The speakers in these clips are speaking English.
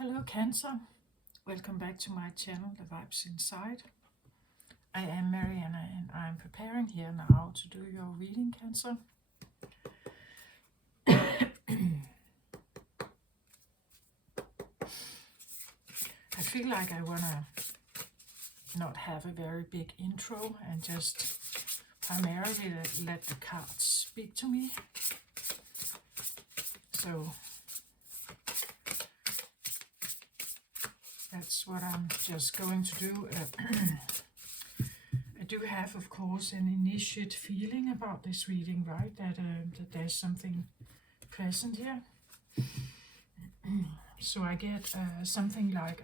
Hello Cancer, welcome back to my channel, The Vibes Inside. I am Marianne and I'm preparing here now to do your reading, Cancer. I feel like I want to not have a very big intro and just primarily let the cards speak to me. So that's what I'm just going to do. I do have, of course, an initiate feeling about this reading, right? That there's something present here. So I get something like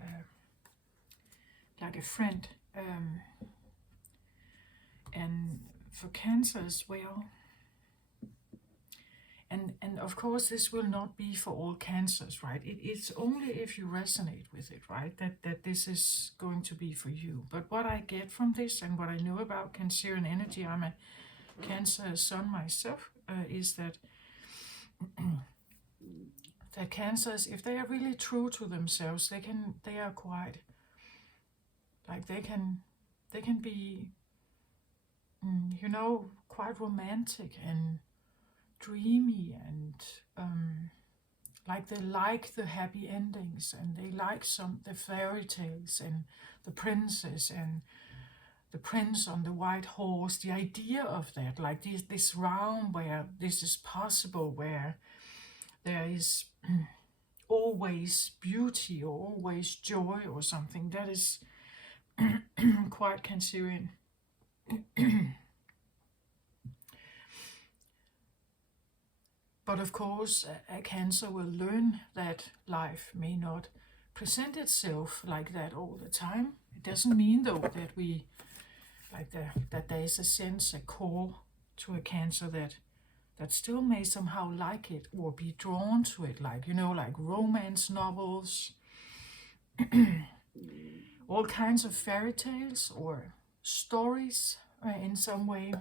a friend, and for Cancer as well. And of course, this will not be for all cancers, right? It's only if you resonate with it, right, that this is going to be for you. But what I get from this and what I know about Cancerian energy, I'm a Cancer sun myself, is that that Cancers, if they are really true to themselves, they are quite, like they can be, quite romantic and dreamy, and like they like the happy endings, and they like the fairy tales and the princess and the prince on the white horse, the idea of that, like this realm where this is possible, where there is always beauty or always joy or something. That is quite Cancerian. But of course, a Cancer will learn that life may not present itself like that all the time. It doesn't mean, though, that we, like that there is a sense, a core to a Cancer that still may somehow like it or be drawn to it, like, like romance novels, all kinds of fairy tales or stories in some way.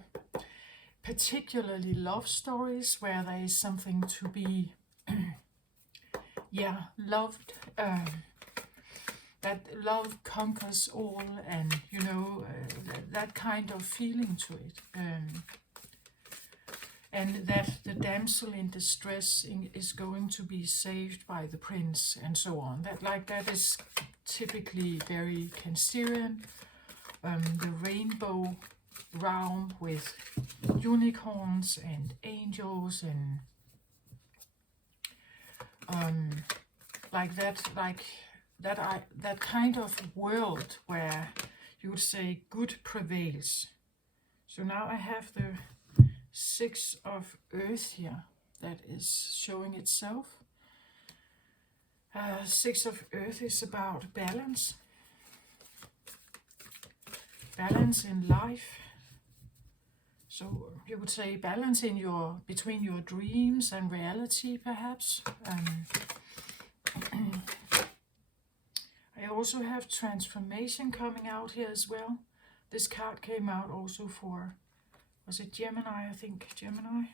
Particularly love stories where there is something to be loved, that love conquers all, and that kind of feeling to it, and that the damsel in distress is going to be saved by the prince, and so on. That is typically very Cancerian. The rainbow realm with unicorns and angels and that kind of world where you would say good prevails. So now I have the Six of Earth here that is showing itself. Six of Earth is about balance in life. So you would say balance between your dreams and reality, perhaps. I also have transformation coming out here as well. This card came out also for, was it Gemini? I think Gemini.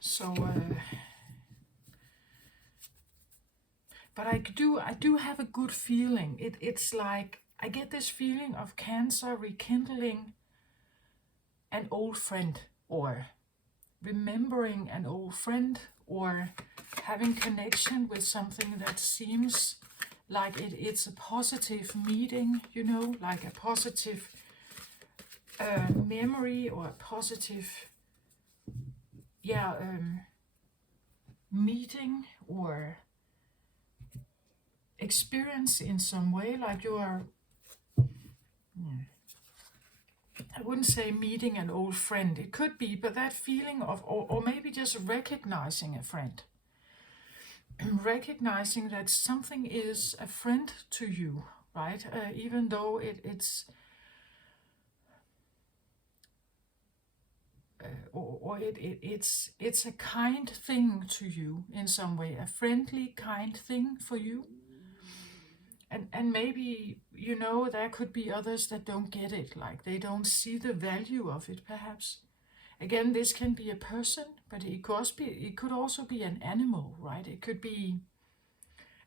So, but I do have a good feeling. It's like I get this feeling of Cancer rekindling an old friend, or remembering an old friend, or having connection with something that seems like it's a positive meeting, like a positive memory, or a positive meeting or experience in some way, like you are, I wouldn't say meeting an old friend, it could be, but that feeling of, or maybe just recognizing a friend, recognizing that something is a friend to you, right? Even though it's it's a kind thing to you in some way, a friendly, kind thing for you. And maybe, you know, there could be others that don't get it, like they don't see the value of it, perhaps. Again, this can be a person, but it could also be an animal, right? It could be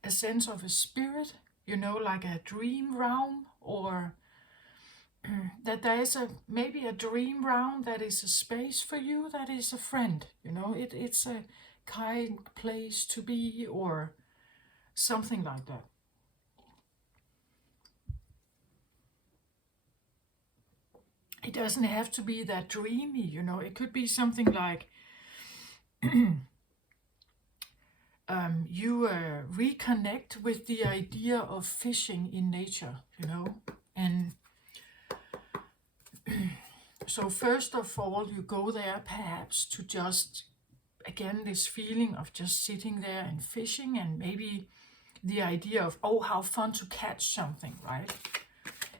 a sense of a spirit, you know, like a dream realm, or that there is a maybe a dream realm that is a space for you, that is a friend, you know, it's a kind place to be, or something like that. It doesn't have to be that dreamy, you know. It could be something like you reconnect with the idea of fishing in nature, you know. And so first of all, you go there perhaps to just, again, this feeling of just sitting there and fishing, and maybe the idea of, oh, how fun to catch something, right?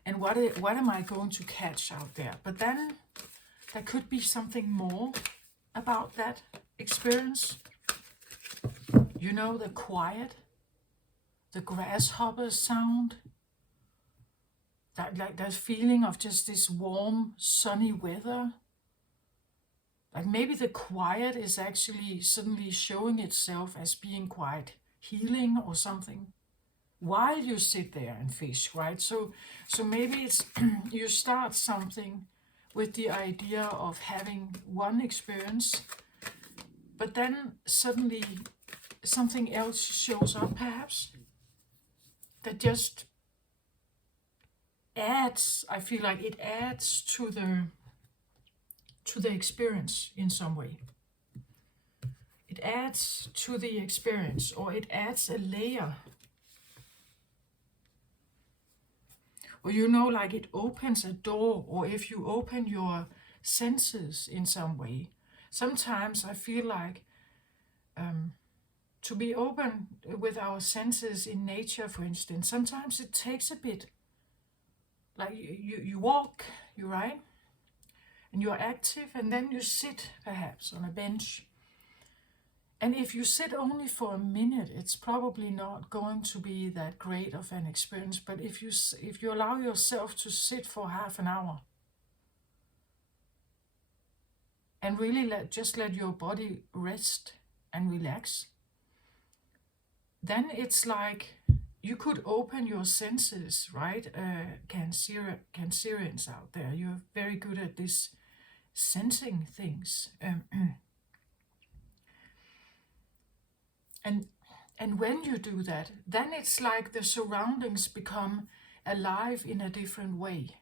And what am I going to catch out there? But then there could be something more about that experience. You know, the quiet, the grasshopper sound, that feeling of just this warm, sunny weather. Like maybe the quiet is actually suddenly showing itself as being quite healing or something, while you sit there and fish, right? So maybe it's you start something with the idea of having one experience, but then suddenly something else shows up, perhaps, that just adds, I feel like it adds to the experience in some way. It adds to the experience, or it adds a layer. Or, you know, like it opens a door, or if you open your senses in some way. Sometimes I feel like to be open with our senses in nature, for instance, sometimes it takes a bit. Like you walk, you right, and you're active, and then you sit perhaps on a bench. And if you sit only for a minute, it's probably not going to be that great of an experience. But if you allow yourself to sit for half an hour and really let your body rest and relax, then it's like you could open your senses, right? Cancerians out there, you're very good at this sensing things. And when you do that, then it's like the surroundings become alive in a different way.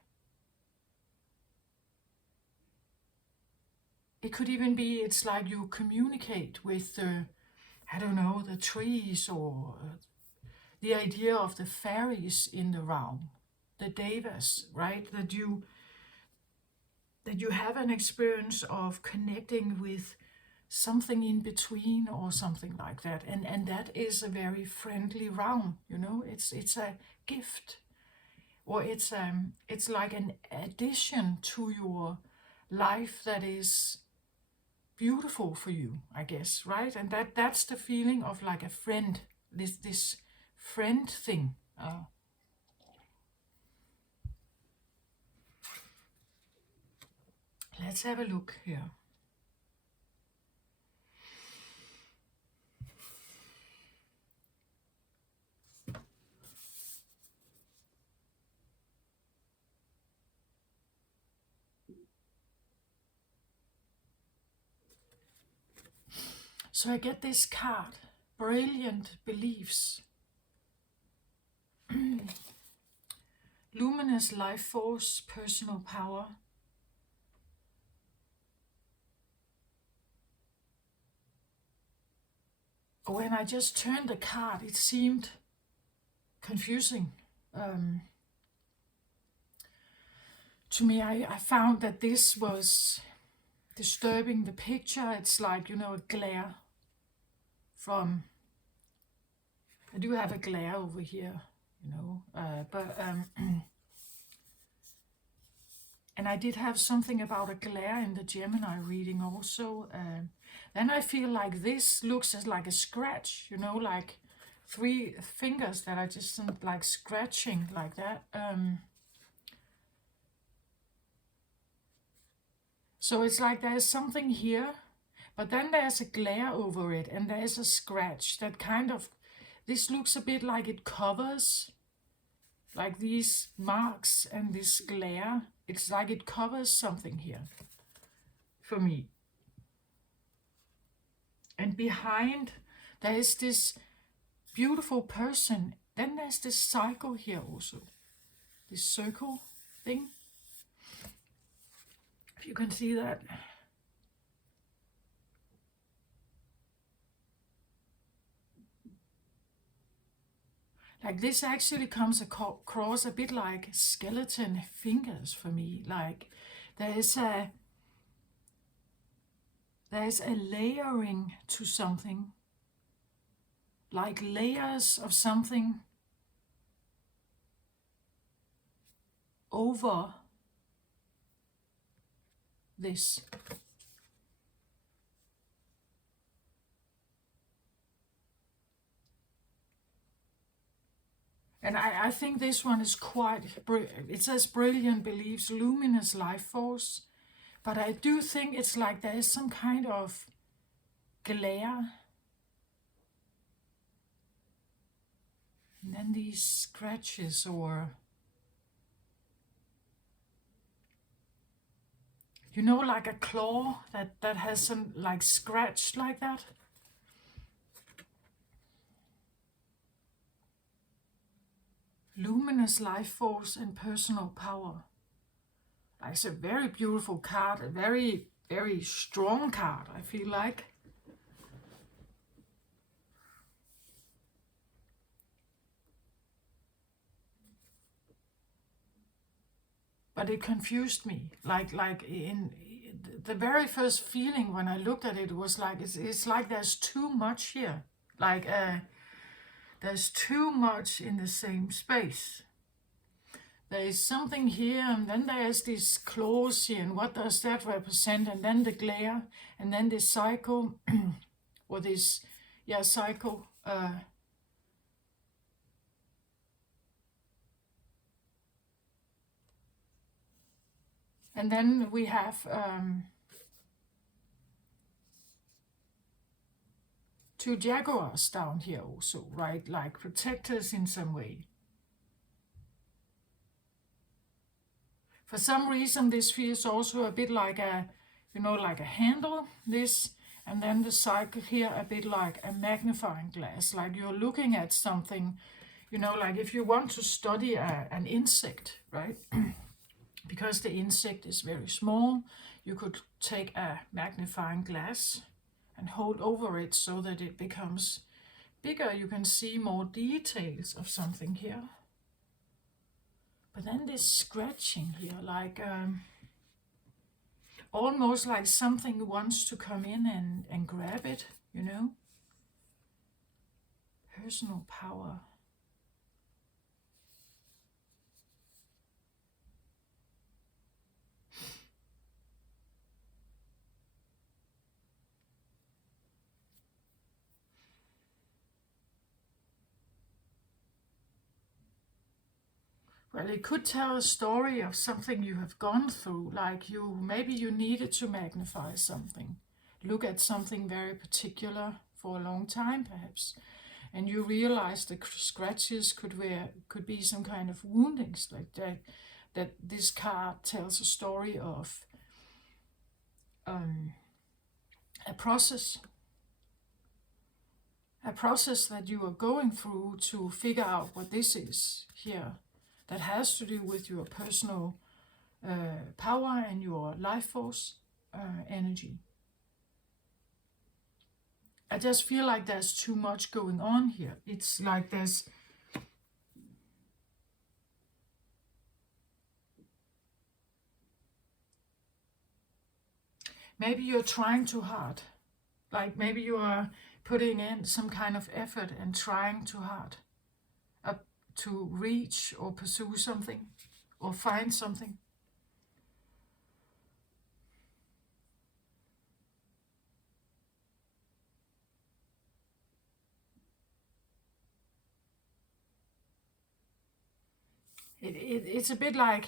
It could even be, it's like you communicate with the, I don't know, the trees, or the idea of the fairies in the realm, the devas, right? That you have an experience of connecting with something in between, or something like that, and that is a very friendly realm, you know. It's a gift, or it's like an addition to your life that is beautiful for you, I guess, right? And that's the feeling of like a friend, this friend thing. Let's have a look here. So I get this card, Brilliant Beliefs. Luminous life force, personal power. When I just turned the card, it seemed confusing. To me, I found that this was disturbing the picture. It's like, you know, a glare from, I do have a glare over here, you know, and I did have something about a glare in the Gemini reading also. Then I feel like this looks as like a scratch, you know, like 3 fingers that are just like scratching like that. So it's like there's something here, but then there's a glare over it, and there's a scratch that kind of, this looks a bit like it covers, like these marks and this glare. It's like it covers something here for me. And behind, there is this beautiful person. Then there's this cycle here also, this circle thing. If you can see that. Like this actually comes across a bit like skeleton fingers for me. Like there's a layering to something, like layers of something over this. And I think this one is quite, it says brilliant beliefs, luminous life force. But I do think it's like there is some kind of glare. And then these scratches, or, you know, like a claw that has some like scratch like that. Luminous life force and personal power. Like, it's a very beautiful card, a very, very strong card, I feel like. But it confused me. Like in the very first feeling when I looked at it was like, it's like there's too much here. Like there's too much in the same space. There is something here, and then there's these claws here, and what does that represent? And then the glare, and then this cycle, or this, yeah, cycle. And then we have two jaguars down here also, right? Like protectors in some way. For some reason, this feels also a bit like a, you know, like a handle, this, and then the cycle here a bit like a magnifying glass, like you're looking at something, you know, like if you want to study an insect, right? Because the insect is very small, you could take a magnifying glass and hold over it so that it becomes bigger. You can see more details of something here. But then this scratching here, like almost like something wants to come in and grab it, you know? Personal power. Well, it could tell a story of something you have gone through, like maybe you needed to magnify something, look at something very particular for a long time perhaps, and you realize the scratches could be some kind of woundings, like that this card tells a story of a process that you are going through to figure out what this is here, that has to do with your personal power and your life force energy. I just feel like there's too much going on here. It's like maybe you're trying too hard. Like maybe you are putting in some kind of effort and trying too hard to reach or pursue something or find something. it's a bit like,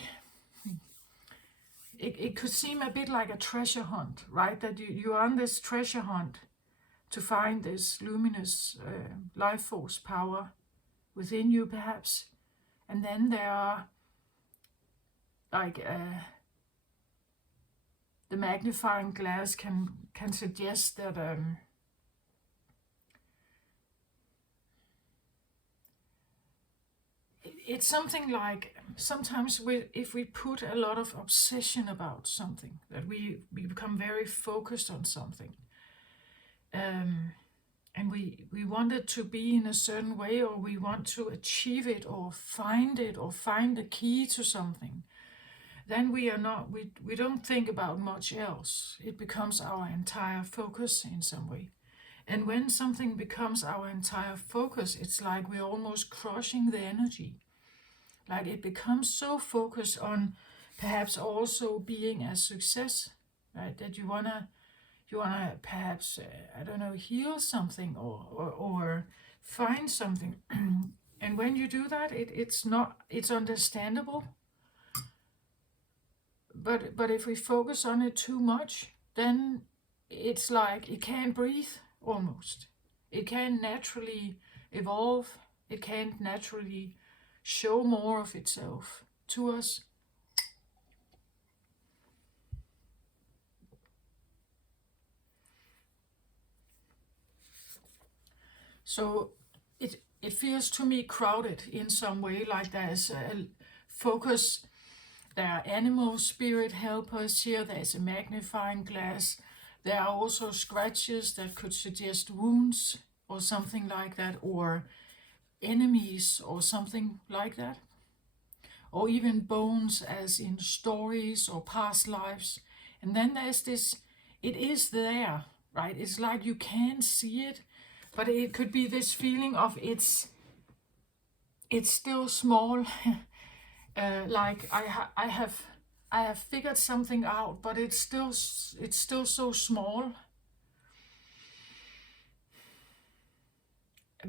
it could seem a bit like a treasure hunt, right? That you're on this treasure hunt to find this luminous life force power within you, perhaps. And then there are like the magnifying glass can suggest that it's something like, sometimes if we put a lot of obsession about something, that we become very focused on something, and we want it to be in a certain way, or we want to achieve it or find the key to something, then we don't think about much else. It becomes our entire focus in some way. And when something becomes our entire focus, it's like we're almost crushing the energy. Like it becomes so focused on perhaps also being a success, right? That you wanna perhaps I don't know, heal something, or find something. And when you do that, it's understandable. But if we focus on it too much, then it's like it can't breathe almost. It can't naturally evolve. It can't naturally show more of itself to us. So it feels to me crowded in some way, like there's a focus. There are animal spirit helpers here. There's a magnifying glass. There are also scratches that could suggest wounds or something like that, or enemies or something like that, or even bones, as in stories or past lives. And then there's this, it is there, right? It's like you can't see it, but it could be this feeling of it's still small. Like I have figured something out, but it's still so small,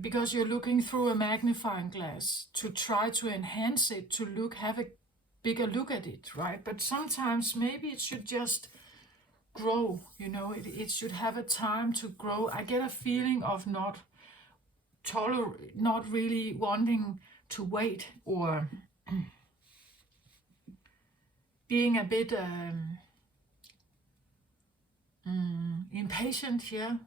because you're looking through a magnifying glass to try to enhance it, to have a bigger look at it, right? But sometimes maybe it should just grow, it should have a time to grow. I get a feeling of not really wanting to wait, or being a bit impatient here,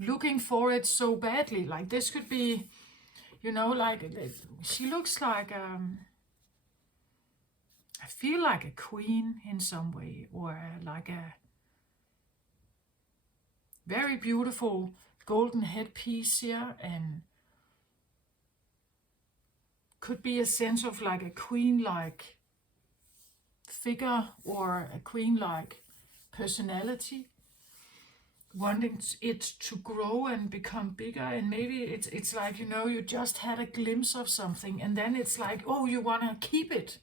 looking for it so badly. Like this could be, like she looks like, I feel like a queen in some way, or like a very beautiful golden headpiece here, and could be a sense of like a queen-like figure, or a queen-like personality, wanting it to grow and become bigger. And maybe it's like, you just had a glimpse of something, and then it's like, oh, you want to keep it.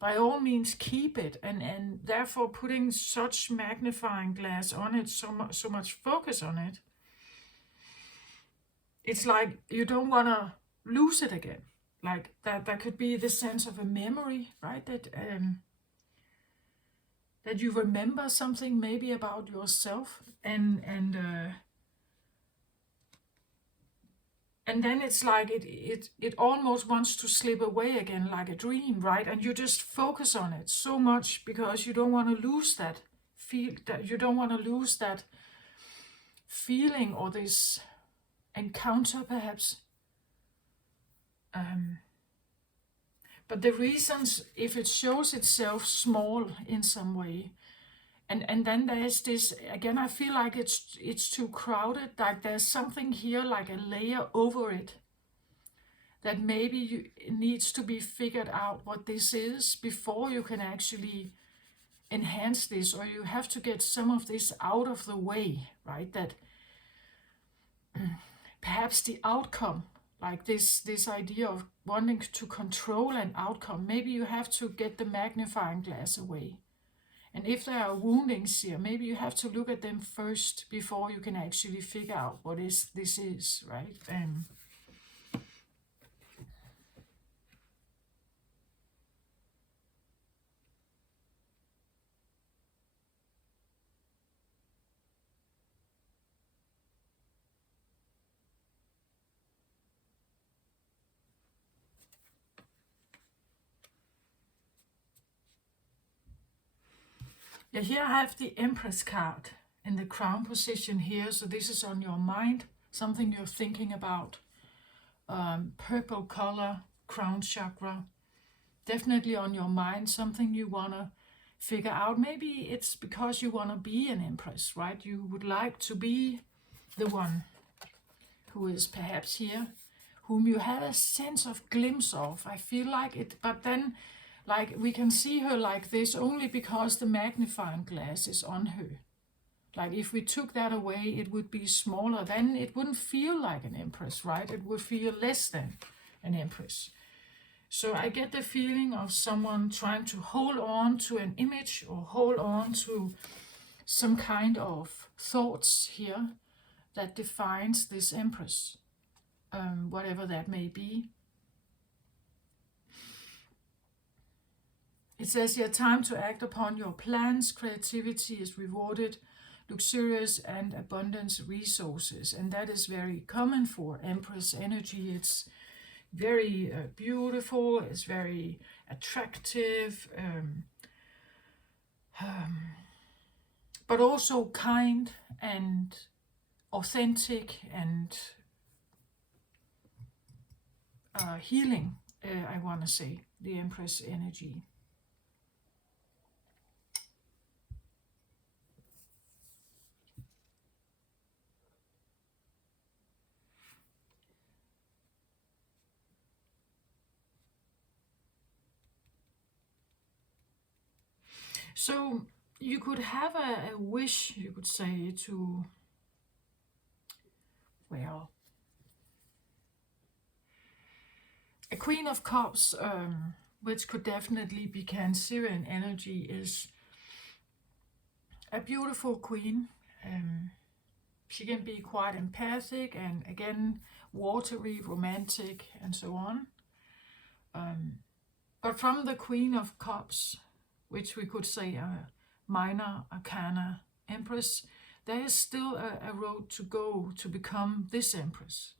By all means, keep it, and therefore putting such magnifying glass on it, so much focus on it. It's like you don't want to lose it again. Like that could be the sense of a memory, right? That you remember something maybe about yourself, and then it's like it almost wants to slip away again, like a dream, right? And you just focus on it so much because you don't want to lose that you don't want to lose that feeling, or this encounter, perhaps. But the reasons, if it shows itself small in some way, and then there's this again, I feel like it's too crowded. Like there's something here, like a layer over it, that maybe it needs to be figured out what this is before you can actually enhance this, or you have to get some of this out of the way, right? That perhaps the outcome, like this idea of wanting to control an outcome, maybe you have to get the magnifying glass away. And if there are woundings here, maybe you have to look at them first before you can actually figure out what this is, right? Yeah, here I have the Empress card in the crown position here. So this is on your mind, something you're thinking about. Purple color, crown chakra. Definitely on your mind, something you want to figure out. Maybe it's because you want to be an empress, right? You would like to be the one who is perhaps here, whom you have a sense of glimpse of. I feel like it, but then like we can see her like this only because the magnifying glass is on her. Like if we took that away, it would be smaller. Then it wouldn't feel like an empress, right? It would feel less than an empress. So I get the feeling of someone trying to hold on to an image or hold on to some kind of thoughts here that defines this empress, whatever that may be. It says here, time to act upon your plans. Creativity is rewarded, luxurious and abundance resources. And that is very common for Empress energy. It's very beautiful, it's very attractive, but also kind and authentic and healing, I want to say, the Empress energy. So you could have a wish, you could say, to, well, a Queen of Cups, which could definitely be Cancerian energy, is a beautiful queen. She can be quite empathic and, again, watery, romantic, and so on. But from the Queen of Cups, which we could say a minor arcana empress, there is still a road to go to become this empress.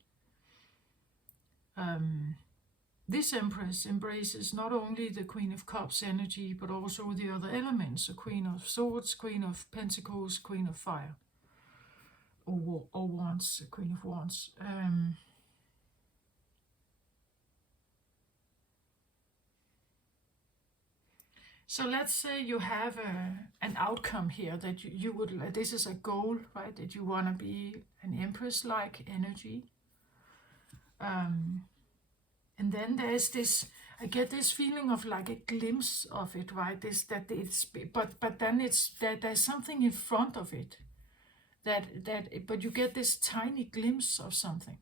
This empress embraces not only the Queen of Cups energy, but also the other elements, the Queen of Swords, Queen of Pentacles, Queen of Fire, or Wands, Queen of Wands. So let's say you have an outcome here that you would, this is a goal, right? That you want to be an empress-like energy. And then there's this, I get this feeling of like a glimpse of it, right? But then it's that there's something in front of it, but you get this tiny glimpse of something.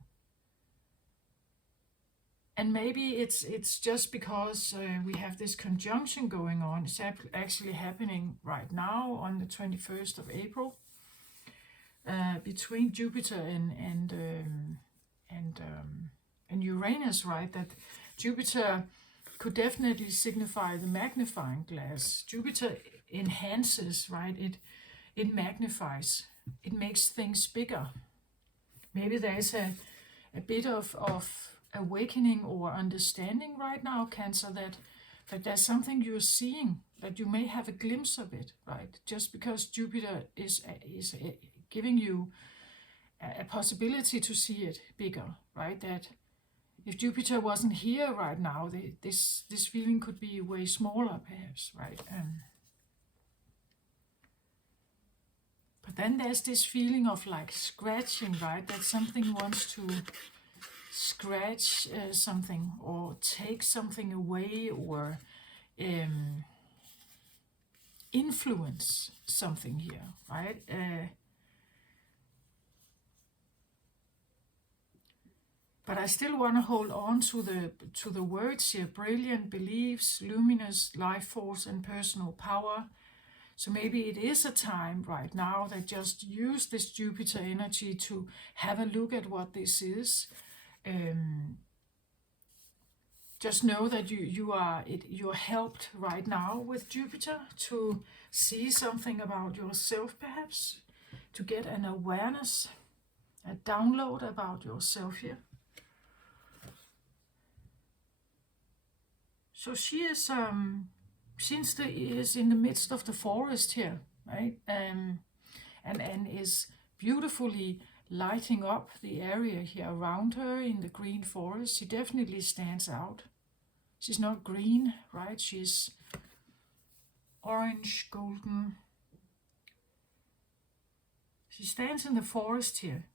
And maybe it's just because we have this conjunction going on. It's actually happening right now on the 21st of April between Jupiter and Uranus, right? That Jupiter could definitely signify the magnifying glass. Jupiter enhances, right? It magnifies. It makes things bigger. Maybe there's a bit of awakening or understanding right now, Cancer, that there's something you're seeing, that you may have a glimpse of it, right? Just because Jupiter is giving you a possibility to see it bigger, right? That if Jupiter wasn't here right now, this feeling could be way smaller, perhaps, right? But then there's this feeling of like scratching, right? That something wants to scratch something or take something away or influence something here, right? But I still want to hold on to the words here: brilliant beliefs, luminous life force, and personal power. So maybe it is a time right now that just use this Jupiter energy to have a look at what this is. Just know that you're helped right now with Jupiter to see something about yourself, perhaps to get an awareness, a download about yourself here. So she is since the is in the midst of the forest here, right? And is beautifully lighting up the area here around her in the green forest. She definitely stands out. She's not green, right? She's orange, golden. She stands in the forest here,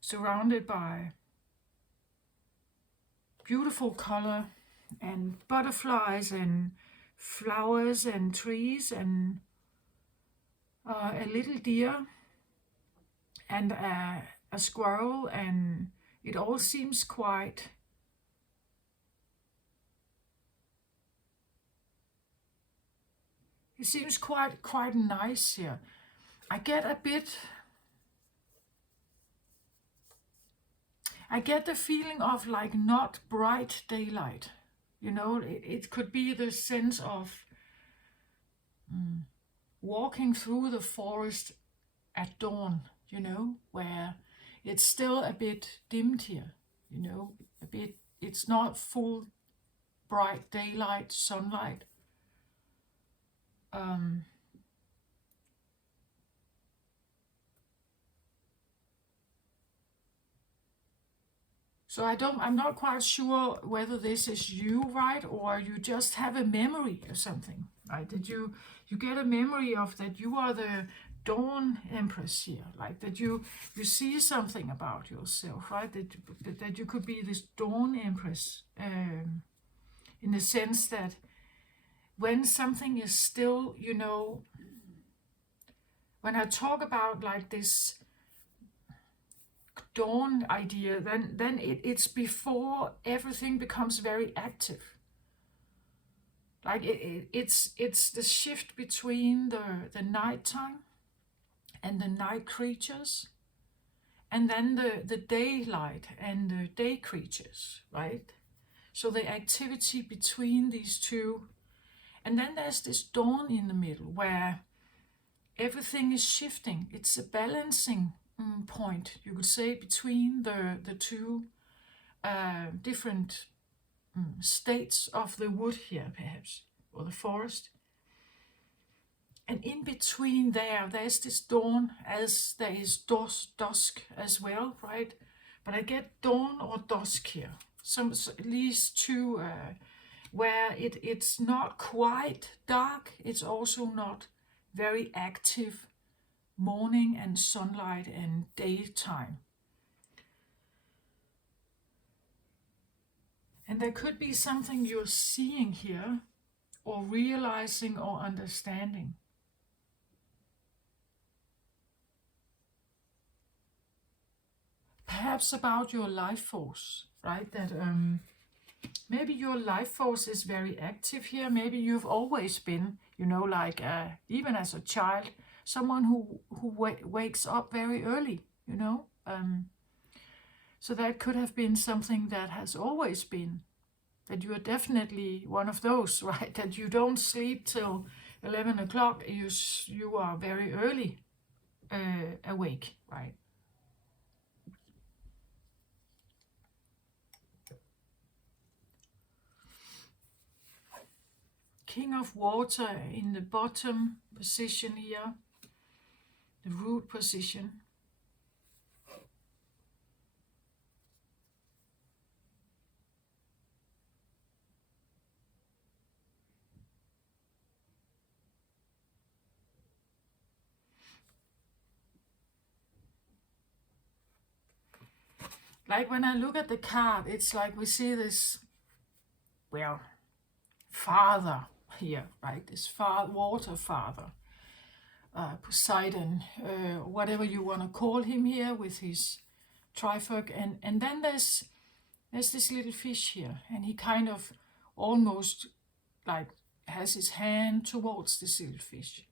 surrounded by beautiful color and butterflies and flowers and trees and a little deer and a squirrel, and it all seems quite quite nice here. I get the feeling of like not bright daylight. You know, it could be the sense of walking through the forest at dawn, you know, where it's still a bit dimmed here, you know, it's not full bright daylight, sunlight. So I'm not quite sure whether this is you, right, or you just have a memory or something, right? That you get a memory of that you are the dawn empress here, like that you see something about yourself, right? That you could be this dawn empress, in the sense that when something is still, you know, when I talk about like this dawn idea, then it's before everything becomes very active. Like it's the shift between the nighttime and the night creatures, and then the daylight and the day creatures, right? So the activity between these two, and then there's this dawn in the middle where everything is shifting. It's a balancing point, you could say, between the two different states of the wood here, perhaps, or the forest. And in between there's this dawn, as there is dusk as well, right? But I get dawn or dusk here. At least two, where it's not quite dark. It's also not very active morning and sunlight and daytime. And there could be something you're seeing here, or realizing or understanding. Perhaps about your life force, right? That maybe your life force is very active here. Maybe you've always been, you know, like even as a child, someone who wakes up very early, you know. So that could have been something that has always been, that you are definitely one of those, right? That you don't sleep till 11 o'clock, you are very early awake, right? King of Water in the bottom position here, the root position. Like when I look at the card, it's like we see this, well, father here, right? This water father, Poseidon, whatever you want to call him here, with his trifug, and then there's this little fish here, and he kind of almost like has his hand towards this little fish.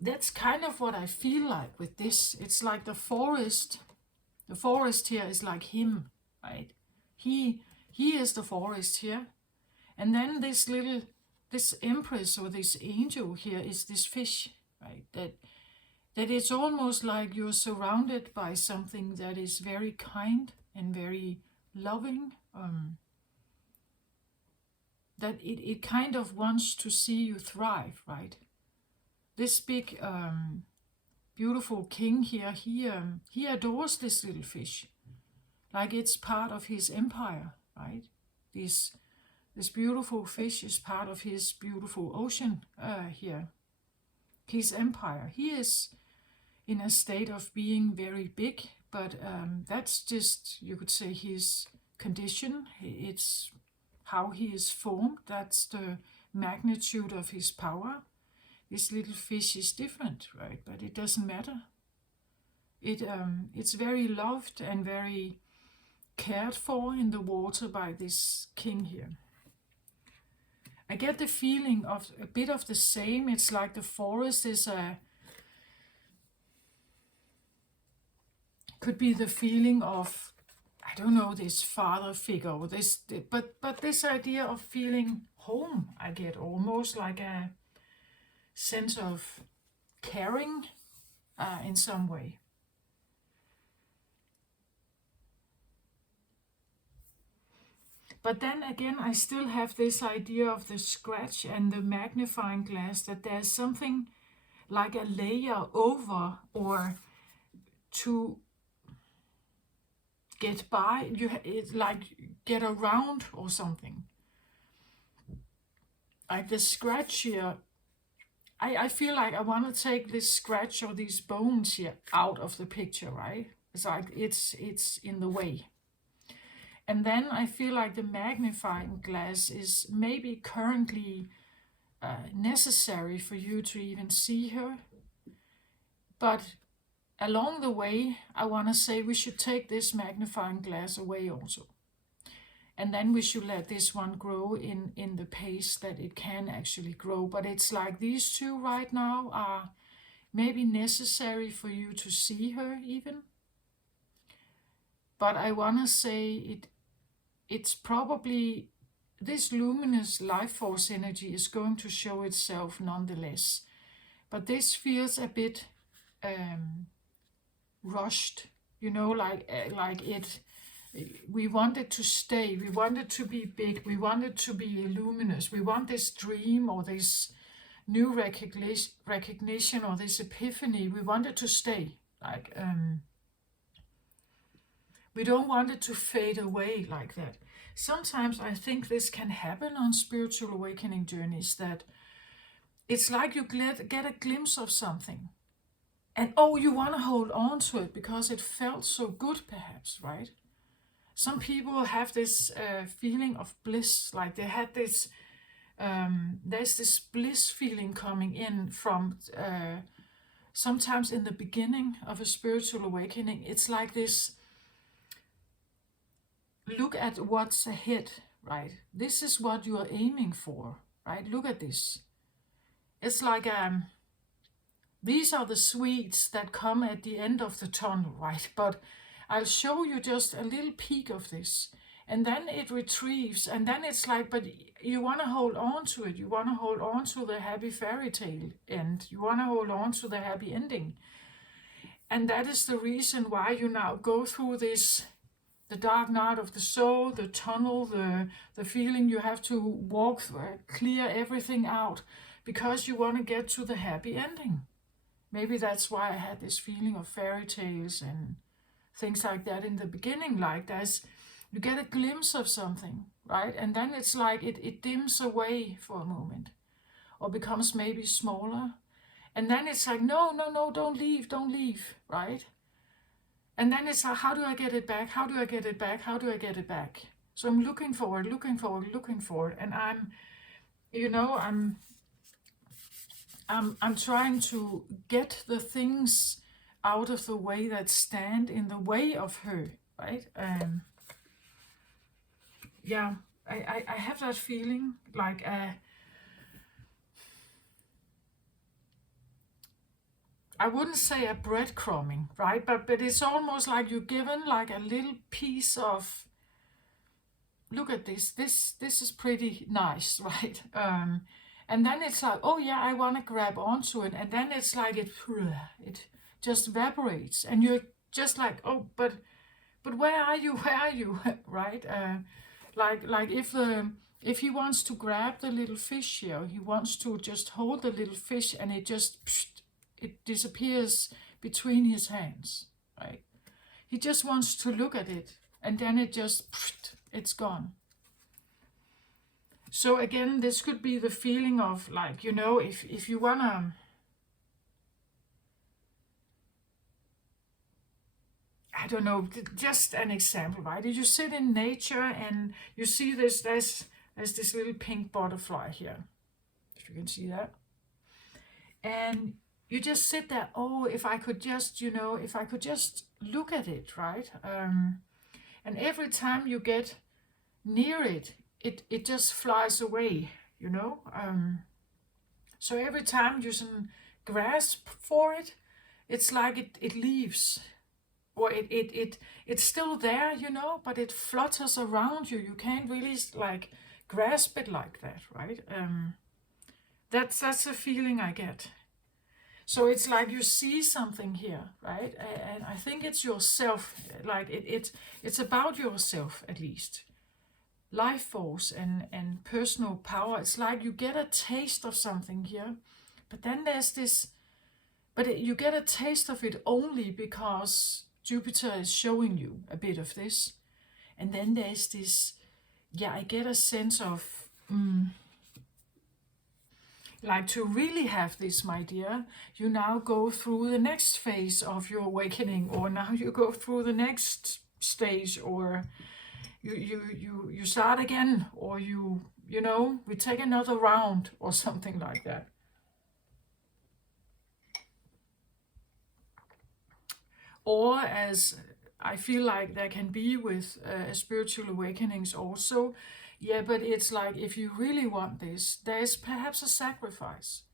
That's kind of what I feel like with this. It's like the forest here is like him, right? He is the forest here, and then this empress or this angel here is this fish, right? That it's almost like you're surrounded by something that is very kind and very loving, that it kind of wants to see you thrive, right? This big, beautiful king here, he adores this little fish, like it's part of his empire, right? This beautiful fish is part of his beautiful ocean here, his empire. He is in a state of being very big, but that's just, you could say, his condition. It's how he is formed. That's the magnitude of his power. This little fish is different, right? But it doesn't matter. It's very loved and very cared for in the water by this king here. I get the feeling of a bit of the same. It's like the forest is could be the feeling of, I don't know, this father figure, or but this idea of feeling home. I get almost like a sense of caring in some way. But then again, I still have this idea of the scratch and the magnifying glass, that there's something like a layer over, or to get by, it's like get around or something. Like the scratch here, I feel like I want to take this scratch or these bones here out of the picture, right? It's like it's in the way. And then I feel like the magnifying glass is maybe currently necessary for you to even see her. But along the way, I want to say we should take this magnifying glass away also. And then we should let this one grow in the pace that it can actually grow. But it's like these two right now are maybe necessary for you to see her even. But I want to say it's probably this luminous life force energy is going to show itself nonetheless. But this feels a bit rushed, you know, like it. We want it to stay. We want it to be big. We want it to be luminous. We want this dream or this new recognition or this epiphany. We want it to stay. Like we don't want it to fade away like that. Sometimes I think this can happen on spiritual awakening journeys, that it's like you get a glimpse of something. And you want to hold on to it because it felt so good perhaps, right? Some people have this feeling of bliss, like they had this, there's this bliss feeling coming in from sometimes in the beginning of a spiritual awakening. It's like this, look at what's ahead, right? This is what you are aiming for, right? Look at this. It's like these are the sweets that come at the end of the tunnel, right? But I'll show you just a little peek of this. And then it retrieves, and then it's like, but you want to hold on to it. You want to hold on to the happy fairy tale end. You want to hold on to the happy ending. And that is the reason why you now go through this, the dark night of the soul, the tunnel, the feeling you have to walk through, clear everything out, because you want to get to the happy ending. Maybe that's why I had this feeling of fairy tales and things like that in the beginning. Like you get a glimpse of something, right? And then it's like it dims away for a moment, or becomes maybe smaller. And then it's like, no, don't leave, right? And then it's like, how do I get it back? How do I get it back? How do I get it back? So I'm looking forward. And I'm trying to get the things out of the way that stand in the way of her, right? I have that feeling like I wouldn't say a breadcrumbing, right? But it's almost like you're given like a little piece of, look at this. This is pretty nice, right? And then it's like, oh yeah, I want to grab onto it. And then it's like it just evaporates. And you're just like, oh, but where are you? Where are you? Right? Like if if he wants to grab the little fish here, he wants to just hold the little fish and it just, it disappears between his hands, right? He just wants to look at it and then it just, it's gone. So again, this could be the feeling of like, you know, if you wanna, I don't know, just an example, right? If you sit in nature and you see this, there's this little pink butterfly here, if you can see that. And you just sit there, oh, if I could just, you know, if I could just look at it, right? And every time you get near it, it just flies away, you know? So every time you grasp for it, it's like it leaves. Or it's still there, you know, but it flutters around you. You can't really like grasp it like that, right? That's a feeling I get. So it's like you see something here, right? And I think it's yourself, like it's about yourself at least. Life force and personal power. It's like you get a taste of something here, but then there's this, you get a taste of it only because Jupiter is showing you a bit of this. And then there's this, yeah, I get a sense of, like to really have this, my dear, you now go through the next phase of your awakening, or now you go through the next stage, or you start again, or you know, we take another round or something like that. Or as I feel like there can be with spiritual awakenings also, yeah, but it's like if you really want this, there's perhaps a sacrifice.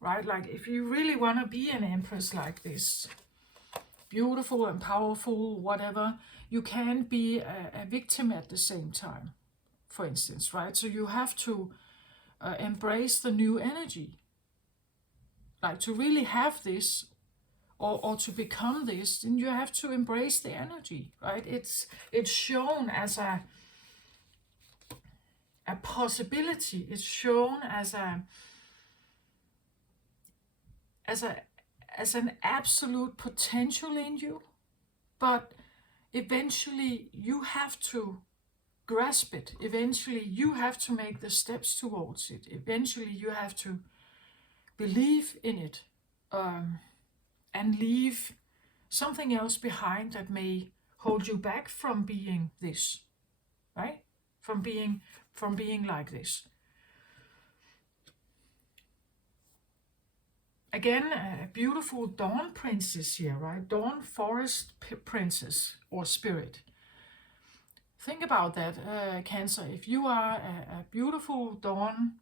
Right? Like if you really want to be an empress like this, beautiful and powerful, whatever, you can be a victim at the same time, for instance, right? So you have to embrace the new energy. Like to really have this, or to become this, then you have to embrace the energy, right? It's shown as a possibility. It's shown as an absolute potential in you, but eventually you have to grasp it. Eventually you have to make the steps towards it. Eventually you have to believe in it. And leave something else behind that may hold you back from being this, right? From being like this. Again, a beautiful dawn princess here, right? Dawn forest princess or spirit. Think about that, Cancer. If you are a beautiful dawn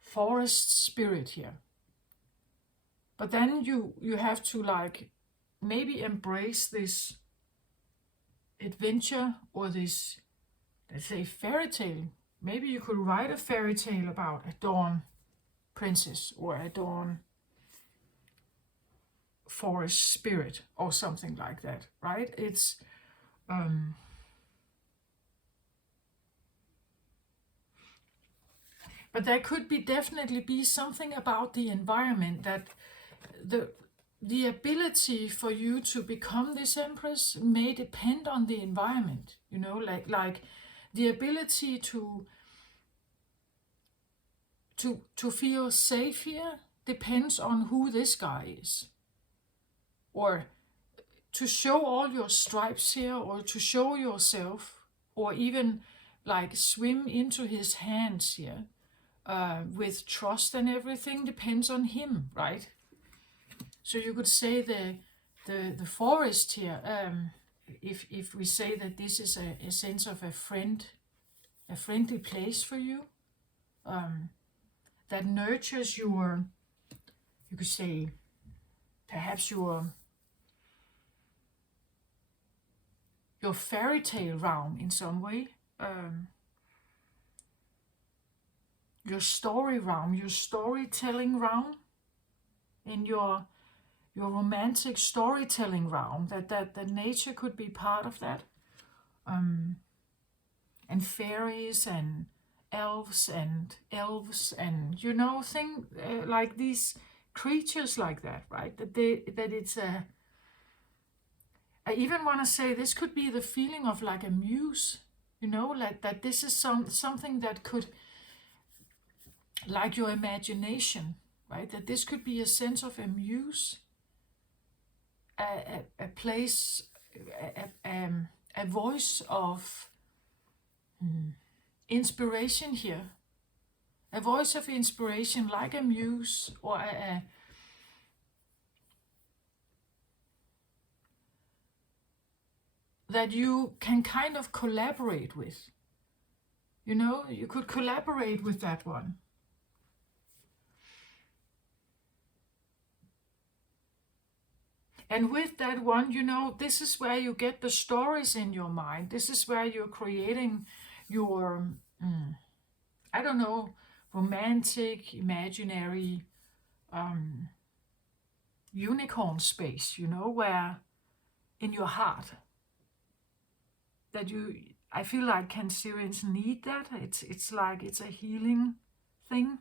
forest spirit here, but then you have to like maybe embrace this adventure or this, let's say, fairy tale. Maybe you could write a fairy tale about a dawn princess or a dawn forest spirit or something like that, right? It's but there could definitely be something about the environment that the ability for you to become this empress may depend on the environment, you know, like the ability to feel safe here depends on who this guy is, or to show all your stripes here, or to show yourself, or even like swim into his hands here with trust and everything depends on him, right? So you could say the forest here, if we say that this is a sense of a friendly place for you, that nurtures your, you could say, perhaps your fairy tale realm in some way, your story realm, your storytelling realm, in your romantic storytelling realm, that nature could be part of that. and fairies and elves and thing like these creatures like that, right? That it's a. I even want to say this could be the feeling of like a muse, like that this is something that could, like your imagination, right? That this could be a sense of a muse, a place, a voice of inspiration here, a voice of inspiration like a muse or that you can kind of collaborate with. You could collaborate with that one. And with that one, this is where you get the stories in your mind. This is where you're creating your, I don't know, romantic, imaginary unicorn space, where in your heart that I feel like Cancerians need that. It's like it's a healing thing.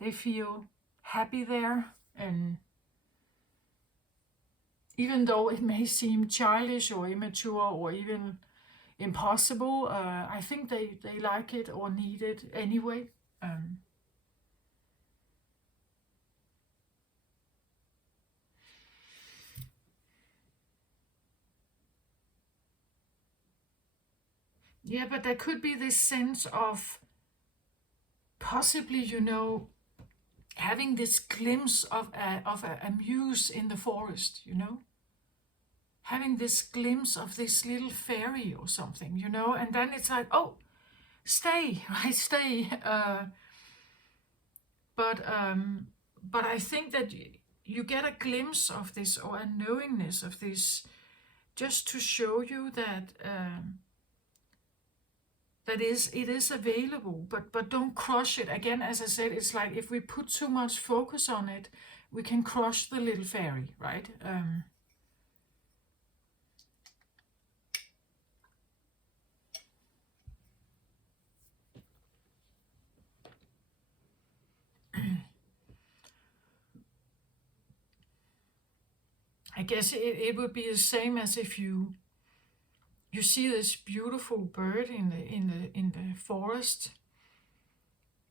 They feel happy there, and even though it may seem childish or immature or even impossible, I think they like it or need it anyway. Yeah, but there could be this sense of possibly, having this glimpse of a muse in the forest, having this glimpse of this little fairy or something, and then it's like, oh, stay, right, stay. But I think that you get a glimpse of this or a knowingness of this, just to show you that it is available, but don't crush it. Again, as I said, it's like if we put too much focus on it, we can crush the little fairy, right? I guess it would be the same as if you see this beautiful bird in the forest,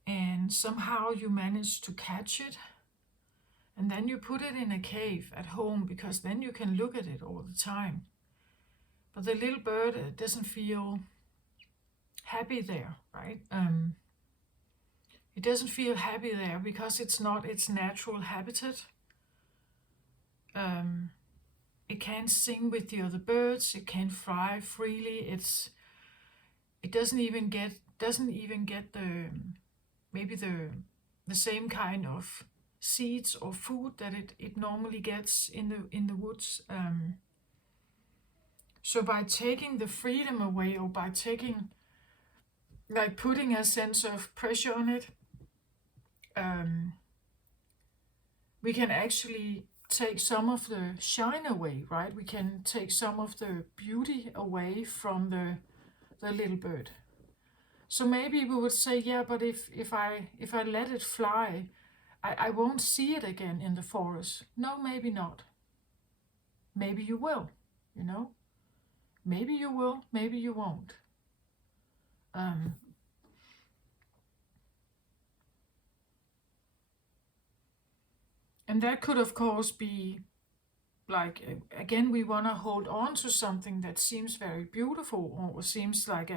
and somehow you manage to catch it, and then you put it in a cave at home because then you can look at it all the time. But the little bird doesn't feel happy there, right? It doesn't feel happy there because it's not its natural habitat. It can't sing with the other birds. It can't fly freely. It doesn't even get the maybe the same kind of seeds or food that it normally gets in the woods. So by taking the freedom away, or by taking, like, putting a sense of pressure on it, we can actually take some of the shine away, right? We can take some of the beauty away from the little bird. So maybe we would say, yeah, but if I let it fly, I won't see it again in the forest. No, maybe not. Maybe you will, Maybe you will, maybe you won't. And that could, of course, be like, again, we want to hold on to something that seems very beautiful, or seems like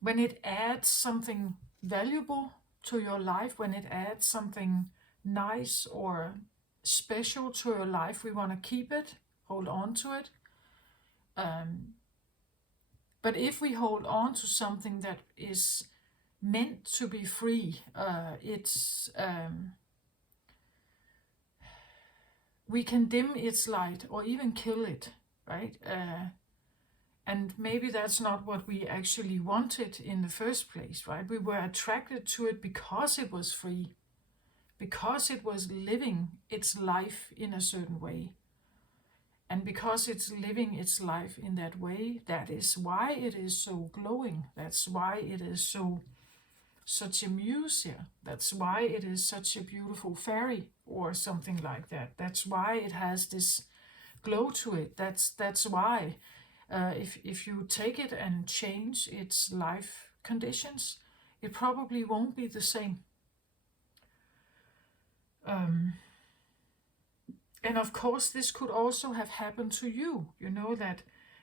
when it adds something valuable to your life, when it adds something nice or special to your life, we want to keep it, hold on to it. But if we hold on to something that is meant to be free, we can dim its light or even kill it, right? And maybe that's not what we actually wanted in the first place, right? We were attracted to it because it was free, because it was living its life in a certain way. And because it's living its life in that way, that is why it is so glowing. That's why it is such a muse here. That's why it is such a beautiful fairy or something like that. That's why it has this glow to it. That's why if you take it and change its life conditions, it probably won't be the same. And of course, this could also have happened to you. You know that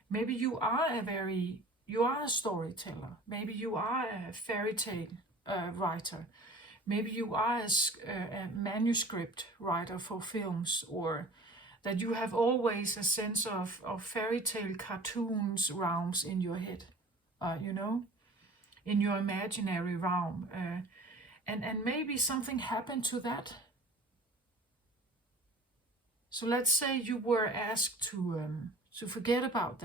maybe you are a storyteller. Maybe you are a fairy tale writer. Maybe you are a manuscript writer for films, or that you have always a sense of fairy tale cartoons realms in your head, in your imaginary realm. And maybe something happened to that. So let's say you were asked to forget about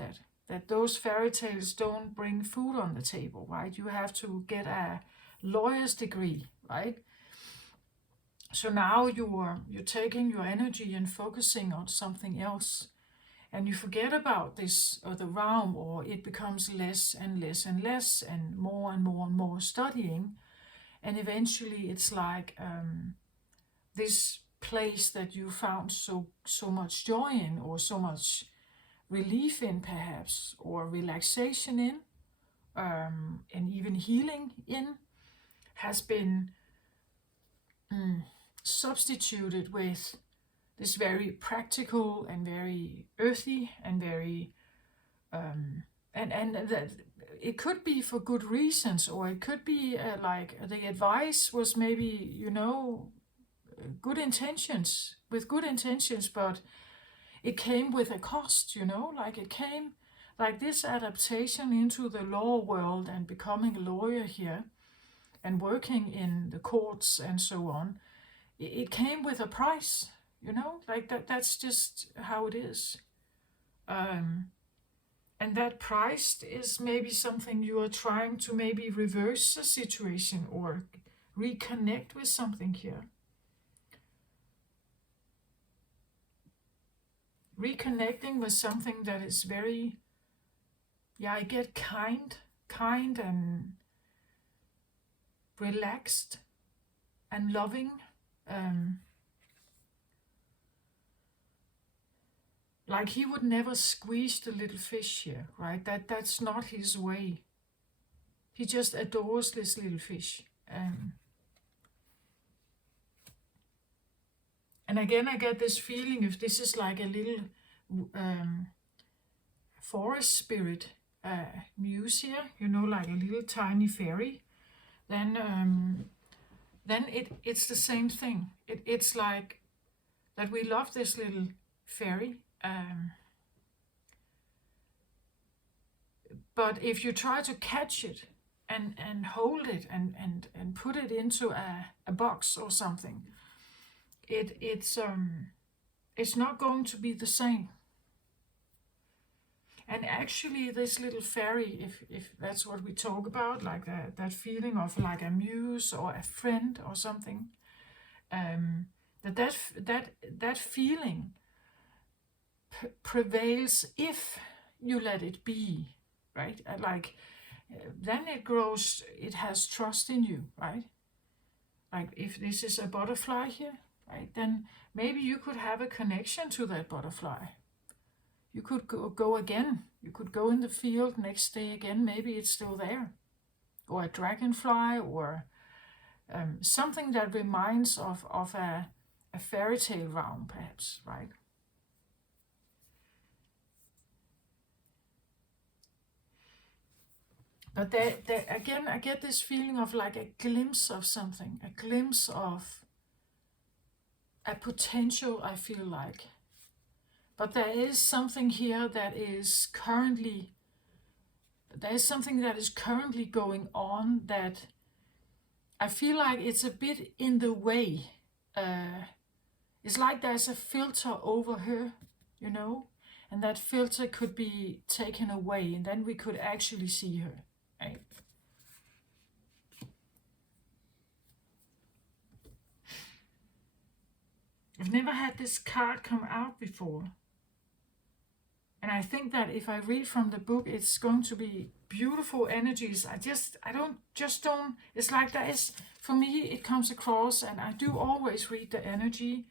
that those fairy tales don't bring food on the table, right? You have to get a lawyer's degree, right? So now you're taking your energy and focusing on something else, and you forget about this or the realm, or it becomes less and less and less, and more and more and more studying, and eventually it's like this place that you found so much joy in, or so much relief in, perhaps, or relaxation in, and even healing in, has been substituted with this very practical and very earthy and very and that it could be for good reasons, or it could be like the advice was maybe good intentions, but it came with a cost, like it came like this adaptation into the law world and becoming a lawyer here and working in the courts and so on. It came with a price, like that's just how it is. And that price is maybe something you are trying to maybe reverse the situation or reconnect with something here. Reconnecting with something that is very, I get kind and relaxed and loving. Like he would never squeeze the little fish here, right? That's not his way. He just adores this little fish. And again, I get this feeling, if this is like a little forest spirit muse here, like a little tiny fairy, then it's the same thing. It's like that we love this little fairy. But if you try to catch it and hold it and put it into a box or something, it's not going to be the same. And actually, this little fairy, if that's what we talk about, like that feeling of like a muse or a friend or something, that feeling prevails if you let it be, right? Like then it grows, it has trust in you, right? Like if this is a butterfly here, right, then maybe you could have a connection to that butterfly. You could go again. You could go in the field next day again. Maybe it's still there. Or a dragonfly, or something that reminds of a fairy tale realm, perhaps, right? But there again, I get this feeling of like a glimpse of something, a glimpse of a potential, I feel like. But there is something here that is currently going on that I feel like it's a bit in the way. It's like there's a filter over her, and that filter could be taken away, and then we could actually see her, right? I've never had this card come out before. And I think that if I read from the book, it's going to be beautiful energies. I don't, it's like that is, for me, it comes across, and I do always read the energy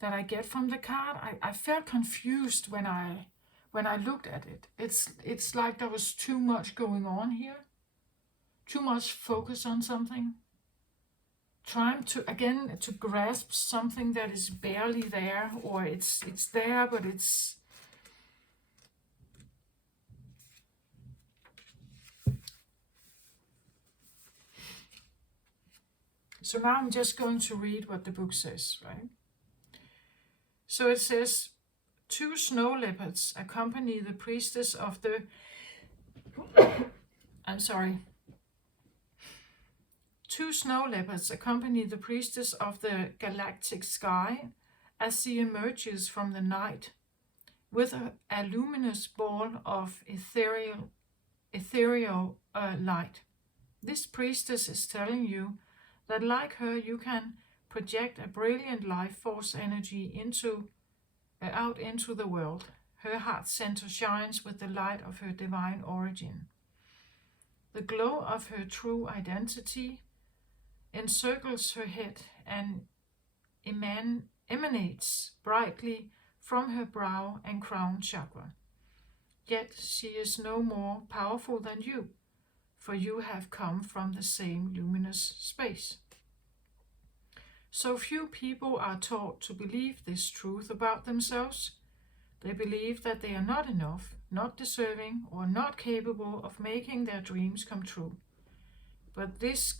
that I get from the card. I felt confused when I looked at it. It's like there was too much going on here, too much focus on something, trying to again to grasp something that is barely there, or it's there but it's so. Now I'm just going to read what the book says, right? So it says, two snow leopards accompany the priestess of the I'm sorry. Two snow leopards accompany the priestess of the galactic sky as she emerges from the night with a luminous ball of ethereal light. This priestess is telling you that, like her, you can project a brilliant life force energy out into the world. Her heart center shines with the light of her divine origin. The glow of her true identity encircles her head and emanates brightly from her brow and crown chakra. Yet she is no more powerful than you, for you have come from the same luminous space. So few people are taught to believe this truth about themselves. They believe that they are not enough, not deserving, or not capable of making their dreams come true. But these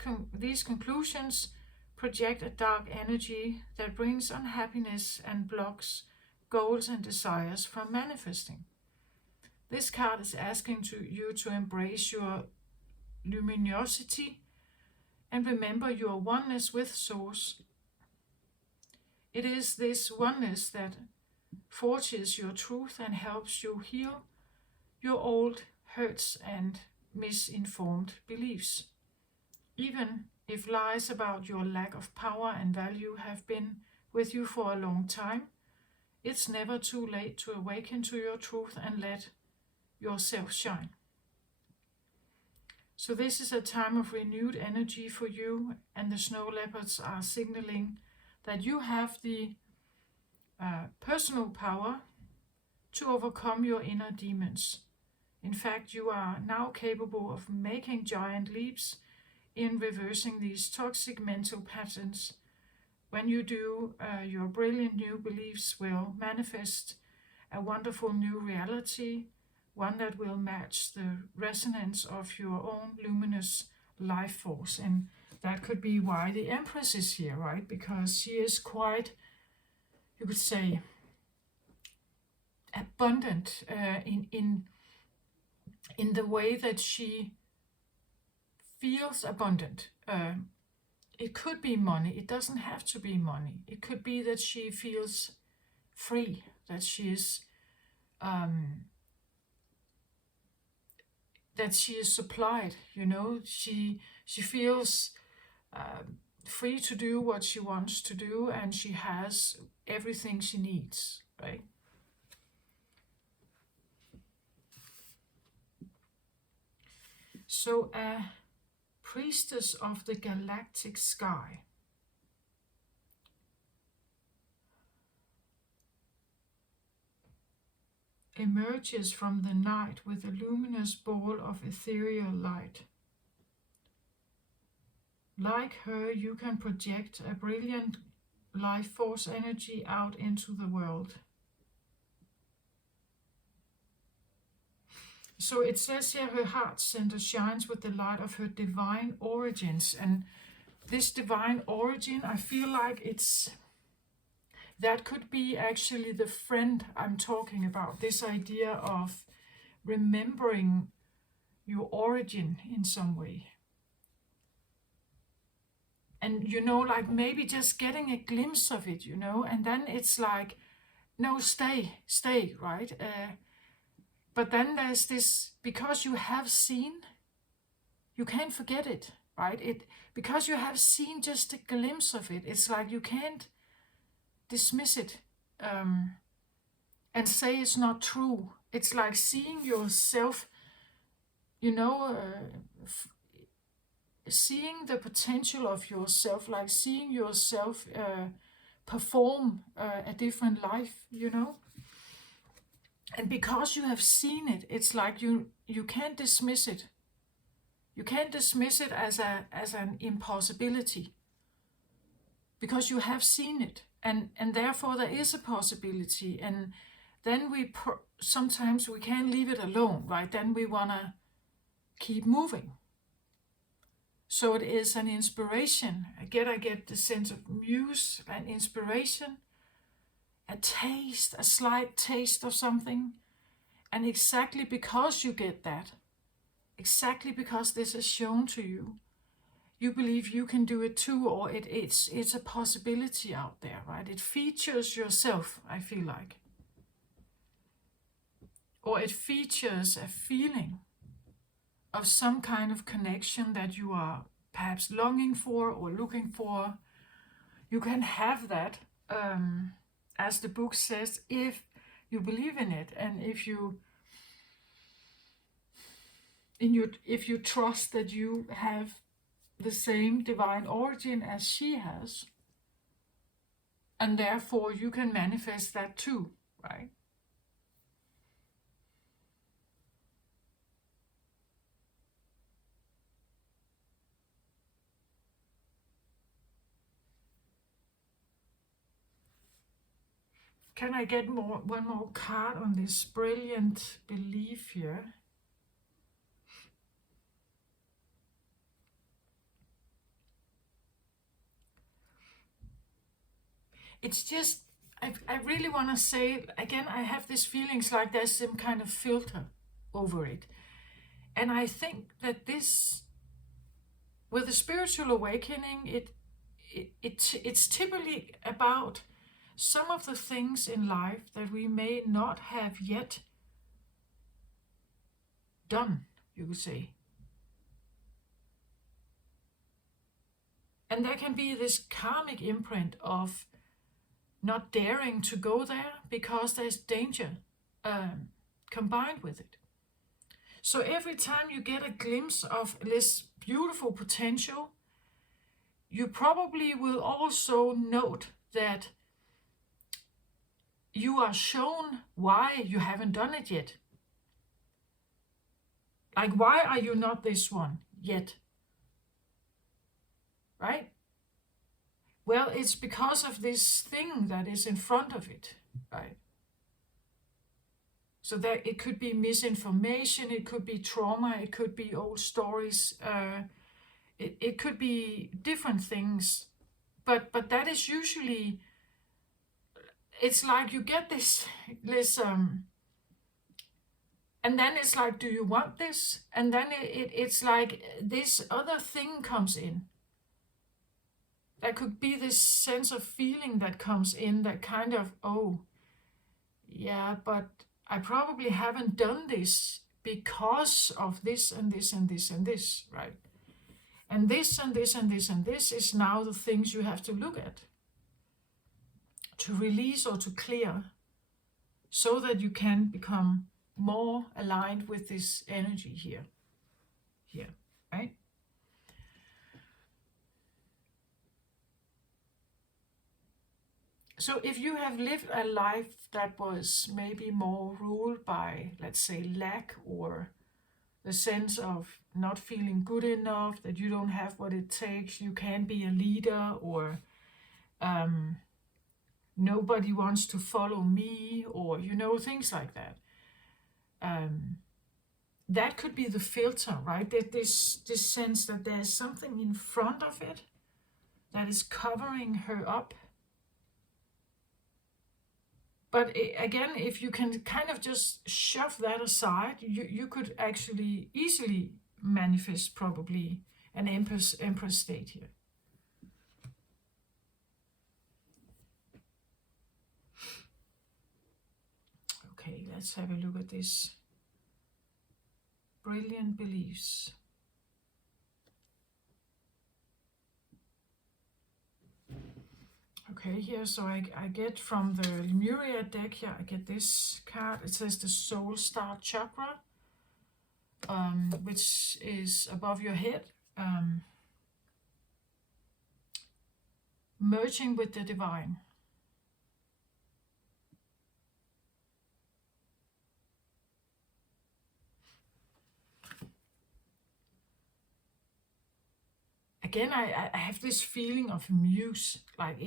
conclusions project a dark energy that brings unhappiness and blocks goals and desires from manifesting. This card is asking you to embrace your luminosity and remember your oneness with Source. It is this oneness that forges your truth and helps you heal your old hurts and misinformed beliefs. Even if lies about your lack of power and value have been with you for a long time, it's never too late to awaken to your truth and let yourself shine. So this is a time of renewed energy for you, and the snow leopards are signaling that you have the personal power to overcome your inner demons. In fact, you are now capable of making giant leaps in reversing these toxic mental patterns. When you do, your brilliant new beliefs will manifest a wonderful new reality, one that will match the resonance of your own luminous life force. And that could be why the Empress is here, right? Because she is quite, you could say, abundant in the way that she feels abundant. It could be money. It doesn't have to be money. It could be that she feels free, that she is supplied. You know, she feels free to do what she wants to do, and she has everything she needs, right? So a priestess of the galactic sky emerges from the night with a luminous ball of ethereal light. Like her, you can project a brilliant life force energy out into the world. So it says here, her heart center shines with the light of her divine origins. And this divine origin, I feel like that could be actually the friend I'm talking about. This idea of remembering your origin in some way. And, you know, like maybe just getting a glimpse of it, you know, and then it's like, no, stay, right? But then there's this, because you have seen, you can't forget it, right? Because you have seen just a glimpse of it, it's like you can't dismiss it and say it's not true. it's like seeing yourself, you know, seeing the potential of yourself, like seeing yourself perform a different life, you know. And because you have seen it, it's like you can't dismiss it. You can't dismiss it as an impossibility, because you have seen it, and therefore there is a possibility. And then sometimes we can't leave it alone, right? Then we want to keep moving. So it is an inspiration. Again, I get the sense of muse, an inspiration, a taste, a slight taste of something. And exactly because you get that, exactly because this is shown to you, you believe you can do it too, or it's a possibility out there, right? It features yourself, I feel like. Or it features a feeling of some kind of connection that you are perhaps longing for or looking for. You can have that, as the book says, if you believe in it, and if you trust that you have the same divine origin as she has, and therefore you can manifest that too, right? Can I get one more card on this brilliant belief here? It's just, I really want to say, again, I have these feelings like there's some kind of filter over it. And I think that this, with the spiritual awakening, it's typically about some of the things in life that we may not have yet done, you could say. And there can be this karmic imprint of not daring to go there because there's danger combined with it. So every time you get a glimpse of this beautiful potential, you probably will also note that you are shown why you haven't done it yet. Like, why are you not this one yet? Right? Well, it's because of this thing that is in front of it, right? So that it could be misinformation, it could be trauma, it could be old stories, it could be different things. But that is usually, it's like you get this and then it's like, do you want this? And then it's like this other thing comes in. There could be this sense of feeling that comes in, that kind of, oh, yeah, but I probably haven't done this because of this and this and this and this, right? And this and this and this and this is now the things you have to look at, to release or to clear, so that you can become more aligned with this energy here, right? So if you have lived a life that was maybe more ruled by, let's say, lack, or the sense of not feeling good enough, that you don't have what it takes, you can't be a leader, or nobody wants to follow me, or, things like that. That could be the filter, right? That this sense that there's something in front of it that is covering her up. But again, if you can kind of just shove that aside, you could actually easily manifest probably an empress state here. Okay, let's have a look at this. Brilliant beliefs. Okay, here, so I get from the Lemuria deck here, I get this card. It says the Soul Star Chakra, which is above your head, merging with the divine. Again, I have this feeling of muse, like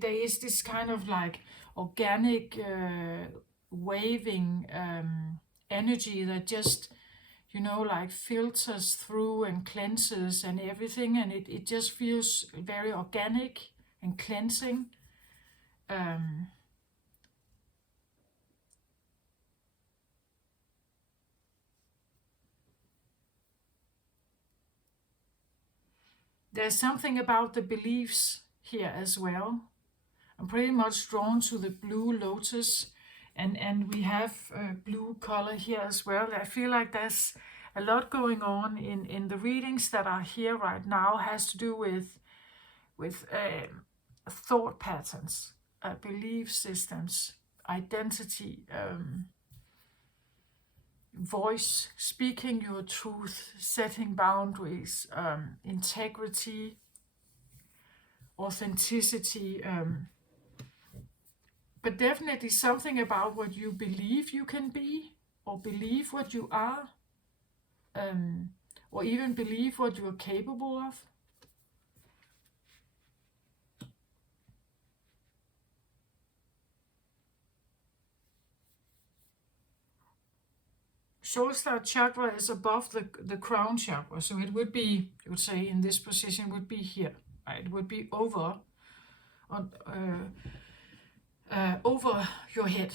there is this kind of like organic waving energy that just, you know, like filters through and cleanses and everything, and it just feels very organic and cleansing. There's something about the beliefs here as well. I'm pretty much drawn to the blue lotus, and we have blue color here as well. I feel like there's a lot going on in the readings that are here right now. Has to do with thought patterns, belief systems, identity, voice, speaking your truth, setting boundaries, integrity, authenticity, but definitely something about what you believe you can be, or believe what you are, or even believe what you're capable of. Soul Star Chakra is above the crown chakra, so it would be, you would say, in this position would be here, right? It would be over on over your head.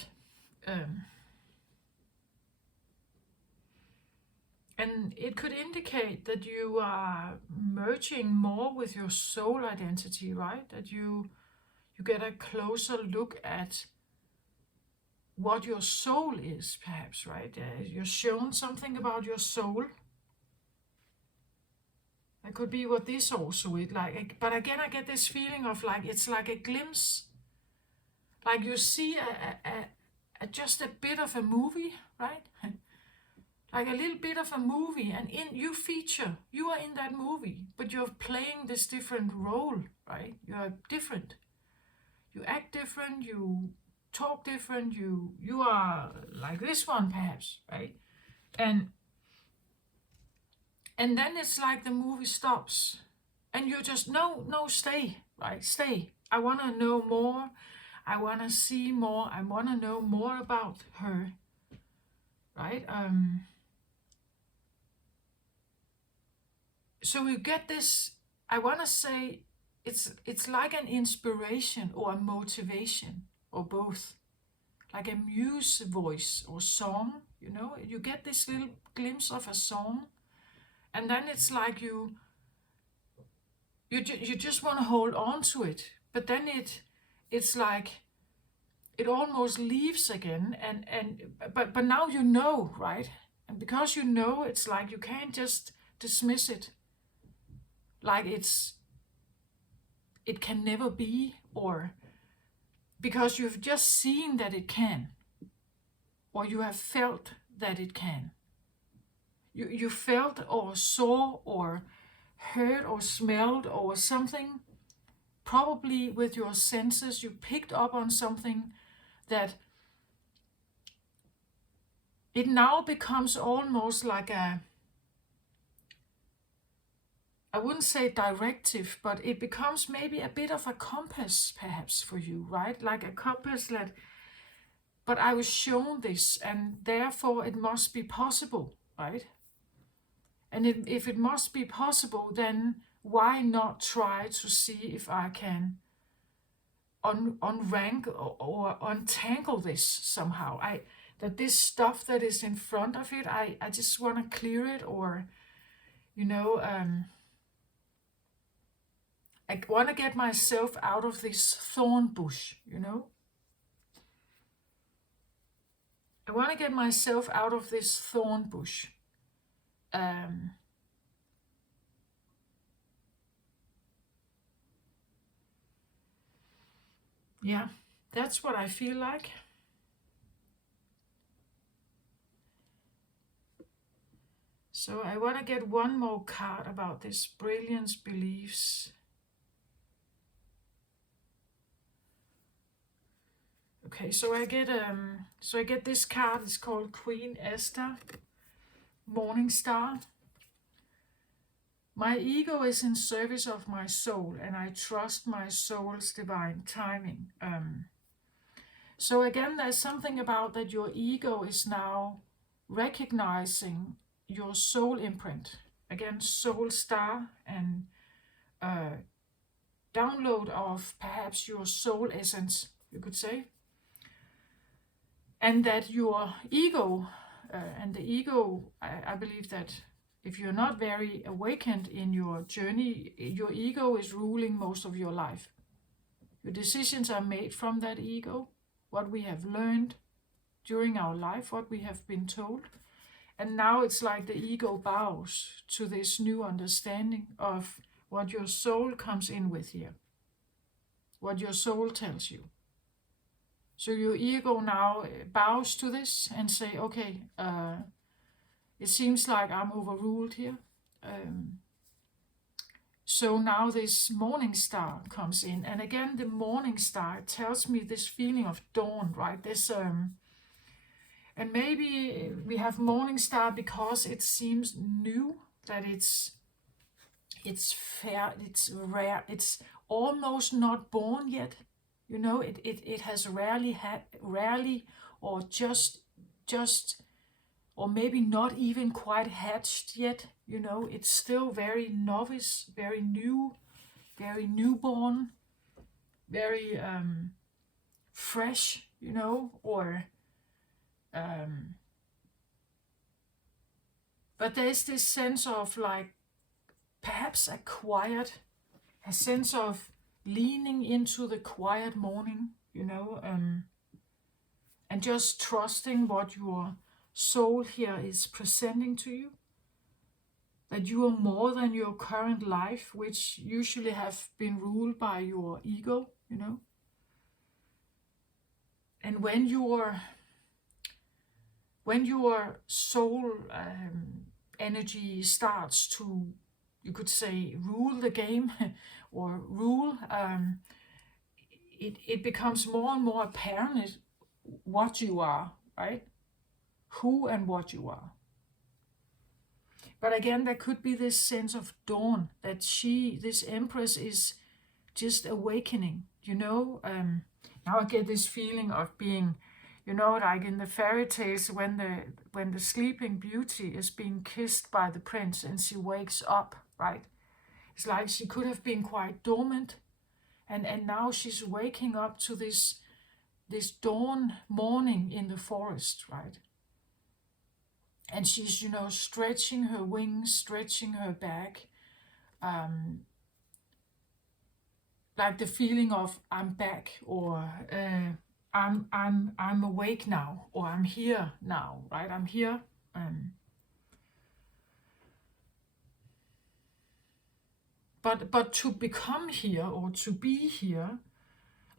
And it could indicate that you are merging more with your soul identity, right? That you get a closer look at what your soul is, perhaps, right? You're shown something about your soul. That could be what this also is like. But again, I get this feeling of like it's like a glimpse, like you see just a bit of a movie, right? Like a little bit of a movie, and you are in that movie, but you're playing this different role, right? You are different. You act different, you talk different, you are like this one perhaps, right? And then it's like the movie stops, and you just no, stay, right? Stay. I want to know more. I want to see more. I want to know more about her, right? So you get this, I want to say it's like an inspiration or a motivation or both, like a muse voice or song, you know. You get this little glimpse of a song, and then it's like you just want to hold on to it, but then it's like it almost leaves again, but now you know, right? And because you know, it's like you can't just dismiss it, like it can never be, or because you've just seen that it can, or you have felt that it can. You felt or saw or heard or smelled or something, probably with your senses, you picked up on something that it now becomes almost like I wouldn't say directive, but it becomes maybe a bit of a compass perhaps for you, right? Like a compass that, but I was shown this and therefore it must be possible, right? And if it must be possible, then why not try to see if I can unrank or untangle this somehow? That this stuff that is in front of it, I just want to clear it, or, you know, I want to get myself out of this thorn bush, you know. I want to get myself out of this thorn bush. Yeah, that's what I feel like. So I want to get one more card about this brilliance beliefs. Okay, so I get this card. It's called Queen Esther, Morning Star. My ego is in service of my soul, and I trust my soul's divine timing. So again, there's something about that your ego is now recognizing your soul imprint. Again, soul star and download of perhaps your soul essence, you could say. And that your ego, and the ego, I believe that if you're not very awakened in your journey, your ego is ruling most of your life. Your decisions are made from that ego, what we have learned during our life, what we have been told. And now it's like the ego bows to this new understanding of what your soul comes in with here, what your soul tells you. So your ego now bows to this and say, okay, it seems like I'm overruled here. So now this morning star comes in. And again, the morning star tells me this feeling of dawn, right? This, and maybe we have morning star because it seems new, that it's fair, it's rare, it's almost not born yet. You know, it has rarely or just or maybe not even quite hatched yet. You know, it's still very novice, very new, very newborn, very fresh, you know, or but there's this sense of like perhaps a sense of leaning into the quiet morning, you know, and just trusting what your soul here is presenting to you. That you are more than your current life, which usually have been ruled by your ego, you know. And when your soul energy starts to, you could say, rule the game or rule, it becomes more and more apparent what you are, right? Who and what you are. But again, there could be this sense of dawn, that this empress, is just awakening, you know. Now I get this feeling of being, you know, like in the fairy tales when the sleeping beauty is being kissed by the prince and she wakes up, right? It's like she could have been quite dormant, and now she's waking up to this dawn morning in the forest, right? And she's, you know, stretching her wings, stretching her back, like the feeling of I'm back, or I'm awake now, or I'm here now, right? I'm here. But to become here or to be here,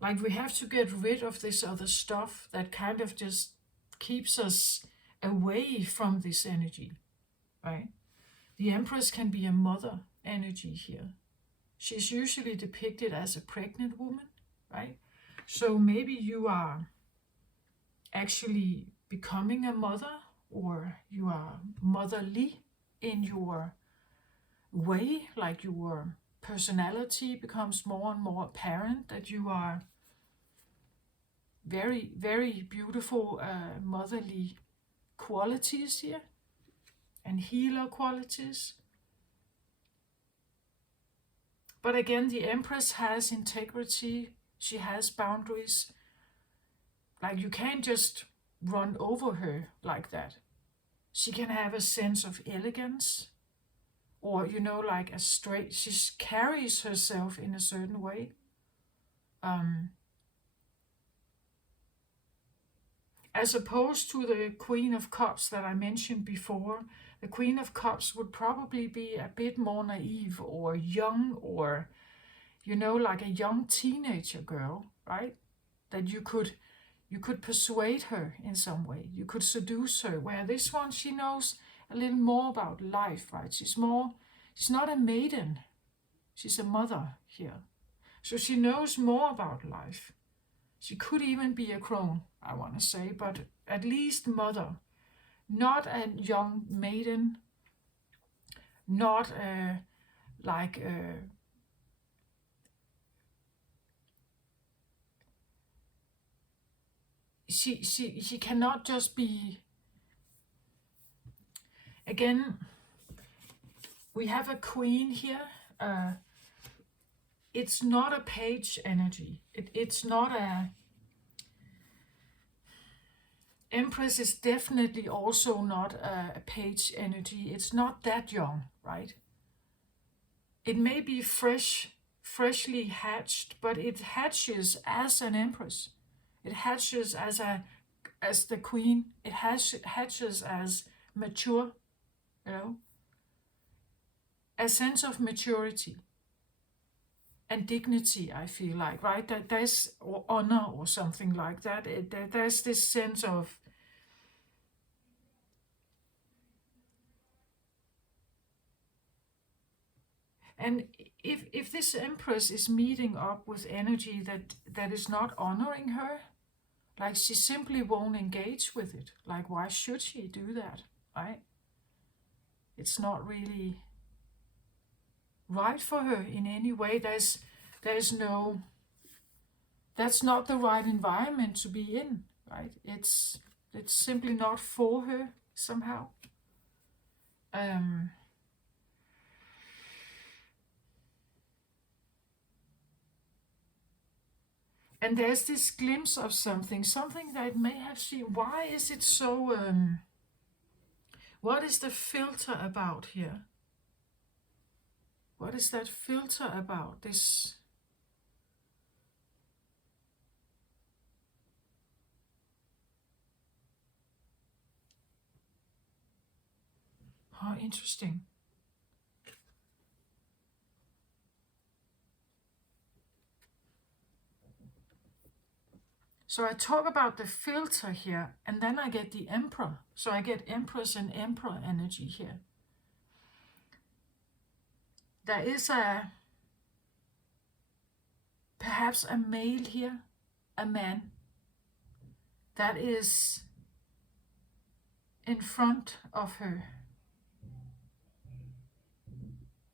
like we have to get rid of this other stuff that kind of just keeps us away from this energy, right? The Empress can be a mother energy here. She's usually depicted as a pregnant woman, right? So maybe you are actually becoming a mother, or you are motherly in your way, like your personality becomes more and more apparent, that you are very, very beautiful motherly qualities here and healer qualities. But again, the Empress has integrity, she has boundaries. Like you can't just run over her like that. She can have a sense of elegance, or, you know, like a straight, she carries herself in a certain way. As opposed to the Queen of Cups that I mentioned before, the Queen of Cups would probably be a bit more naive or young, or, you know, like a young teenager girl, right? that you could persuade her in some way. You could seduce her. Where this one, she knows a little more about life, right? She's not a maiden. She's a mother here. So she knows more about life. She could even be a crone, I want to say, but at least mother. Not a young maiden, not like she cannot just be. Again, we have a queen here. It's not a page energy. It's not a. Empress is definitely also not a page energy. It's not that young, right? It may be freshly hatched, but it hatches as an empress. It hatches as the queen. It hatches as mature, you know, a sense of maturity and dignity, I feel like, right? That there's or honor or something like that. There's this sense of and if this empress is meeting up with energy that is not honoring her, like she simply won't engage with it. Like, why should she do that, right? It's not really right for her in any way. There's no, that's not the right environment to be in, right? It's simply not for her somehow. And there's this glimpse of something that may have seen. Why is it so? What is the filter about here? What is that filter about? This. Oh, interesting. So I talk about the filter here, and then I get the emperor. So I get empress and emperor energy here. There is perhaps a male here, a man, that is in front of her.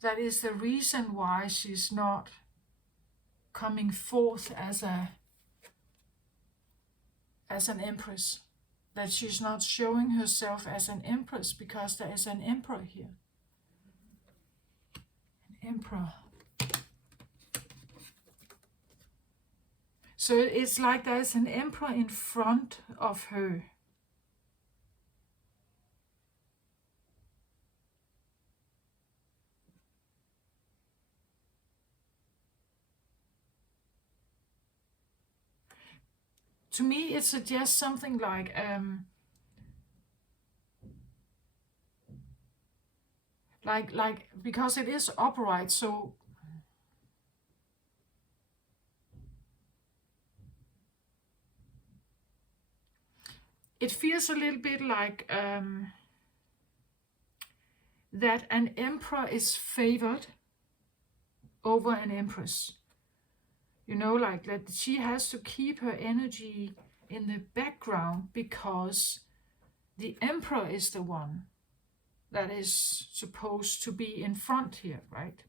That is the reason why she's not coming forth as an empress. That she's not showing herself as an empress because there is an emperor here. An emperor. So it's like there's an emperor in front of her. To me, it suggests something like because it is upright, so it feels a little bit like that an emperor is favored over an empress. You know, like that she has to keep her energy in the background because the emperor is the one that is supposed to be in front here, right?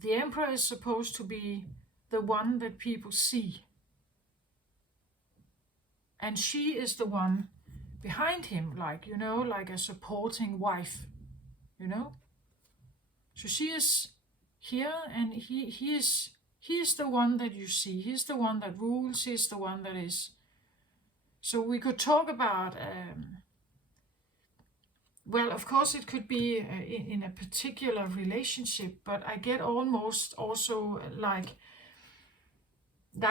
The emperor is supposed to be the one that people see. And she is the one behind him, like, you know, like a supporting wife, you know? So she is here, and he is the one that you see. He's the one that rules. He's the one that is. So we could talk about, well, of course it could be in a particular relationship, but I get almost also like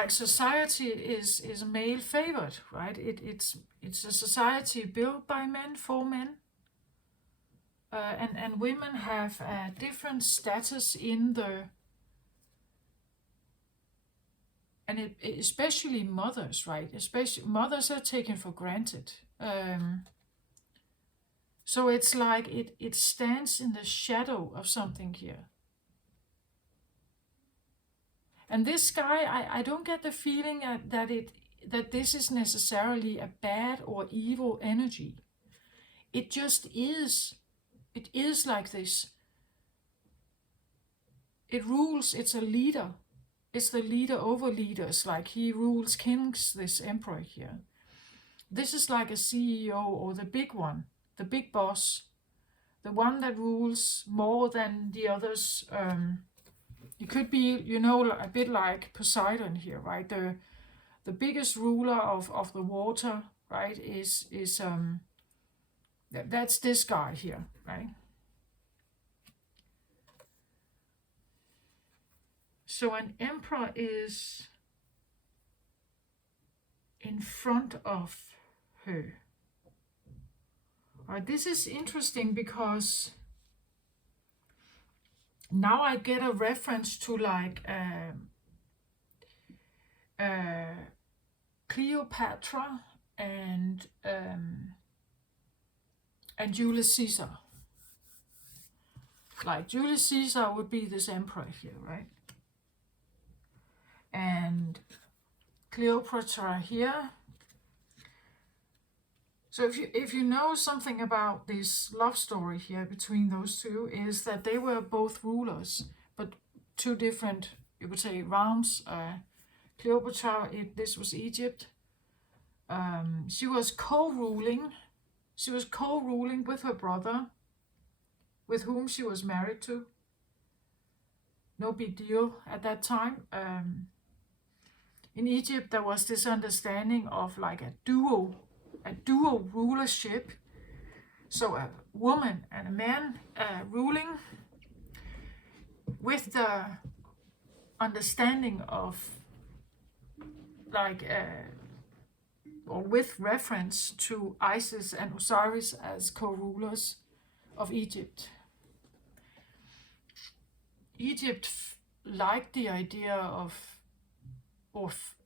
society is male favored, right? It's a society built by men for men. And women have a different status in the and especially mothers, right? Especially mothers are taken for granted. So it's like it stands in the shadow of something here. And this guy, I don't get the feeling that this is necessarily a bad or evil energy. It just is. It is like this. It rules. It's a leader. It's the leader over leaders. Like he rules kings, this emperor here. This is like a CEO or the big one, the big boss, the one that rules more than the others. It could be, a bit like Poseidon here, right? The biggest ruler of the water, right, is that's this guy here, right? So an emperor is in front of her. All right, this is interesting because now I get a reference to like Cleopatra and Julius Caesar. Like Julius Caesar would be this emperor here, right? And Cleopatra here. So if you know something about this love story here between those two, is that they were both rulers, but two different, you would say, realms. Cleopatra, this was Egypt. She was co-ruling. She was co-ruling with her brother, with whom she was married to. No big deal at that time. In Egypt, there was this understanding of like a dual rulership. So a woman and a man ruling with the understanding of like or with reference to Isis and Osiris as co-rulers of Egypt. Egypt liked the idea of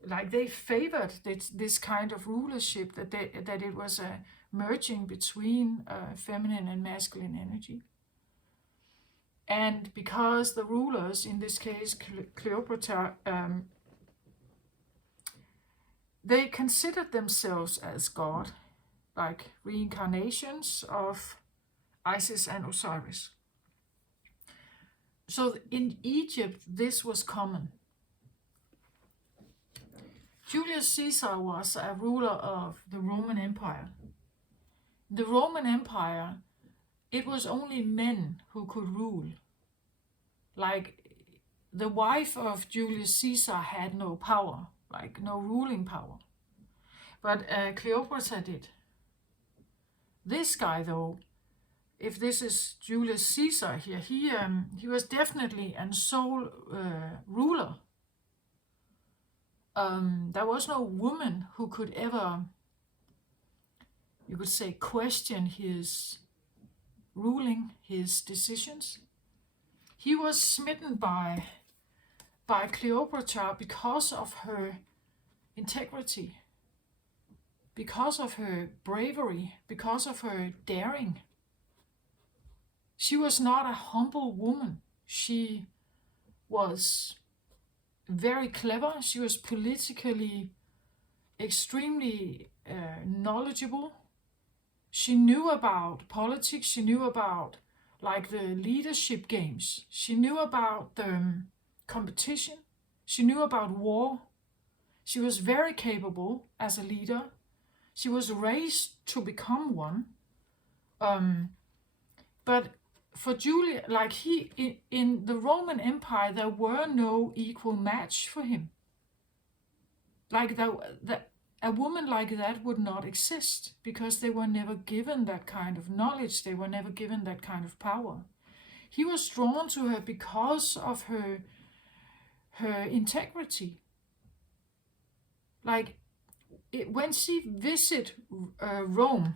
like they favored this kind of rulership, that it was a merging between feminine and masculine energy. And because the rulers, in this case Cleopatra, they considered themselves as God, like reincarnations of Isis and Osiris. So in Egypt, this was common. Julius Caesar was a ruler of the Roman Empire. The Roman Empire, it was only men who could rule. Like the wife of Julius Caesar had no power, like no ruling power. But Cleopatra did. This guy, though, if this is Julius Caesar here, he was definitely a sole ruler. There was no woman who could ever, you could say, question his ruling, his decisions. He was smitten by Cleopatra because of her integrity, because of her bravery, because of her daring. She was not a humble woman. She was very clever. She was politically extremely knowledgeable. She knew about politics. She knew about like the leadership games. She knew about the competition. She knew about war. She was very capable as a leader. She was raised to become one. But for Julius, like in the Roman Empire, there were no equal match for him. Like a woman like that would not exist because they were never given that kind of knowledge. They were never given that kind of power. He was drawn to her because of her integrity. Like when she visited Rome,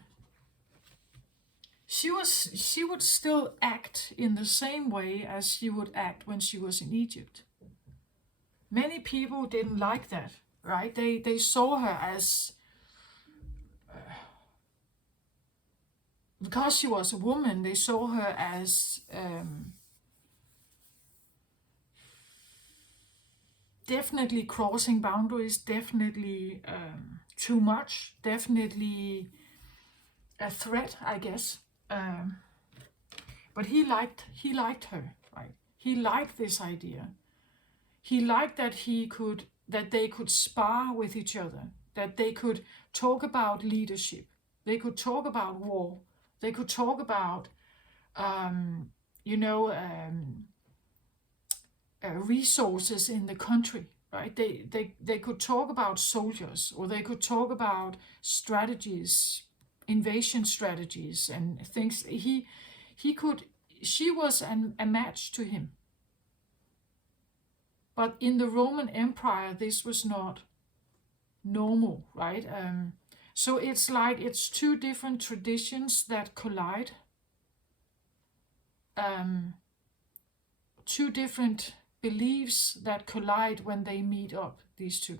she would still act in the same way as she would act when she was in Egypt. many people didn't like that, right? They saw her as, because she was a woman, they saw her as definitely crossing boundaries, definitely too much, definitely a threat, I guess. But he liked her, right? He liked this idea. He liked that they could spar with each other, that they could talk about leadership, they could talk about war, they could talk about you know, resources in the country, right? They could talk about soldiers, or they could talk about strategies, invasion strategies, and things. He could. She was a match to him. But in the Roman Empire, this was not normal, right? So it's like it's two different traditions that collide. Two different beliefs that collide when they meet up, these two.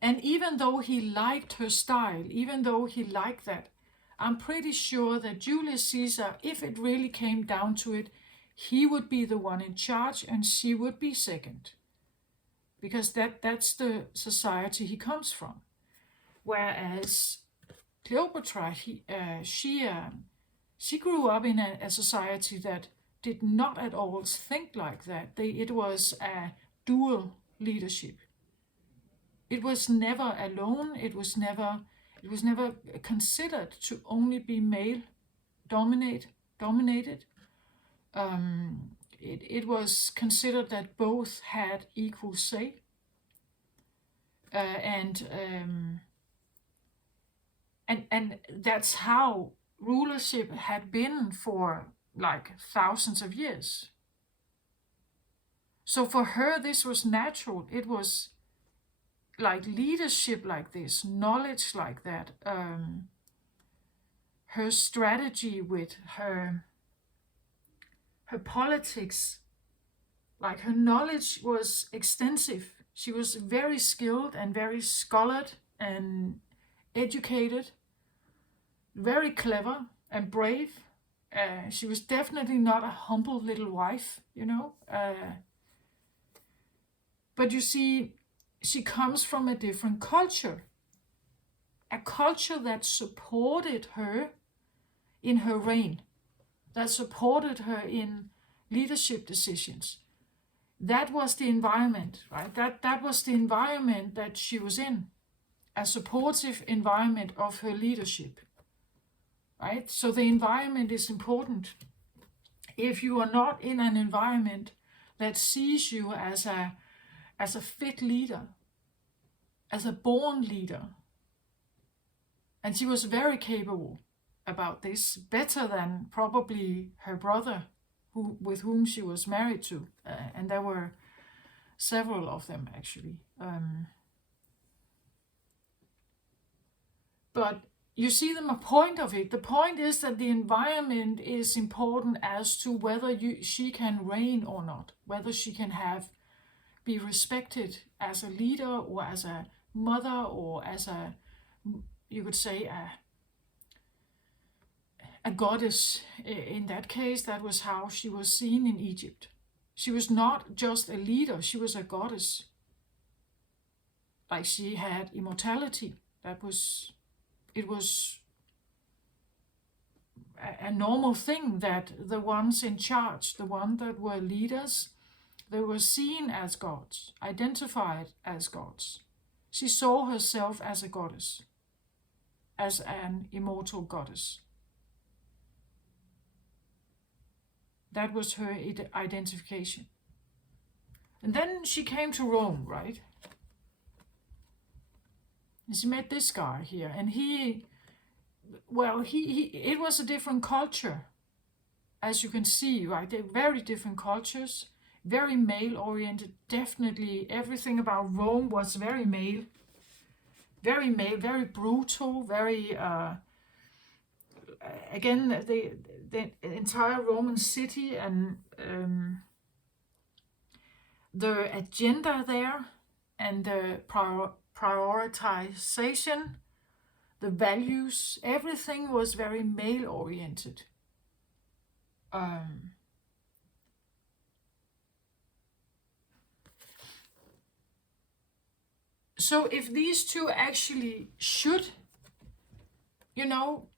And even though he liked her style, even though he liked that, I'm pretty sure that Julius Caesar, if it really came down to it, he would be the one in charge and she would be second. Because that's the society he comes from. Whereas Cleopatra, she grew up in a society that did not at all think like that. It was a dual leadership. It was never alone. It was never considered to only be male dominated. It was considered that both had equal say, and that's how rulership had been for like thousands of years. So for her, this was natural. It was like leadership like this, knowledge like that, her strategy with her politics, like her knowledge was extensive. She was very skilled and very scholared and educated, very clever and brave. She was definitely not a humble little wife, you know. But you see, she comes from a different culture. A culture that supported her in her reign, that supported her in leadership decisions. That was the environment, right? That was the environment that she was in, a supportive environment of her leadership, right? So the environment is important. If you are not in an environment that sees you as a fit leader, as a born leader, and she was very capable about this, better than probably her brother, with whom she was married to, and there were several of them actually. But you see the point of it. The point is that the environment is important as to whether she can reign or not, whether she can be respected as a leader or as a mother or as you could say a goddess. In that case, that was how she was seen in Egypt. She was not just a leader, she was a goddess. Like she had immortality. It was a normal thing that the ones in charge, the ones that were leaders, they were seen as gods, identified as gods. She saw herself as a goddess, as an immortal goddess. That was her identification. And then she came to Rome, right? And she met this guy here, and he it was a different culture, as you can see, right? They're very different cultures, very male-oriented. Definitely everything about Rome was very male, very brutal, very again, the entire Roman city and the agenda there and the prioritization, the values, everything was very male oriented. So if these two actually should, you know,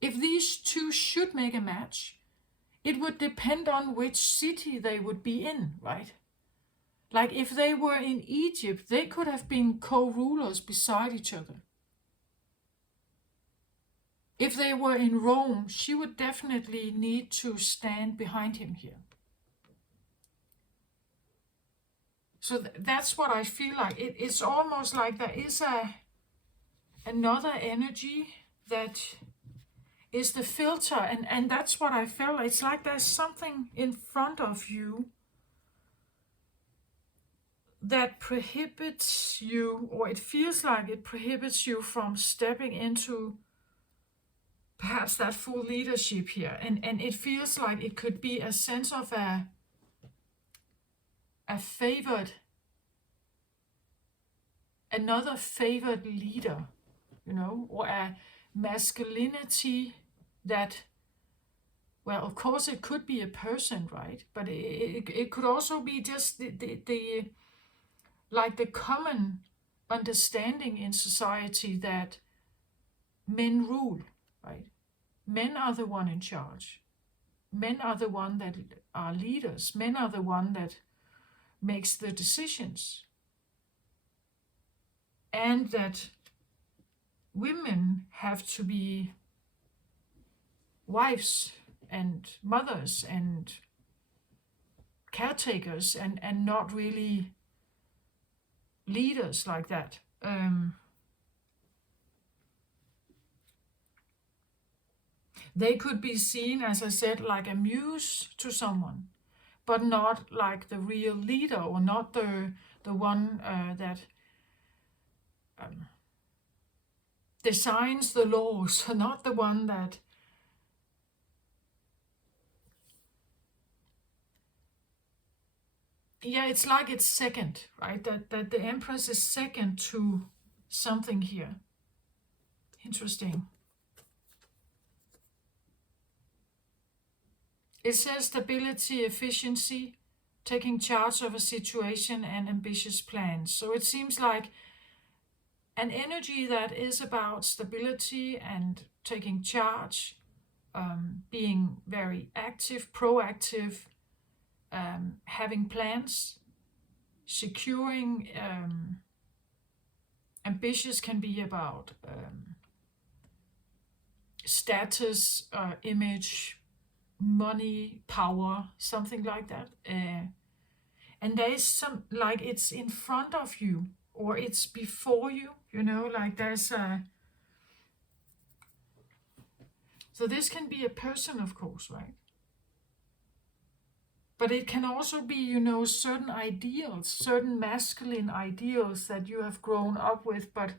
if these two should make a match, it would depend on which city they would be in, right? Like if they were in Egypt, they could have been co-rulers beside each other. If they were in Rome, she would definitely need to stand behind him here. So that's what I feel like. It's almost like there is another energy that is the filter, and that's what I felt. It's like there's something in front of you that prohibits you, or it feels like it prohibits you from stepping into perhaps that full leadership here. And it feels like it could be a sense of a favored, another favored leader, you know, or a masculinity that, well, of course it could be a person, right? But it could also be just the like the common understanding in society that men rule, right? Men are the one in charge. Men are the one that are leaders. Men are the one that makes the decisions. And that women have to be wives and mothers and caretakers and not really leaders like that. They could be seen, as I said, like a muse to someone, but not like the real leader, or not the one that designs the laws, not the one that it's like it's second, right? That the Empress is second to something here. Interesting. It says stability, efficiency, taking charge of a situation, and ambitious plans. So it seems like an energy that is about stability and taking charge, being very active, proactive, having plans, securing. Ambitious can be about status, image, money, power, something like that. And there is some, like it's in front of you, or it's before you, you know, like there's a... So this can be a person, of course, right? But it can also be, you know, certain ideals, certain masculine ideals that you have grown up with. But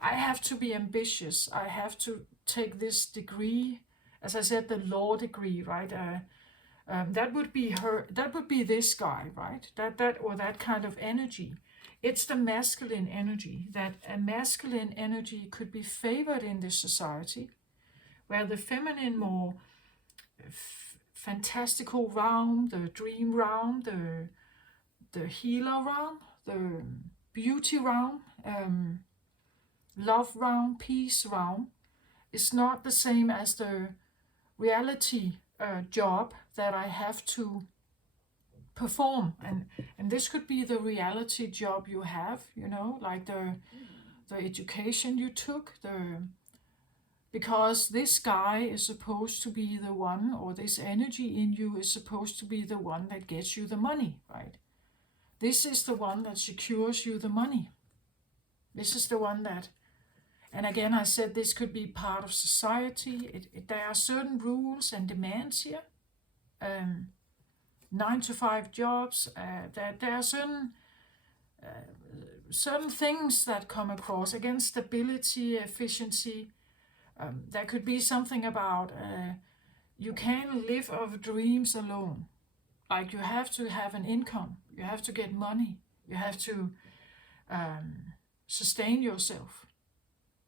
I have to be ambitious. I have to take this degree, as I said, the law degree, right? That would be her. That would be this guy, right? That kind of energy. It's the masculine energy. That a masculine energy could be favored in this society, where the feminine, more fantastical realm, the dream realm, the healer realm, the beauty realm, love realm, peace realm, is not the same as the reality job that I have to perform. And this could be the reality job you have, you know, like the education you took, because this guy is supposed to be the one, or this energy in you is supposed to be the one that gets you the money, right? This is the one that secures you the money. This is the one that, and again, I said this could be part of society. There are certain rules and demands here. 9-to-5 jobs. There are certain things that come across. Again, stability, efficiency, There could be something about you can't live of dreams alone. Like you have to have an income, you have to get money, you have to sustain yourself.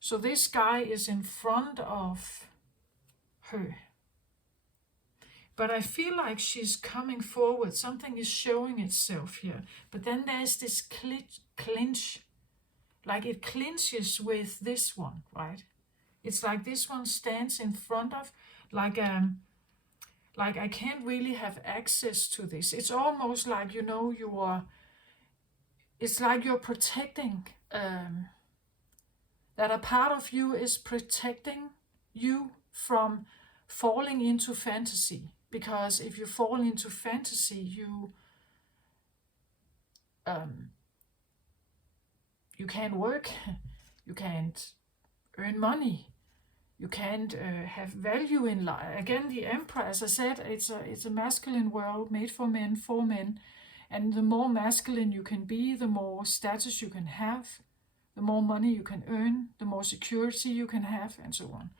So this guy is in front of her. But I feel like she's coming forward. Something is showing itself here. But then there's this clinch. Like it clinches with this one, right? It's like this one stands in front of, like I can't really have access to this. It's almost like, it's like you're protecting, that a part of you is protecting you from falling into fantasy. Because if you fall into fantasy, you can't work, you can't earn money, you can't have value in life. Again, the Emperor, as I said, it's a masculine world made for men, and the more masculine you can be, the more status you can have, the more money you can earn, the more security you can have, and so on.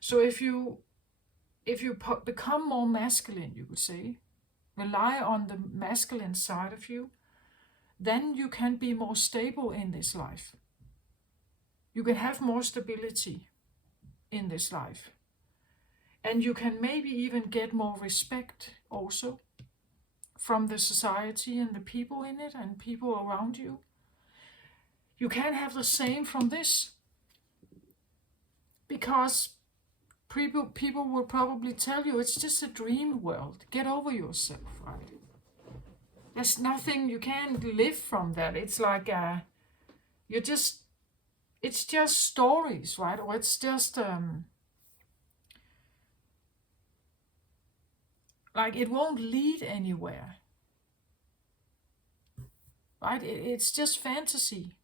So if you become more masculine, you could say, rely on the masculine side of you, then you can be more stable in this life. You can have more stability in this life. And you can maybe even get more respect also from the society and the people in it and people around you. You can have the same from this, because people will probably tell you it's just a dream world. Get over yourself, right? There's nothing, you can't live from that. It's like it's just stories, right? Or it's just like it won't lead anywhere, right? It's just fantasy,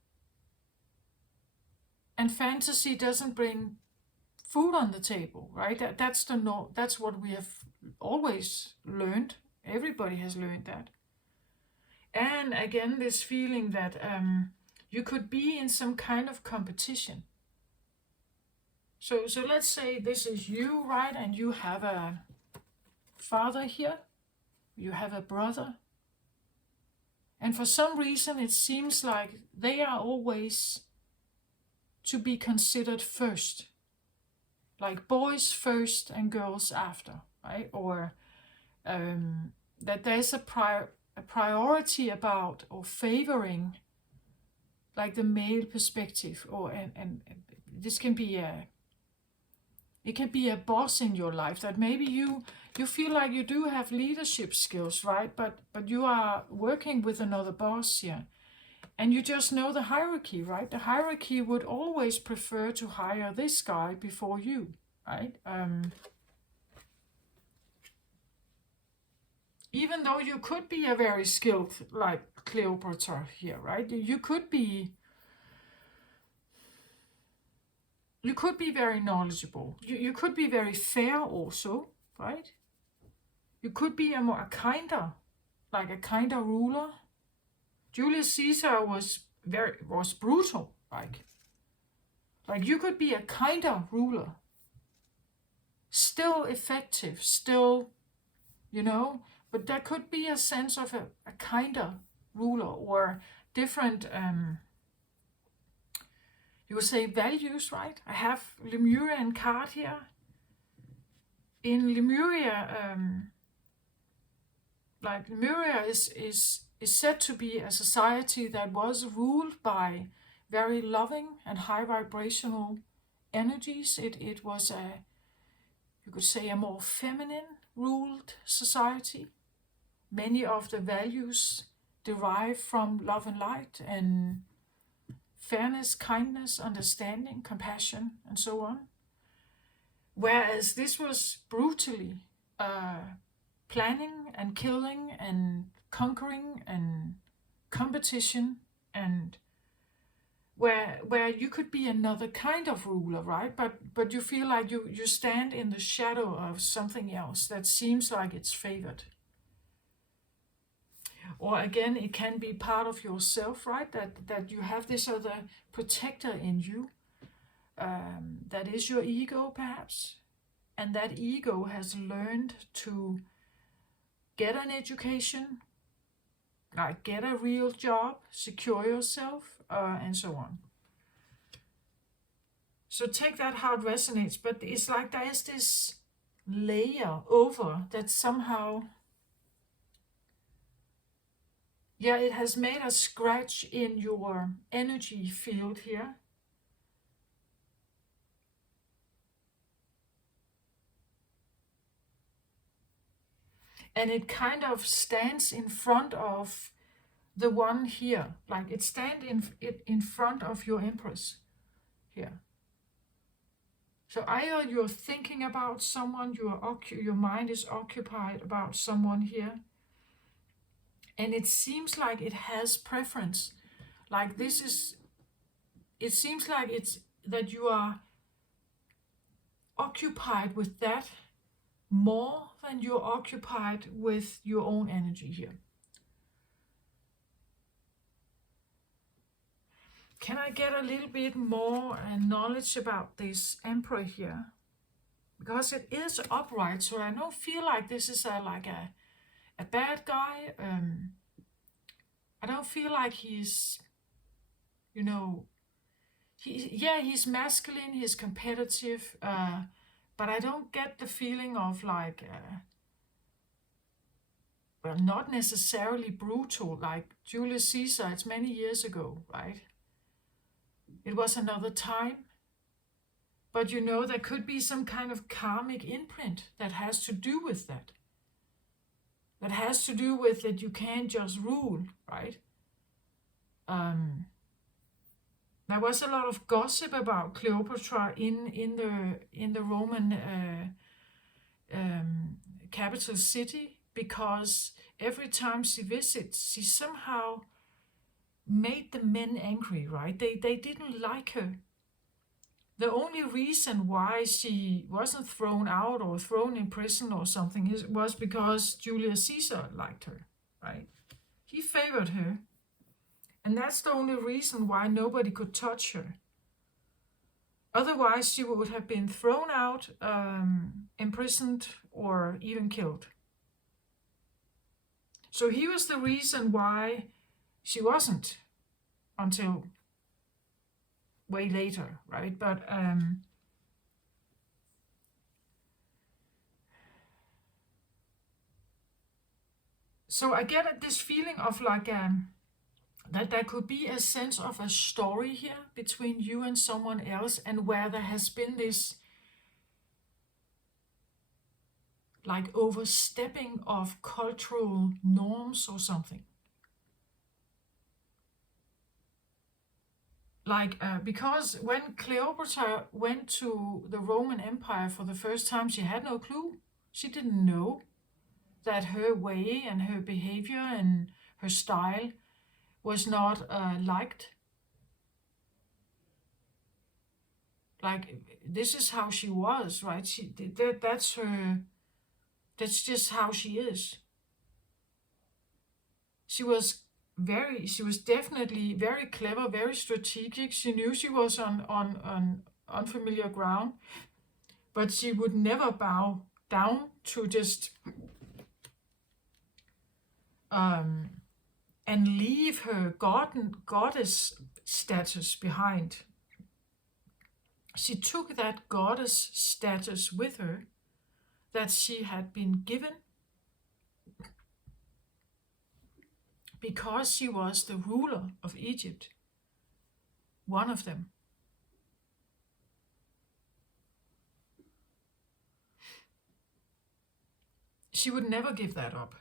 and fantasy doesn't bring food on the table, right? That's what we have always learned. Everybody has learned that. And again, this feeling that you could be in some kind of competition. So let's say this is you, right? And you have a father here, you have a brother. And for some reason, it seems like they are always to be considered first. Like boys first and girls after, right? Or that there's a priority about or favoring like the male perspective, or and this can be it can be a boss in your life that maybe you feel like you do have leadership skills, right? But you are working with another boss here. And you just know the hierarchy, right? The hierarchy would always prefer to hire this guy before you, right? Even though you could be a very skilled, like Cleopatra here, right? You could be very knowledgeable. You could be very fair also, right? You could be a kinder ruler. Julius Caesar was brutal, like you could be a kinder ruler, still effective, still, but there could be a sense of a kinder ruler, or different, you would say, values, right? I have Lemurian card here. In Lemuria, Lemuria is said to be a society that was ruled by very loving and high vibrational energies. It was you could say, a more feminine ruled society. Many of the values derive from love and light and fairness, kindness, understanding, compassion, and so on. Whereas this was brutally planning and killing and conquering and competition, and where you could be another kind of ruler, right? But you feel like you stand in the shadow of something else that seems like it's favored. Or again, it can be part of yourself, right? That you have this other protector in you that is your ego, perhaps. And that ego has learned to get an education, like get a real job, secure yourself, and so on. So take that how it resonates, but it's like there is this layer over that somehow, yeah, it has made a scratch in your energy field here. And it kind of stands in front of the one here, like it stands in front of your Empress here. So either you're thinking about someone, your mind is occupied about someone here, and it seems like it has preference. Like this is, it seems like it's that you are occupied with that more than you're occupied with your own energy here. Can I get a little bit more knowledge about this Emperor here? Because it is upright, so I don't feel like this is like a bad guy. I don't feel like he's, you know, he's masculine, he's competitive, but I don't get the feeling of like, well, not necessarily brutal like Julius Caesar. It's many years ago, right? It was another time. But you know, there could be some kind of karmic imprint that has to do with that. That has to do with that you can't just rule, right? There was a lot of gossip about Cleopatra in the Roman capital city, because every time she visits, she somehow made the men angry, right? They didn't like her. The only reason why she wasn't thrown out or thrown in prison or something was because Julius Caesar liked her, right? He favored her. And that's the only reason why nobody could touch her. Otherwise, she would have been thrown out, imprisoned, or even killed. So he was the reason why she wasn't until way later, right? But so I get this feeling of like that there could be a sense of a story here between you and someone else, and where there has been this like overstepping of cultural norms or something. Like, because when Cleopatra went to the Roman Empire for the first time, she had no clue. She didn't know that her way and her behavior and her style was not liked. Like, this is how she was, right? That's just how she is. She was definitely very clever, very strategic. She knew she was on unfamiliar ground, but she would never bow down to just and leave her goddess status behind. She took that goddess status with her that she had been given because she was the ruler of Egypt, one of them. She would never give that up.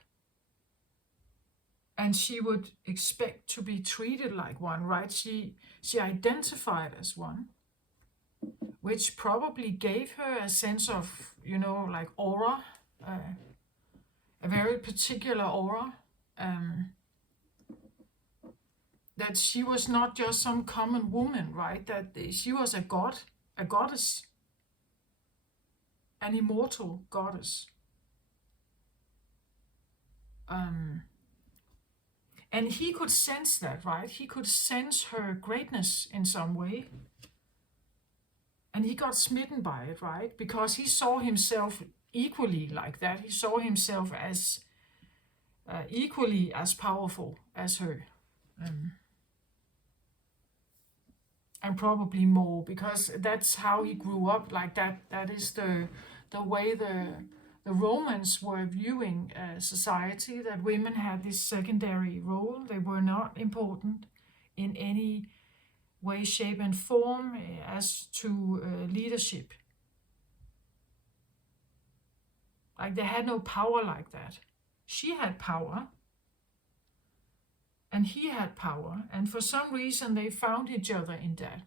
And she would expect to be treated like one, right? She identified as one, which probably gave her a sense of, like aura, a very particular aura. That she was not just some common woman, right? That she was a goddess, an immortal goddess. And he could sense that, right? He could sense her greatness in some way. And he got smitten by it, right? Because he saw himself equally like that. He saw himself as equally as powerful as her. And probably more, because that's how he grew up like that. That is the way the Romans were viewing society, that women had this secondary role. They were not important in any way, shape, and form as to leadership. Like they had no power like that. She had power, and he had power, and for some reason they found each other in that.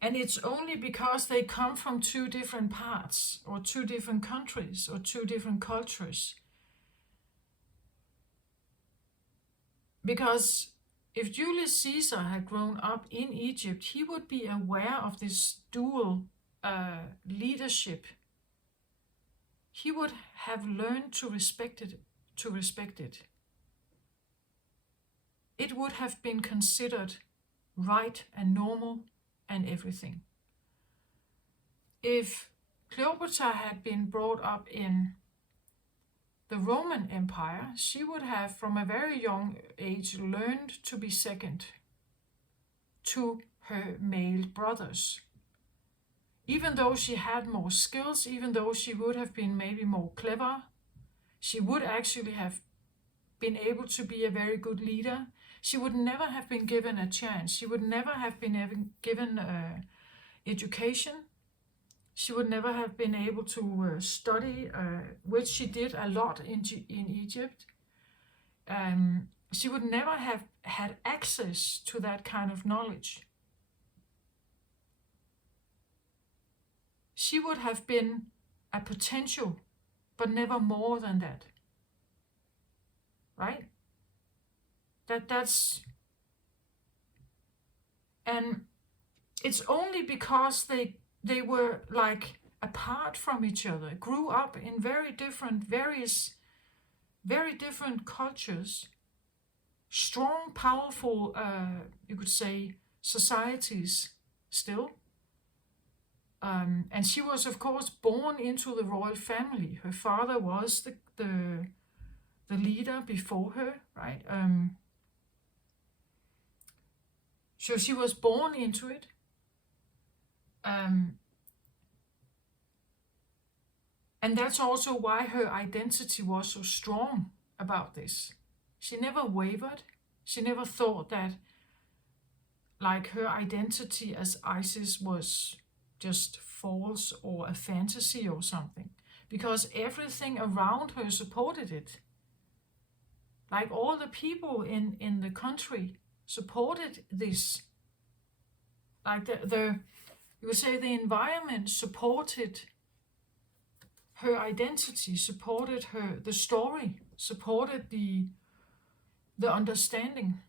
And it's only because they come from two different parts, or two different countries, or two different cultures. Because if Julius Caesar had grown up in Egypt, he would be aware of this dual leadership. He would have learned to respect it. It would have been considered right and normal and everything. If Cleopatra had been brought up in the Roman Empire, she would have from a very young age learned to be second to her male brothers. Even though she had more skills, even though she would have been maybe more clever, she would actually have been able to be a very good leader. She would never have been given a chance. She would never have been given education. She would never have been able to study, which she did a lot in Egypt. She would never have had access to that kind of knowledge. She would have been a potential, but never more than that. Right? That's, and it's only because they were like apart from each other, grew up in very different cultures, strong, powerful, you could say, societies still. And she was, of course, born into the royal family. Her father was the leader before her, right? So she was born into it. And that's also why her identity was so strong about this. She never wavered. She never thought that like her identity as Isis was just false or a fantasy or something, because everything around her supported it. Like all the people in the country supported this. Like the you would say the environment supported her identity, supported the story, supported the understanding.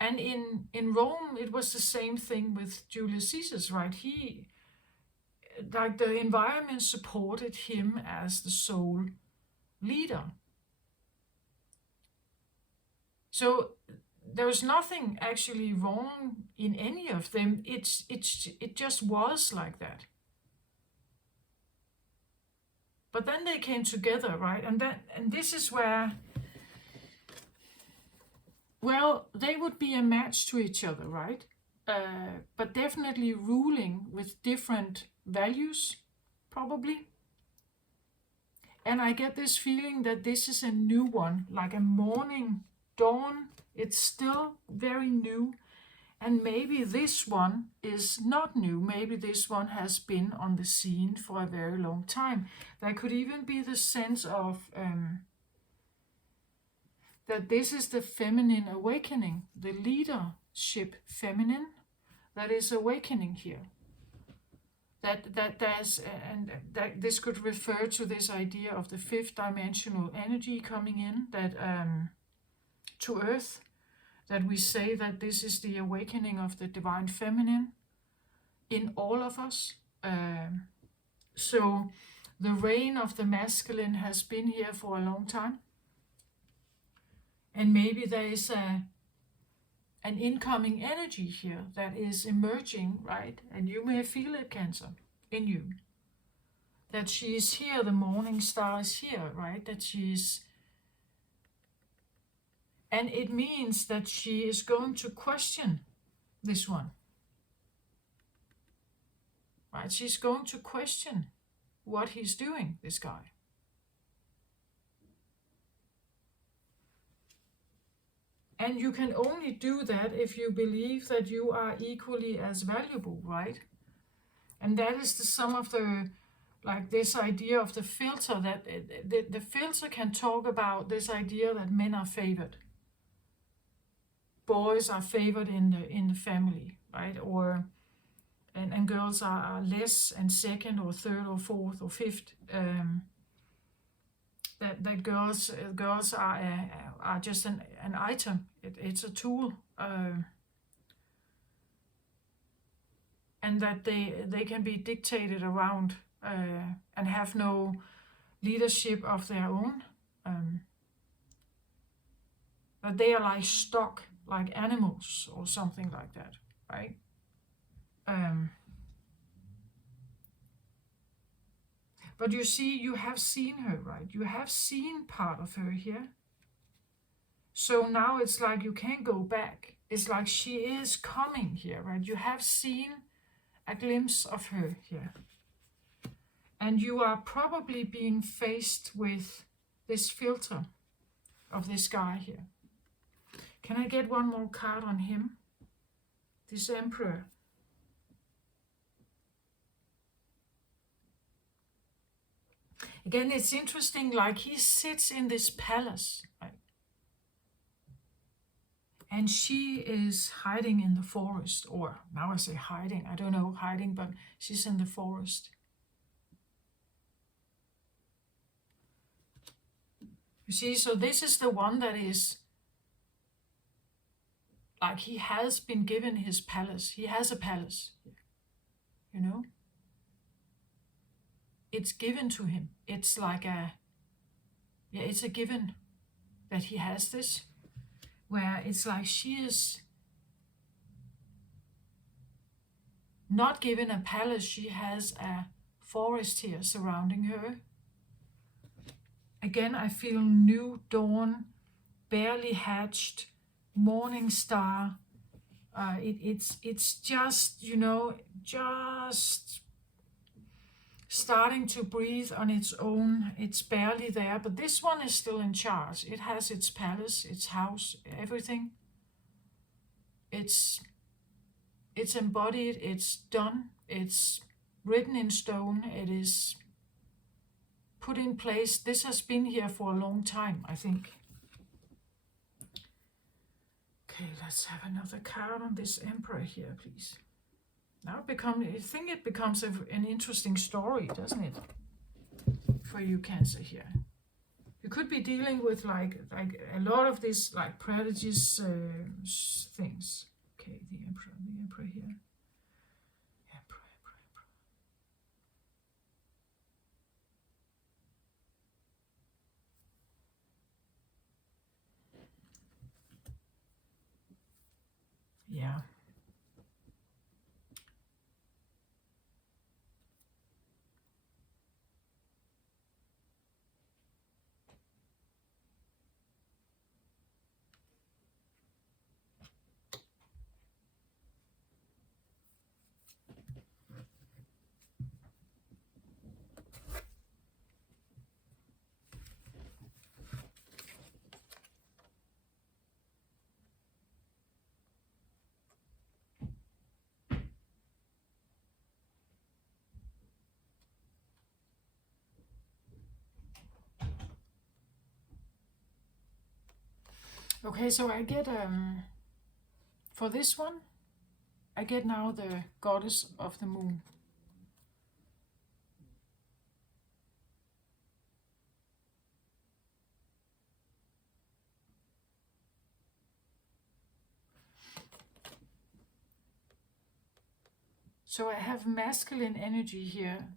And in Rome, it was the same thing with Julius Caesar, right? The environment supported him as the sole leader. So there's nothing actually wrong in any of them. It just was like that. But then they came together, right? And this is where, well, they would be a match to each other, right? But definitely ruling with different values, probably. And I get this feeling that this is a new one, like a morning dawn. It's still very new. And maybe this one is not new. Maybe this one has been on the scene for a very long time. There could even be the sense of that this is the feminine awakening, the leadership feminine that is awakening here. That this could refer to this idea of the fifth dimensional energy coming in, that to Earth, that we say that this is the awakening of the divine feminine in all of us. So the reign of the masculine has been here for a long time. And maybe there is an incoming energy here that is emerging, right? And you may feel it, Cancer, in you. That she is here, the morning star is here, right? That she is, and it means that she is going to question this one, right? She's going to question what he's doing, this guy. And you can only do that if you believe that you are equally as valuable, right? And that is the sum of the, like this idea of the filter, that the filter can talk about this idea that men are favored. Boys are favored in the family, right? Or and girls are less, and second or third or fourth or fifth. That girls are just an item. It's a tool, and that they can be dictated around and have no leadership of their own. That they are like stock, like animals or something like that, right? But you see, you have seen her, right? You have seen part of her here. So now it's like you can't go back. It's like she is coming here, right? You have seen a glimpse of her here. And you are probably being faced with this filter of this guy here. Can I get one more card on him? This Emperor. Again, it's interesting, like he sits in this palace, right? And she is hiding in the forest, or now I say hiding, I don't know, hiding, but she's in the forest. You see, so this is the one that is, like he has been given his palace. He has a palace, you know? It's given to him. It's like it's a given that he has this, where it's like she is not given a palace, she has a forest here surrounding her. Again, I feel new dawn, barely hatched, morning star. It's just, you know, just starting to breathe on its own. It's barely there, but this one is still in charge. It has its palace, its house, everything. It's embodied, it's done, it's written in stone, it is put in place. This has been here for a long time, I think. Okay, let's have another card on this Emperor here, please. Now I think it becomes an interesting story, doesn't it? For you, Cancer, here. You could be dealing with like a lot of these like prodigious things. Okay, the Emperor here. Emperor. Yeah. Okay, so I get for this one, I get now the goddess of the moon. So I have masculine energy here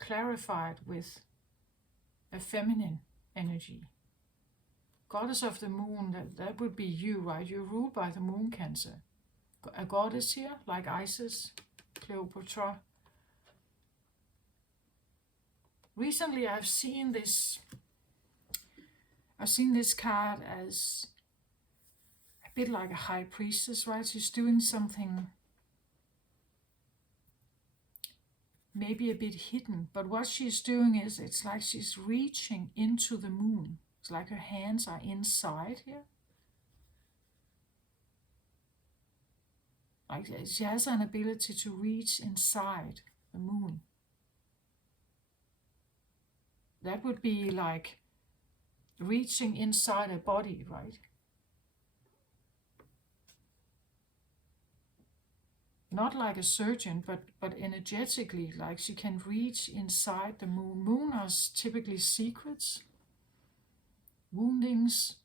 clarified with a feminine energy. Goddess of the moon, that would be you, right? You're ruled by the moon, Cancer. A goddess here, like Isis, Cleopatra. Recently I've seen this card as a bit like a high priestess, right? She's doing something maybe a bit hidden, but what she's doing is, it's like she's reaching into the moon. It's like her hands are inside here. Like she has an ability to reach inside the moon. That would be like reaching inside a body, right? Not like a surgeon, but energetically, like she can reach inside the moon. Moon are typically secrets, woundings,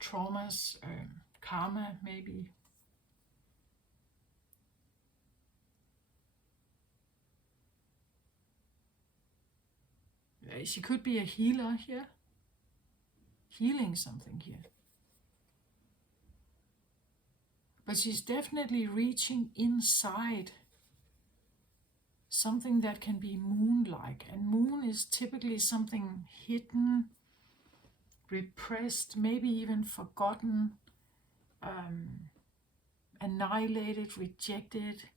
traumas, karma maybe. She could be a healer here, healing something here. But she's definitely reaching inside something that can be moon-like. And moon is typically something hidden, repressed, maybe even forgotten, annihilated, rejected.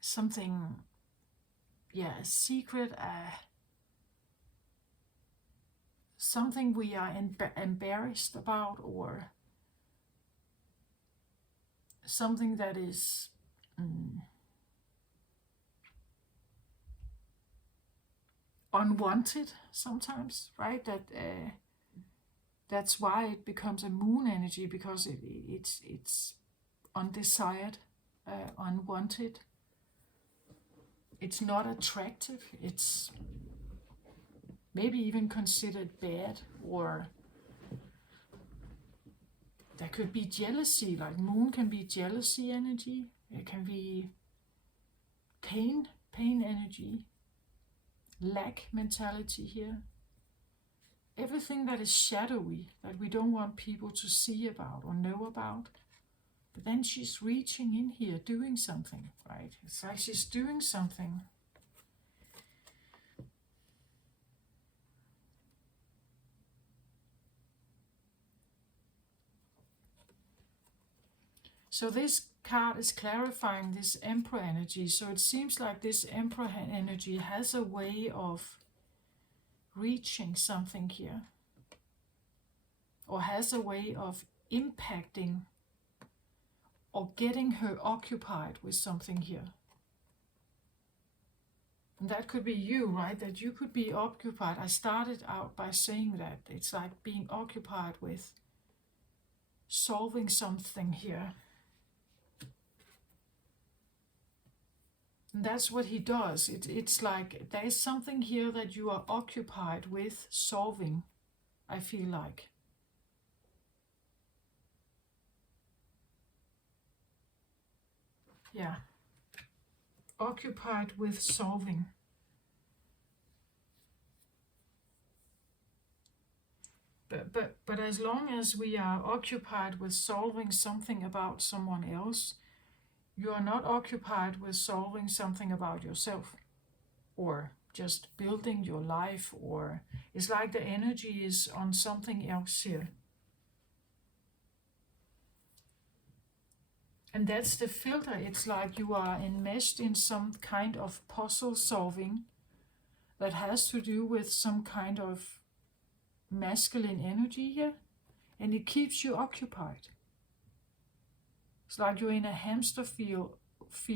Something, a secret, something we are embarrassed about, or something that is unwanted sometimes, right? That's why it becomes a moon energy, because it's undesired, unwanted. It's not attractive. It's maybe even considered bad, or there could be jealousy. Like moon can be jealousy energy. It can be pain energy, lack mentality here. Everything that is shadowy, that we don't want people to see about or know about. But then she's reaching in here, doing something, right? It's like she's doing something. So this card is clarifying this Emperor energy. So it seems like this Emperor energy has a way of reaching something here, or has a way of impacting or getting her occupied with something here. And that could be you, right? That you could be occupied. I started out by saying that it's like being occupied with solving something here. And that's what he does. It's like there's something here that you are occupied with solving, I feel like. Yeah. Occupied with solving. But as long as we are occupied with solving something about someone else, you are not occupied with solving something about yourself, or just building your life, or it's like the energy is on something else here. And that's the filter. It's like you are enmeshed in some kind of puzzle solving that has to do with some kind of masculine energy here, and it keeps you occupied. It's like you're in a hamster wheel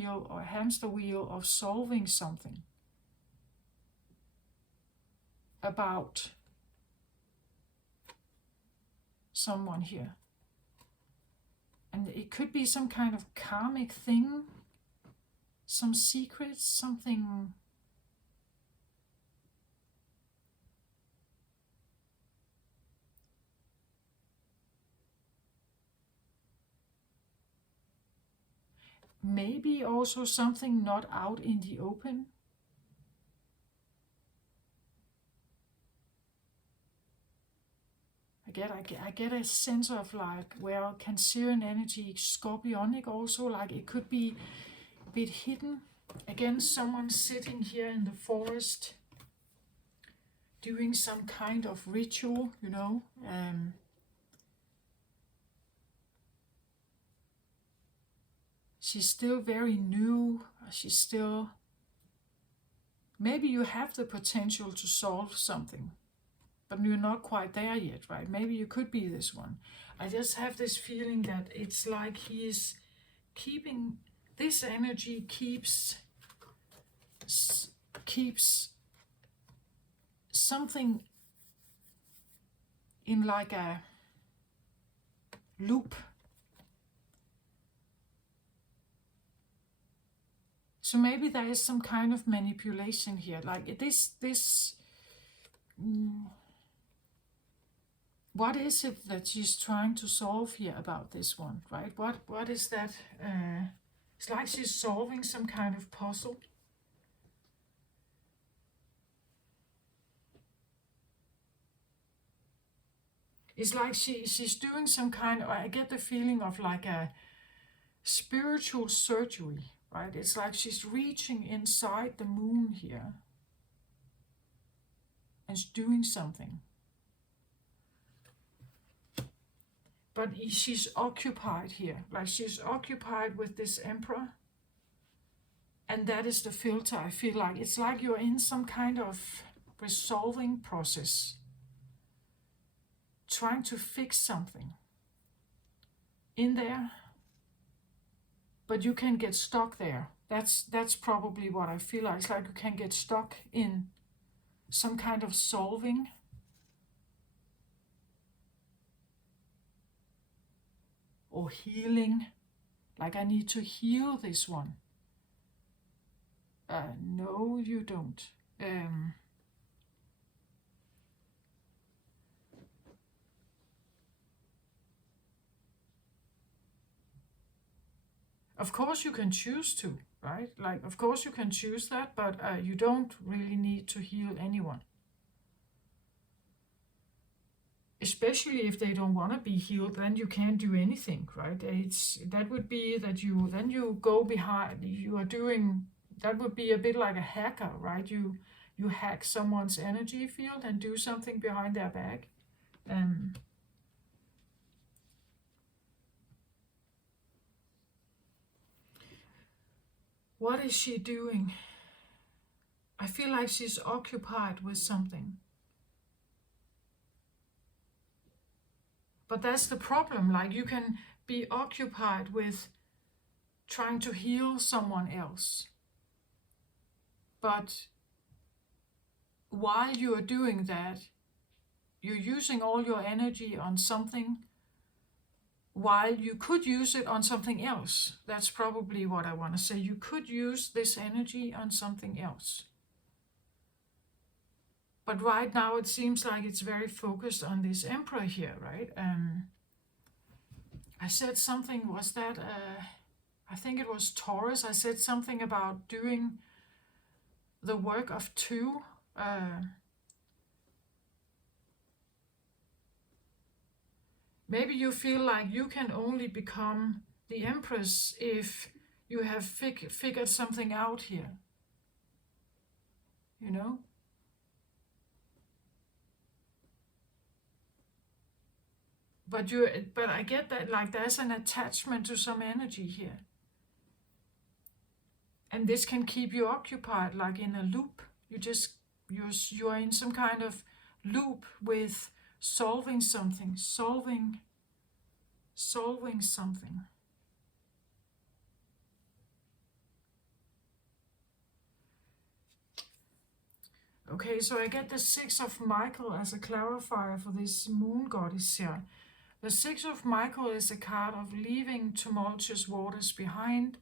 or hamster wheel of solving something about someone here. And it could be some kind of karmic thing, some secrets, something. Maybe also something not out in the open. I get a sense of like, well, Cancerian energy, Scorpionic also, like it could be a bit hidden. Again, someone sitting here in the forest doing some kind of ritual, you know. She's still very new. She's still... Maybe you have the potential to solve something, but you're not quite there yet, right? Maybe you could be this one. I just have this feeling that it's like he is keeping... This energy keeps something in like a loop. So maybe there is some kind of manipulation here, like this. What is it that she's trying to solve here about this one, right? What is that? It's like she's solving some kind of puzzle. It's like she's doing some kind of... I get the feeling of like a spiritual surgery, right? It's like she's reaching inside the moon here and she's doing something. But she's occupied here, like she's occupied with this emperor. And that is the filter, I feel like. It's like you're in some kind of resolving process, trying to fix something in there, but you can get stuck there. That's probably what I feel like. It's like you can get stuck in some kind of solving. Or healing. Like, I need to heal this one. No, you don't. Of course you can choose to, right? Like, of course you can choose that, but you don't really need to heal anyone. Especially if they don't want to be healed, then you can't do anything, right? That would be that you go behind, you are doing... That would be a bit like a hacker, right? You hack someone's energy field and do something behind their back. What is she doing? I feel like she's occupied with something. But that's the problem. Like, you can be occupied with trying to heal someone else. But while you are doing that, you're using all your energy on something while you could use it on something else. That's probably what I want to say. You could use this energy on something else. But right now it seems like it's very focused on this emperor here, right? I said something, was that, I think it was Taurus. I said something about doing the work of two. Maybe you feel like you can only become the Empress if you have figured something out here. You know? But I get that, like, there's an attachment to some energy here. And this can keep you occupied, like in a loop. You're in some kind of loop with solving something, solving something. Okay, so I get the Six of Michael as a clarifier for this moon goddess here. The Six of Michael is a card of leaving tumultuous waters behind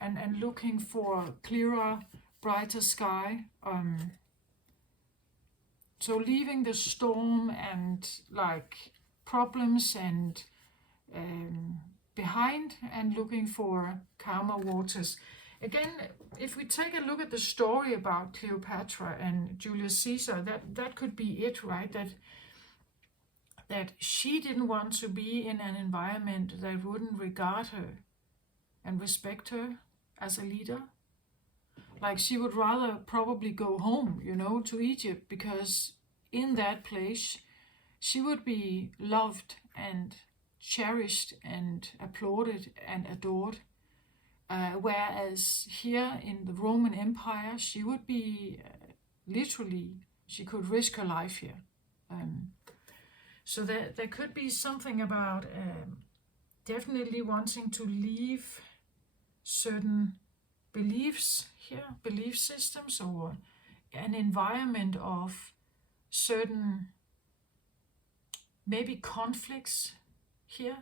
and looking for clearer, brighter sky. So leaving the storm and like problems and behind and looking for calmer waters. Again, if we take a look at the story about Cleopatra and Julius Caesar, that could be it, right? That that she didn't want to be in an environment that wouldn't regard her and respect her as a leader. Like she would rather probably go home, to Egypt, because in that place she would be loved and cherished and applauded and adored. Whereas here in the Roman Empire, she would be literally, she could risk her life here. So there could be something about definitely wanting to leave certain beliefs here, belief systems, or an environment of certain maybe conflicts here,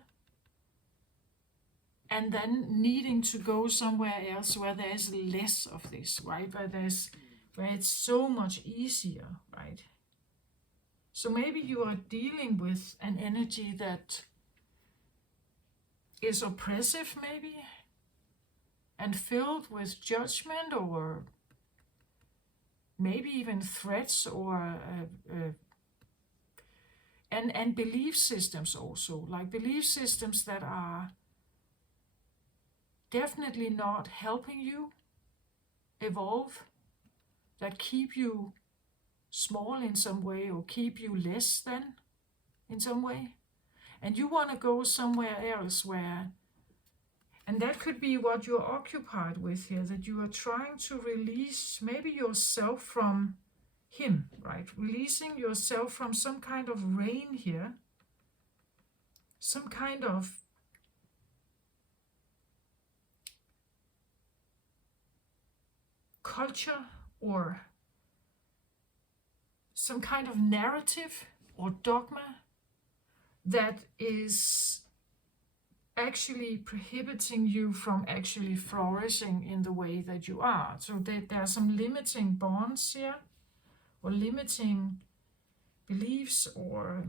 and then needing to go somewhere else where there's less of this, right? Where it's so much easier, right? So maybe you are dealing with an energy that is oppressive, maybe, and filled with judgment, or maybe even threats, or and belief systems also, like belief systems that are definitely not helping you evolve, that keep you small in some way, or keep you less than in some way. And you want to go somewhere else where, and that could be what you're occupied with here, that you are trying to release maybe yourself from him, right? Releasing yourself from some kind of reign here, some kind of culture, or some kind of narrative or dogma that is actually prohibiting you from actually flourishing in the way that you are. So there are some limiting bonds here, or limiting beliefs, or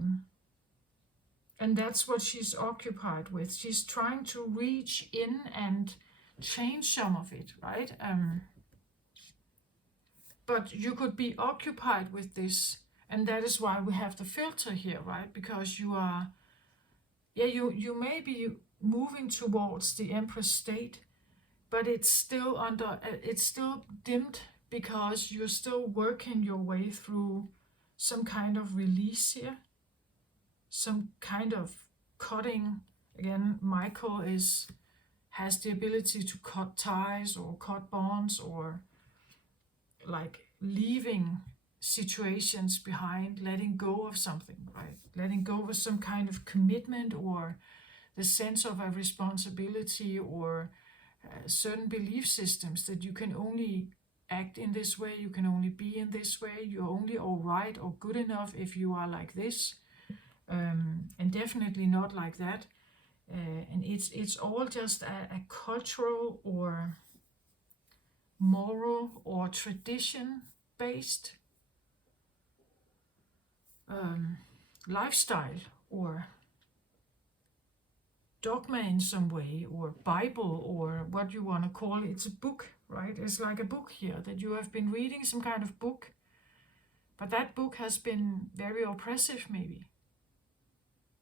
and that's what she's occupied with. She's trying to reach in and change some of it, right? But you could be occupied with this, and that is why we have the filter here, right? Because you are, you may be moving towards the Empress state, but it's still dimmed, because you're still working your way through some kind of release here, some kind of cutting. Again, Michael has the ability to cut ties or cut bonds, or like leaving situations behind, letting go of something, right? Letting go of some kind of commitment, or the sense of a responsibility, or certain belief systems that you can only act in this way, you can only be in this way, you're only all right or good enough if you are like this, and definitely not like that. And it's all just a cultural or moral or tradition based lifestyle, or dogma in some way, or Bible, or what you want to call it. It's a book, right? It's like a book here that you have been reading, some kind of book, but that book has been very oppressive.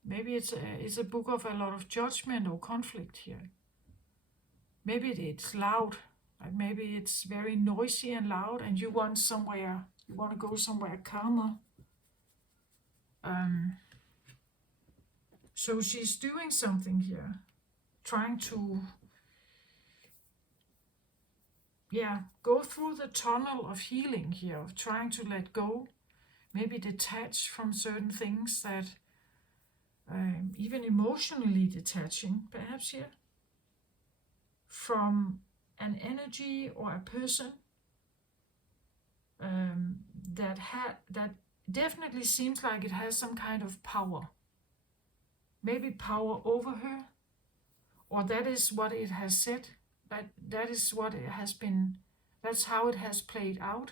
Maybe it's a book of a lot of judgment or conflict here. Maybe it's loud, like maybe it's very noisy and loud, and you want to go somewhere calmer. So she's doing something here, trying to, go through the tunnel of healing here, of trying to let go, maybe detach from certain things that, even emotionally detaching, perhaps here, from an energy or a person that definitely seems like it has some kind of power. Maybe power over her, or that is what it has said, that is what it has been, that's how it has played out.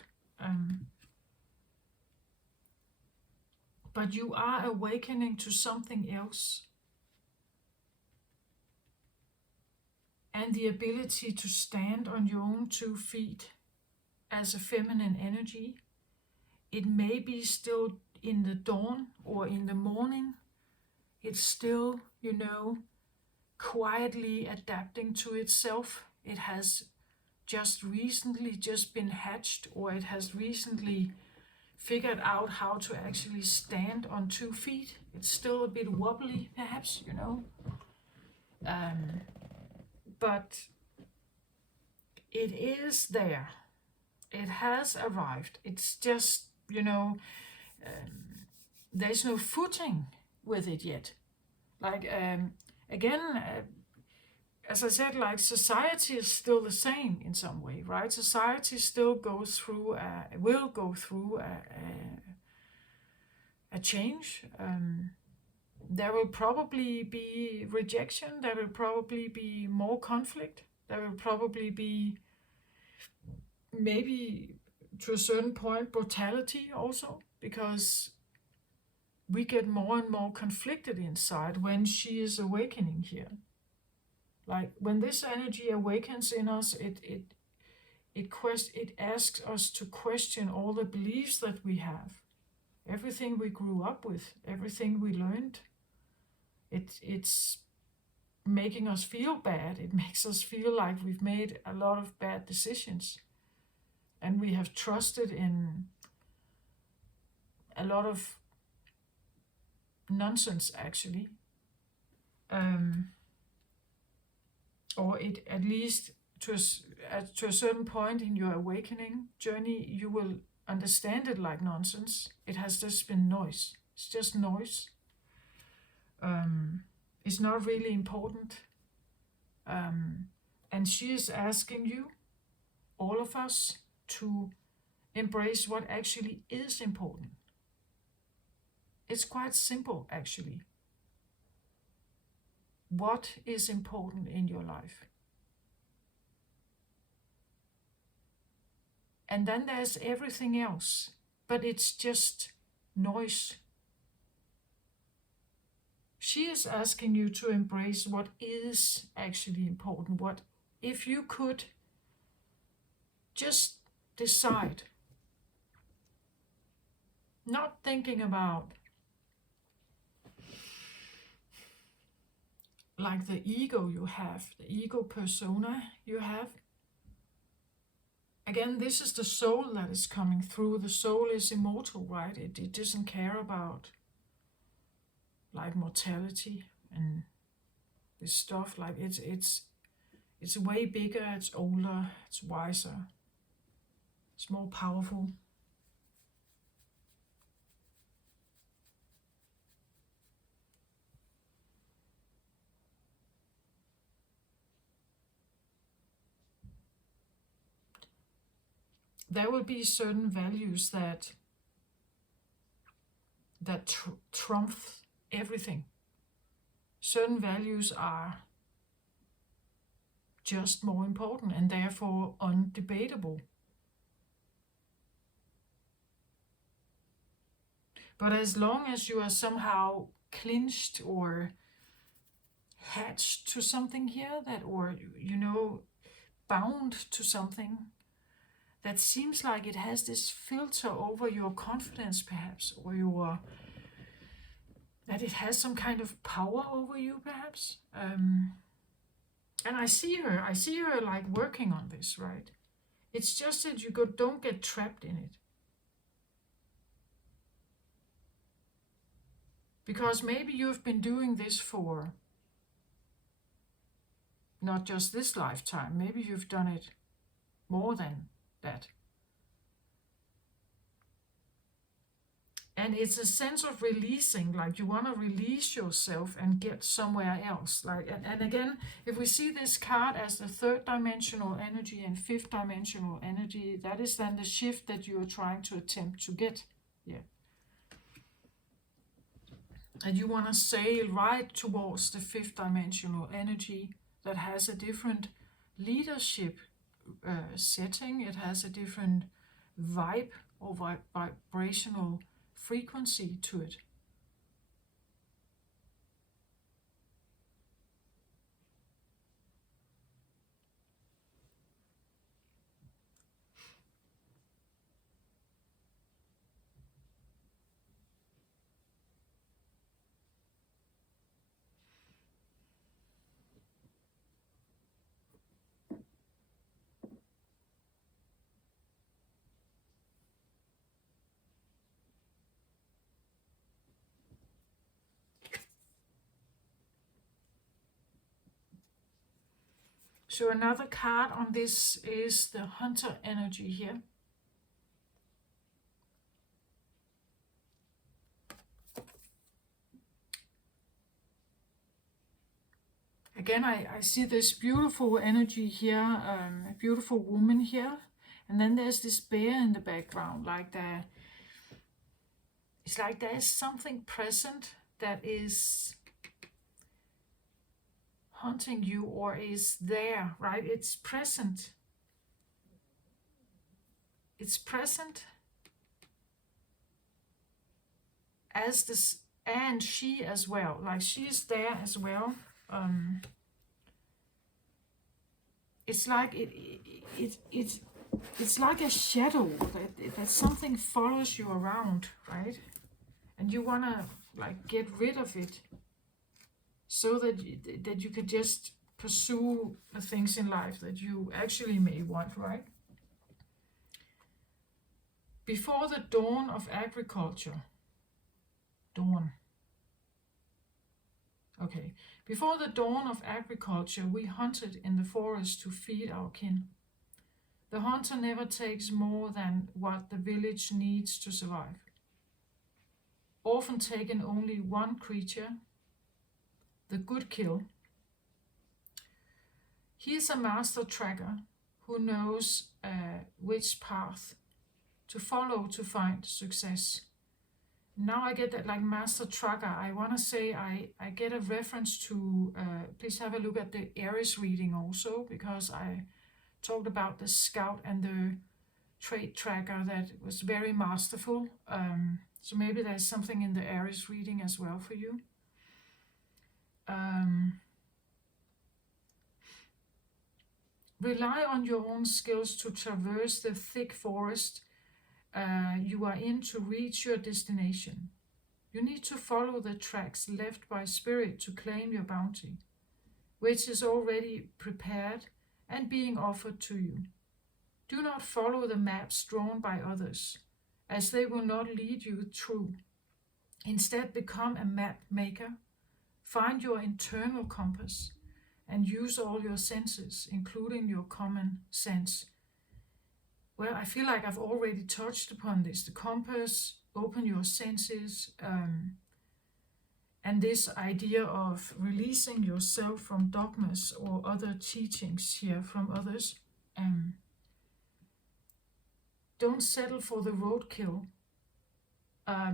But you are awakening to something else, and the ability to stand on your own 2 feet as a feminine energy. It may be still in the dawn or in the morning, it's still, quietly adapting to itself. It has just recently just been hatched, or it has recently figured out how to actually stand on 2 feet. It's still a bit wobbly, perhaps, um, but it is there. It has arrived. It's just, there's no footing with it yet. Like, again, as I said, like society is still the same in some way, right? Society still goes through, will go through a change. There will probably be rejection. There will probably be more conflict. There will probably be, maybe to a certain point, brutality also, because we get more and more conflicted inside when she is awakening here. Like when this energy awakens in us, it asks us to question all the beliefs that we have, everything we grew up with, everything we learned. It's making us feel bad. It makes us feel like we've made a lot of bad decisions, and we have trusted in a lot of nonsense, actually. Or it, at least to a certain point in your awakening journey, you will understand it like nonsense. It has just been noise. It's just noise. It's not really important. And she is asking you, all of us, to embrace what actually is important. It's quite simple, actually. What is important in your life? And then there's everything else, but it's just noise. She is asking you to embrace what is actually important. What, if you could just decide, not thinking about like the ego you have, the ego persona you have. Again, this is the soul that is coming through. The soul is immortal, right? It doesn't care about like mortality and this stuff. Like it's way bigger, it's older, it's wiser, it's more powerful. There will be certain values that trump everything. Certain values are just more important and therefore undebatable. But as long as you are somehow clinched or hatched to something here, that, or bound to something that seems like it has this filter over your confidence, perhaps, or that it has some kind of power over you, perhaps. And I see her like working on this, right? It's just that you don't get trapped in it. Because maybe you've been doing this for not just this lifetime, maybe you've done it more than that. And it's a sense of releasing, like you want to release yourself and get somewhere else. Like, and again, if we see this card as the third dimensional energy and fifth dimensional energy, that is then the shift that you are trying to attempt to get. Yeah. And you want to sail right towards the fifth dimensional energy that has a different leadership setting. It has a different vibe or vibrational frequency to it. So another card on this is the hunter energy here. Again, I see this beautiful energy here, a beautiful woman here. And then there's this bear in the background, it's like there is something present that is hunting you or is there, right? It's present. It's present as this, and she as well, like she is there as well. It's like it's like a shadow that something follows you around, right? And you wanna like get rid of it, so that you could just pursue the things in life that you actually may want, right? Before the dawn of agriculture, dawn. Okay. Before the dawn of agriculture, we hunted in the forest to feed our kin. The hunter never takes more than what the village needs to survive. Often taking only one creature, the good kill. He is a master tracker who knows which path to follow to find success. Now I get that, like master tracker, I want to say I get a reference to, please have a look at the Aries reading also, because I talked about the scout and the trait tracker that was very masterful. So maybe there's something in the Aries reading as well for you. Rely on your own skills to traverse the thick forest you are in to reach your destination. You need to follow the tracks left by spirit to claim your bounty, which is already prepared and being offered to you. Do not follow the maps drawn by others, as they will not lead you through. Instead, become a map maker, find your internal compass, and use all your senses, including your common sense. Well, I feel like I've already touched upon this. The compass, open your senses, and this idea of releasing yourself from dogmas or other teachings here from others. Don't settle for the roadkill,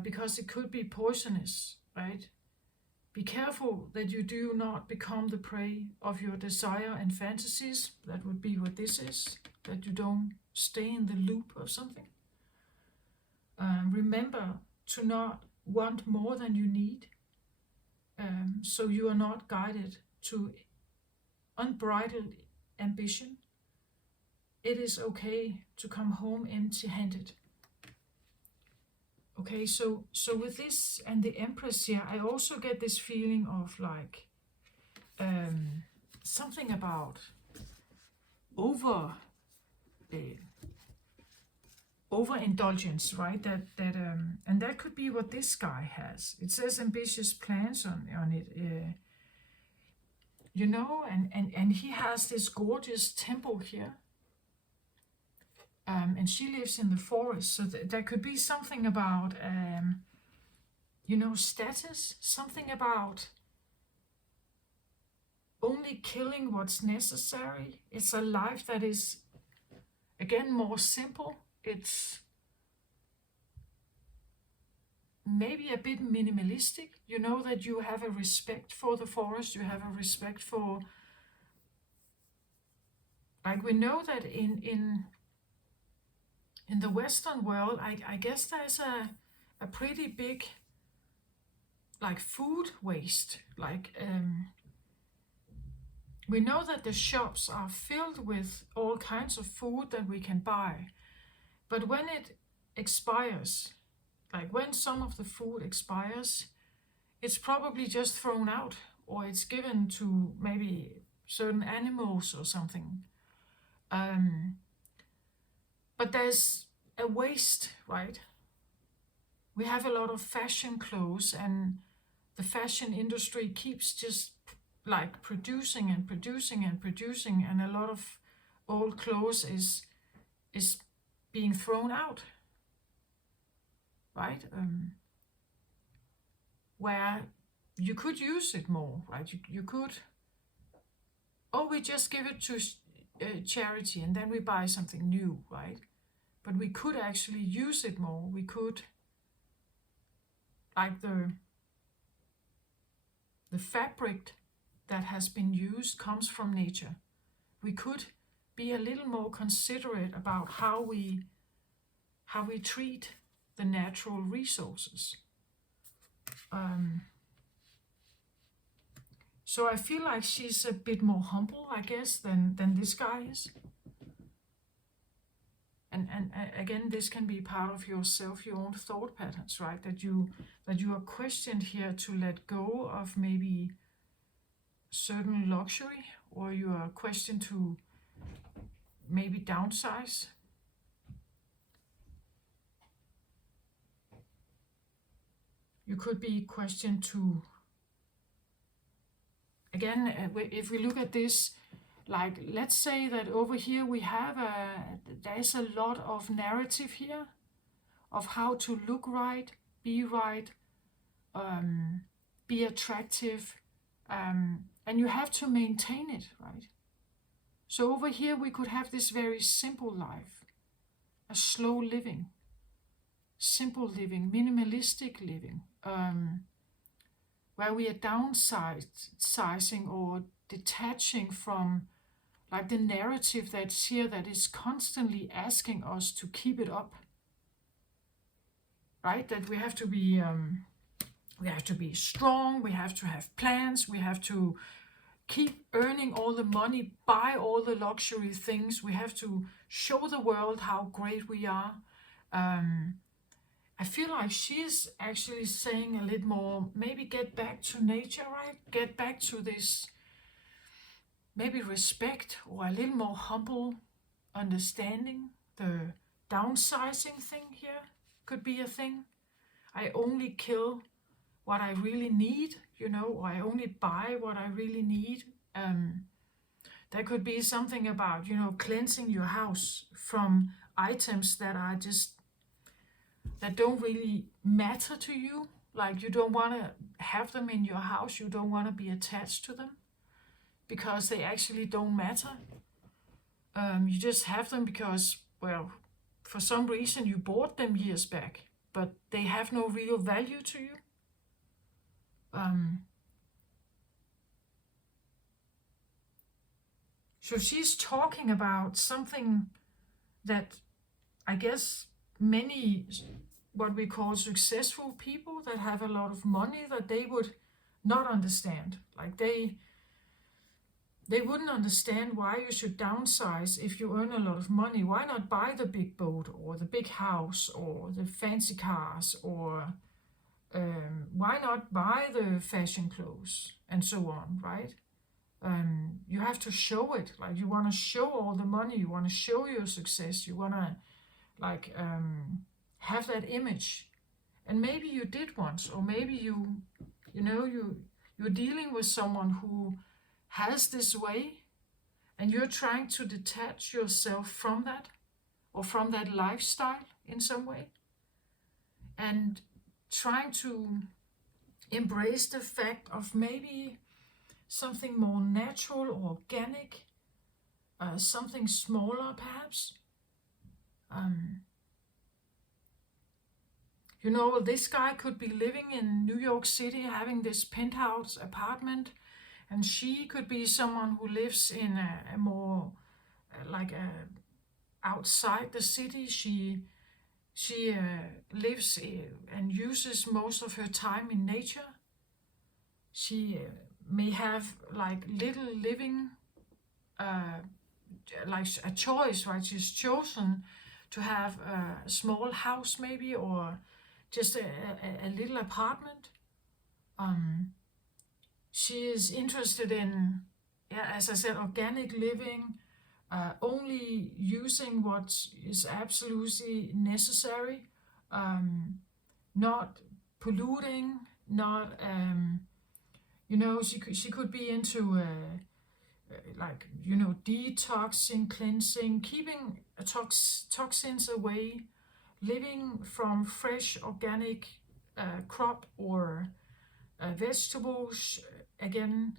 because it could be poisonous, right? Be careful that you do not become the prey of your desire and fantasies. That would be what this is, that you don't stay in the loop of something. Remember to not want more than you need, so you are not guided to unbridled ambition. It is okay to come home empty-handed. Okay, so with this and the Empress here, I also get this feeling of like something about overindulgence, right? That and that could be what this guy has. It says ambitious plans on it, you know, and he has this gorgeous temple here. And she lives in the forest, so there could be something about, you know, status, something about only killing what's necessary. It's a life that is, again, more simple. It's maybe a bit minimalistic, you know, that you have a respect for the forest, you have a respect for, like we know that in the Western world, I guess there's a pretty big like food waste. Like we know that the shops are filled with all kinds of food that we can buy, but when it expires, like when some of the food expires, it's probably just thrown out, or it's given to maybe certain animals or something. But there's a waste, right? We have a lot of fashion clothes, and the fashion industry keeps just like producing and producing and producing, and a lot of old clothes is being thrown out, right? Where you could use it more, right? You could, oh, we just give it to charity and then we buy something new, right? But we could actually use it more. We could, like the fabric that has been used comes from nature. We could be a little more considerate about how we treat the natural resources. So I feel like she's a bit more humble, I guess, than this guy is. And again, this can be part of yourself, your own thought patterns, right? That you are questioned here to let go of maybe certain luxury, or you are questioned to maybe downsize. You could be questioned to, again, if we look at this, like, let's say that over here we have there's a lot of narrative here of how to look right, be attractive, and you have to maintain it, right? So over here we could have this very simple life, a slow living, simple living, minimalistic living, where we are downsizing or detaching from like the narrative that's here that is constantly asking us to keep it up, right? That we have to be strong, we have to have plans, we have to keep earning all the money, buy all the luxury things, we have to show the world how great we are. I feel like she's actually saying a little more, maybe get back to nature, right? Get back to this maybe respect, or a little more humble understanding. The downsizing thing here could be a thing. I only kill what I really need, or I only buy what I really need. There could be something about, cleansing your house from items that are that don't really matter to you. Like, you don't want to have them in your house, you don't want to be attached to them, because they actually don't matter. You just have them because, well, for some reason you bought them years back, but they have no real value to you. So she's talking about something that I guess many, what we call successful people that have a lot of money, that they would not understand. Like they wouldn't understand why you should downsize if you earn a lot of money. Why not buy the big boat or the big house or the fancy cars, or why not buy the fashion clothes and so on, right? You have to show it. Like, you want to show all the money, you want to show your success, you want to have that image. And maybe you did once, or maybe you're dealing with someone who has this way, and you're trying to detach yourself from that, or from that lifestyle in some way, and trying to embrace the fact of maybe something more natural or organic, something smaller perhaps. This guy could be living in New York City, having this penthouse apartment, and she could be someone who lives in a more outside the city. She lives and uses most of her time in nature. She may have little living, like a choice, right? She's chosen to have a small house maybe, or just a little apartment. She is interested in, as I said, organic living, only using what is absolutely necessary, not polluting, not You know, she could be into like, you know, detoxing, cleansing, keeping toxins away, living from fresh organic crop or vegetables. Again,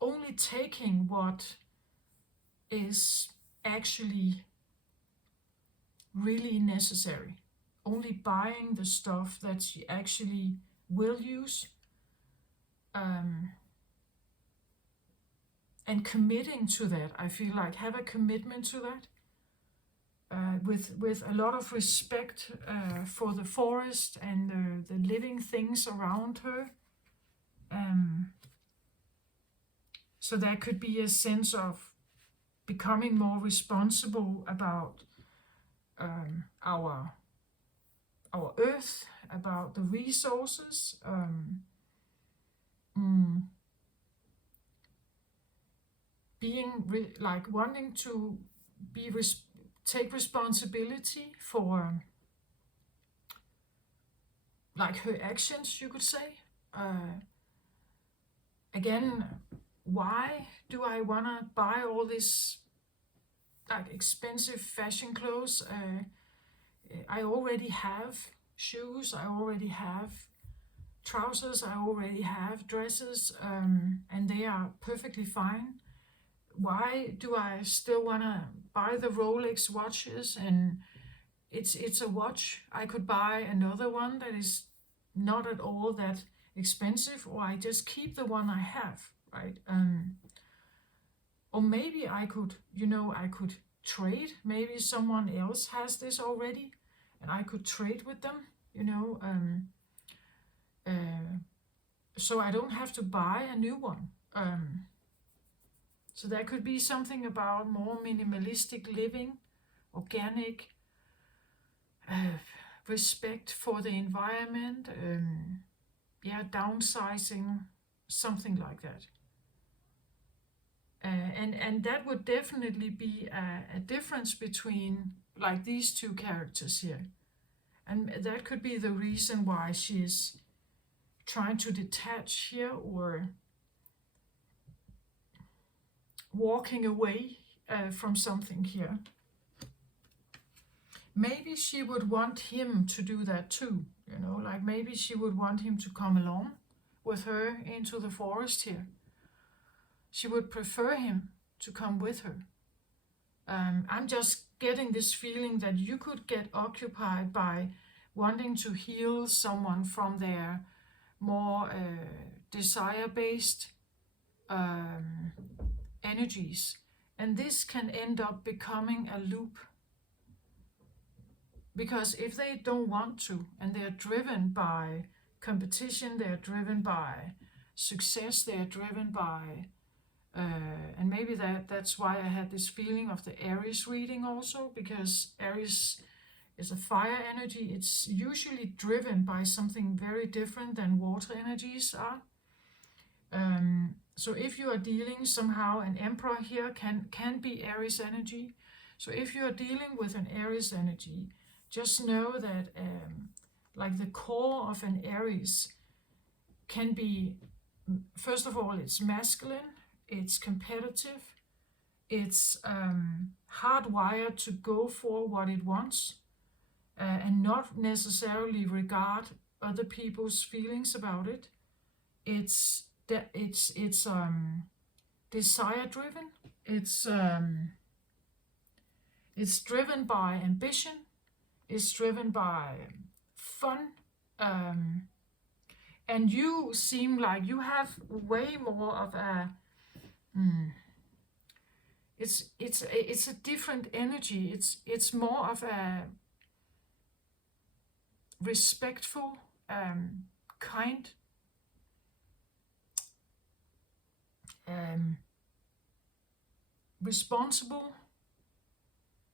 only taking what is actually really necessary, only buying the stuff that she actually will use, um, and committing to that. I feel like have a commitment to that, with a lot of respect for the forest and the living things around her. Um, so there could be a sense of becoming more responsible about our earth, about the resources, mm, being like wanting to be take responsibility for like her actions, you could say. Again, why do I want to buy all this like expensive fashion clothes? I already have shoes, I already have trousers, I already have dresses, and they are perfectly fine. Why do I still want to buy the Rolex watches? And it's a watch. I could buy another one that is not at all that expensive, or I just keep the one I have, right? Or maybe I could, you know, I could trade. Maybe someone else has this already, and I could trade with them, you know, so I don't have to buy a new one. So there could be something about more minimalistic living, organic, respect for the environment, yeah, downsizing, something like that. And that would definitely be a difference between like these two characters here. And that could be the reason why she's trying to detach here or walking away from something here. Maybe she would want him to do that too, you know, like maybe she would want him to come along with her into the forest here. She would prefer him to come with her. I'm just getting this feeling that you could get occupied by wanting to heal someone from their more desire-based energies. And this can end up becoming a loop. Because if they don't want to, and they're driven by competition, they're driven by success, they're driven by, and maybe that's why I had this feeling of the Aries reading also, because Aries is a fire energy. It's usually driven by something very different than water energies are. So if you are dealing somehow, an Emperor here can be Aries energy. So if you are dealing with an Aries energy, just know that like the core of an Aries can be, first of all, it's masculine, it's competitive, it's hardwired to go for what it wants, and not necessarily regard other people's feelings about it. It's desire driven. It's driven by ambition. It's driven by fun. And you seem like you have way more of a it's a different energy. It's more of a respectful, kind, responsible.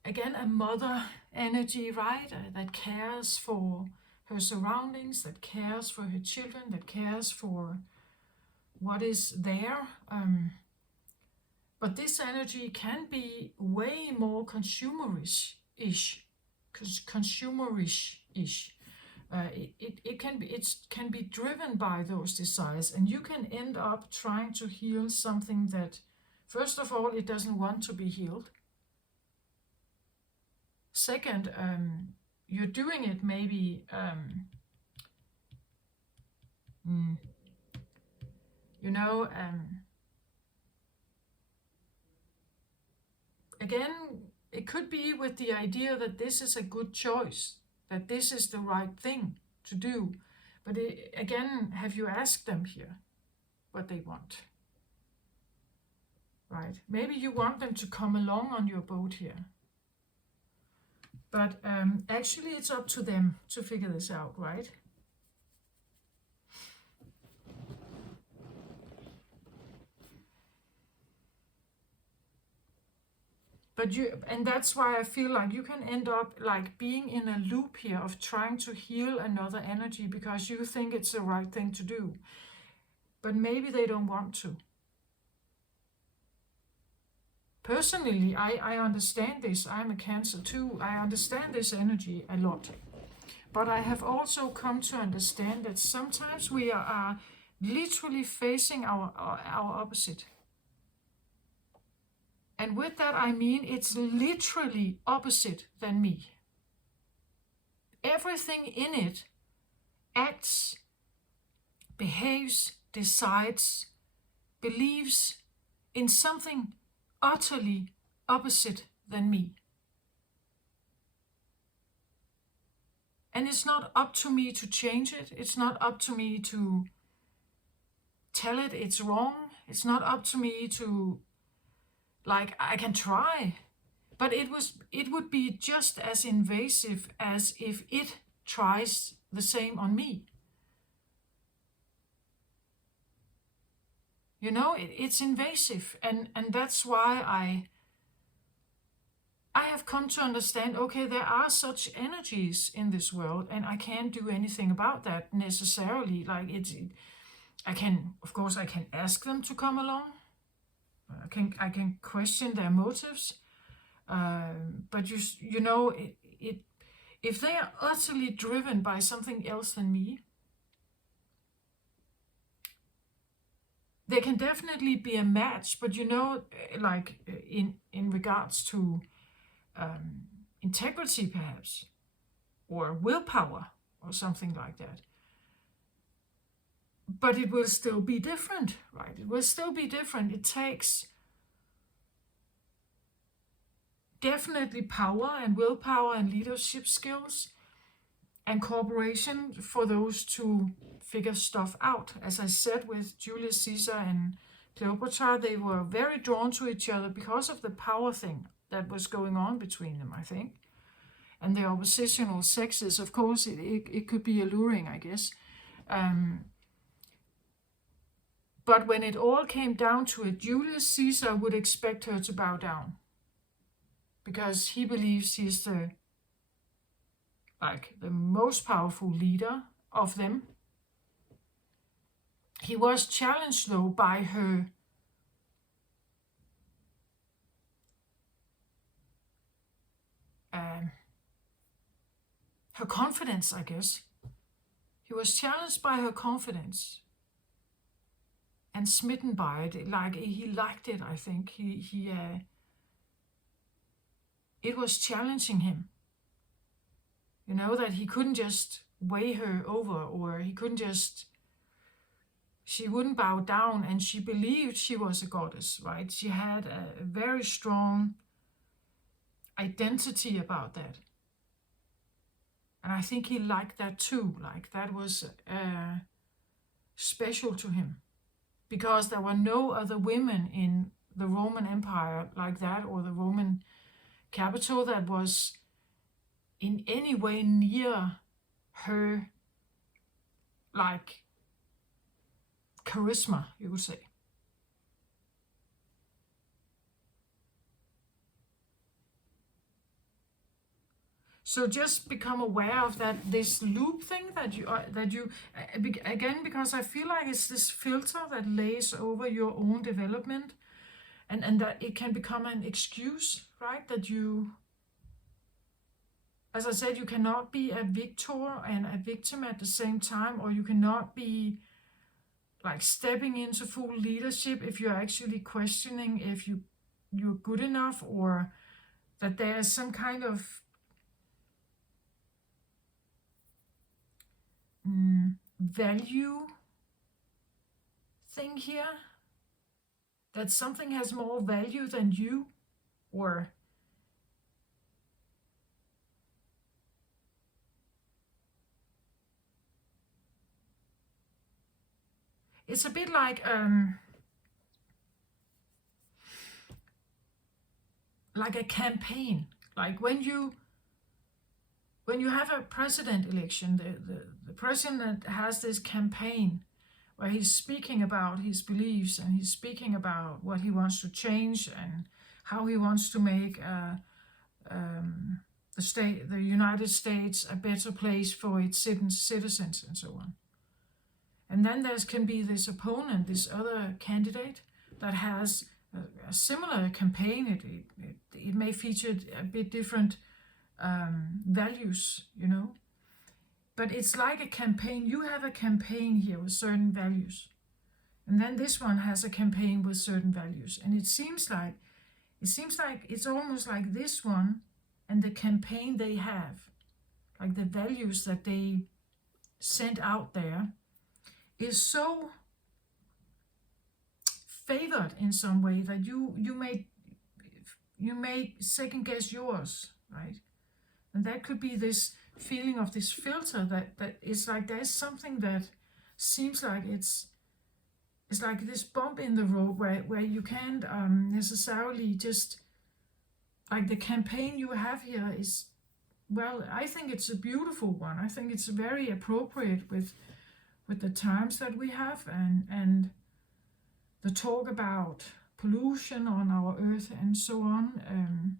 Again, a mother energy, right? That cares for her surroundings, that cares for her children, that cares for what is there. But this energy can be way more consumerish-ish, It can be driven by those desires, and you can end up trying to heal something that, first of all, it doesn't want to be healed. Second, you're doing it maybe, you know, again, it could be with the idea that this is a good choice, that this is the right thing to do. But again, have you asked them here what they want? Right? Maybe you want them to come along on your boat here. But actually, it's up to them to figure this out, right? But and that's why I feel like you can end up like being in a loop here of trying to heal another energy because you think it's the right thing to do. But maybe they don't want to. Personally, I understand this. I'm a Cancer too. I understand this energy a lot. But I have also come to understand that sometimes we are literally facing our opposite. And with that, I mean it's literally opposite than me. Everything in it acts, behaves, decides, believes in something utterly opposite than me. And it's not up to me to change it. It's not up to me to tell it it's wrong. It's not up to me to, like, I can try, but it would be just as invasive as if it tries the same on me. You know, it's invasive, and that's why I have come to understand, okay, there are such energies in this world, and I can't do anything about that necessarily. Like I can ask them to come along. I can question their motives, but you know, if they are utterly driven by something else than me, they can definitely be a match. But you know, like in regards to integrity, perhaps, or willpower, or something like that. But it will still be different, right? It will still be different. It takes definitely power and willpower and leadership skills and cooperation for those to figure stuff out. As I said, with Julius Caesar and Cleopatra, they were very drawn to each other because of the power thing that was going on between them, I think. And the oppositional sexes, of course, it could be alluring, I guess. But when it all came down to it, Julius Caesar would expect her to bow down, because he believes he's the most powerful leader of them. He was challenged, though, by her confidence, I guess. He was challenged by her confidence and smitten by it. Like, he liked it, I think. It was challenging him. You know, that he couldn't just weigh her over, or he couldn't just, she wouldn't bow down, and she believed she was a goddess, right? She had a very strong identity about that. And I think he liked that too. Like, that was special to him, because there were no other women in the Roman Empire like that, or the Roman capital, that was in any way near her, like, charisma, you could say. So just become aware of that, this loop thing that you again, because I feel like it's this filter that lays over your own development, and that it can become an excuse, right? That you as I said, you cannot be a victor and a victim at the same time, or you cannot be like stepping into full leadership if you're actually questioning if you're good enough, or that there's some kind of value thing here, that something has more value than you, or it's a bit like a campaign, like when you have a president election, the president has this campaign where he's speaking about his beliefs, and he's speaking about what he wants to change and how he wants to make the United States a better place for its citizens and so on. And then there can be this opponent, this other candidate that has a similar campaign. It may feature a bit different values, but it's like a campaign. You have a campaign here with certain values, and then this one has a campaign with certain values, and it seems like it's almost like this one and the campaign they have, like the values that they sent out there, is so favored in some way that you may second guess yours, right? And that could be this feeling of this filter that is like there's something that seems like it's like this bump in the road where you can't necessarily just, like the campaign you have here is, well, I think it's a beautiful one. I think it's very appropriate with the times that we have, and the talk about pollution on our earth and so on,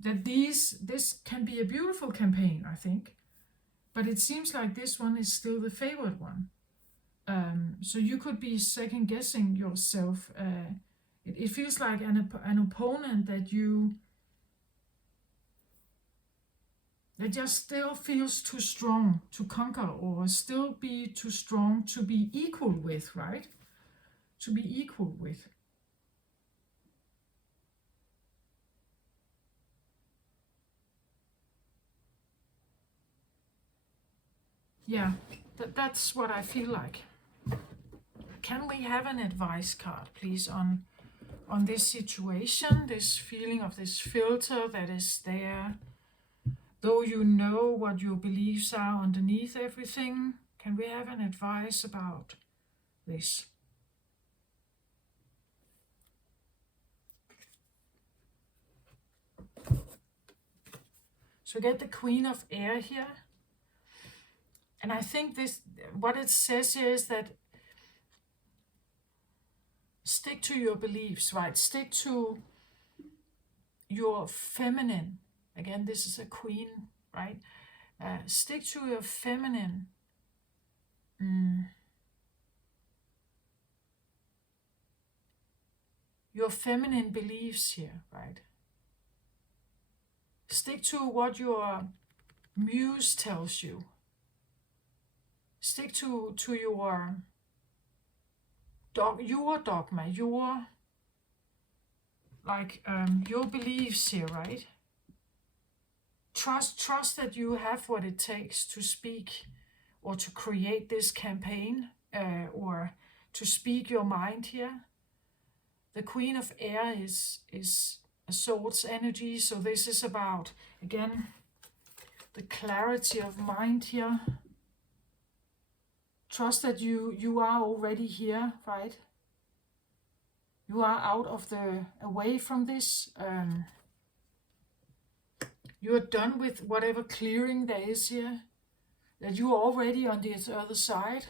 that this can be a beautiful campaign, I think, but it seems like this one is still the favored one. So you could be second guessing yourself. It feels like an opponent that just still feels too strong to conquer, or still be too strong to be equal with, right? To be equal with. Yeah, that's what I feel like. Can we have an advice card, please, on this situation, this feeling of this filter that is there, though you know what your beliefs are underneath everything? Can we have an advice about this? So get the Queen of Air here. And I think what it says here is that stick to your beliefs, right? Stick to your feminine. Again, this is a queen, right? Stick to your feminine. Your feminine beliefs here, right? Stick to what your muse tells you. Stick to your dogma, your beliefs here, right? Trust that you have what it takes to speak or to create this campaign, or to speak your mind here. The Queen of Air is a swords energy, so this is about, again, the clarity of mind here. Trust that you are already here, right? You are away from this. You are done with whatever clearing there is here. That you are already on the other side.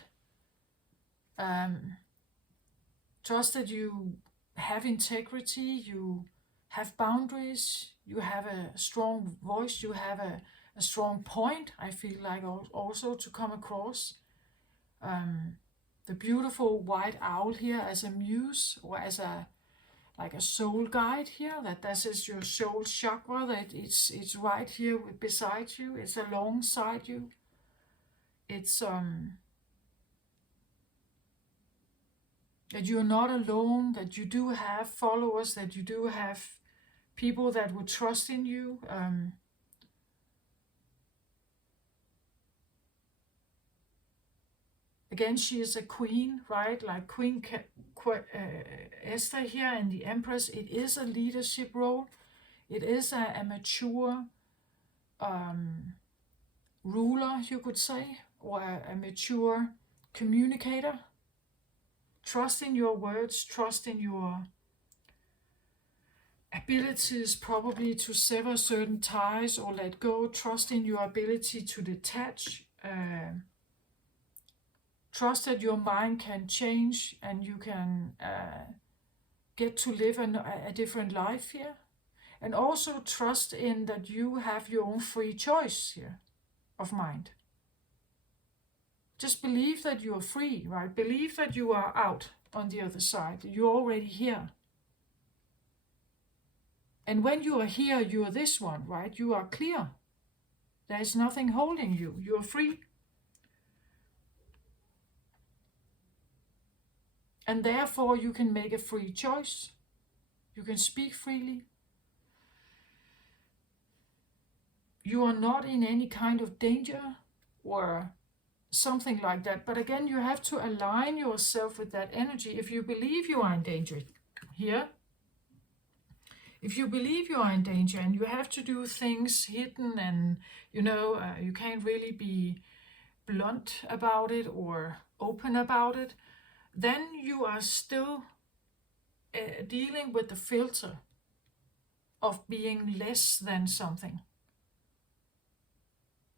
Trust that you have integrity, you have boundaries, you have a strong voice, you have a strong point, I feel like, also to come across. The beautiful white owl here as a muse, or as a like a soul guide here, that this is your soul chakra, that it's right here beside you, it's alongside you. It's that you're not alone, that you do have followers, that you do have people that would trust in you. Again, she is a queen, right? Like Queen Esther here and the Empress. It is a leadership role. It is a mature ruler, you could say, or a mature communicator. Trust in your words, trust in your abilities probably to sever certain ties or let go, trust in your ability to detach, trust that your mind can change and you can get to live a different life here. And also trust in that you have your own free choice here of mind. Just believe that you are free, right? Believe that you are out on the other side. You're already here. And when you are here, you are this one, right? You are clear. There is nothing holding you. You are free. And therefore you can make a free choice. You can speak freely. You are not in any kind of danger or something like that. But again, you have to align yourself with that energy. If you believe you are in danger here, if you believe you are in danger and you have to do things hidden and, you can't really be blunt about it or open about it, then you are still dealing with the filter of being less than something.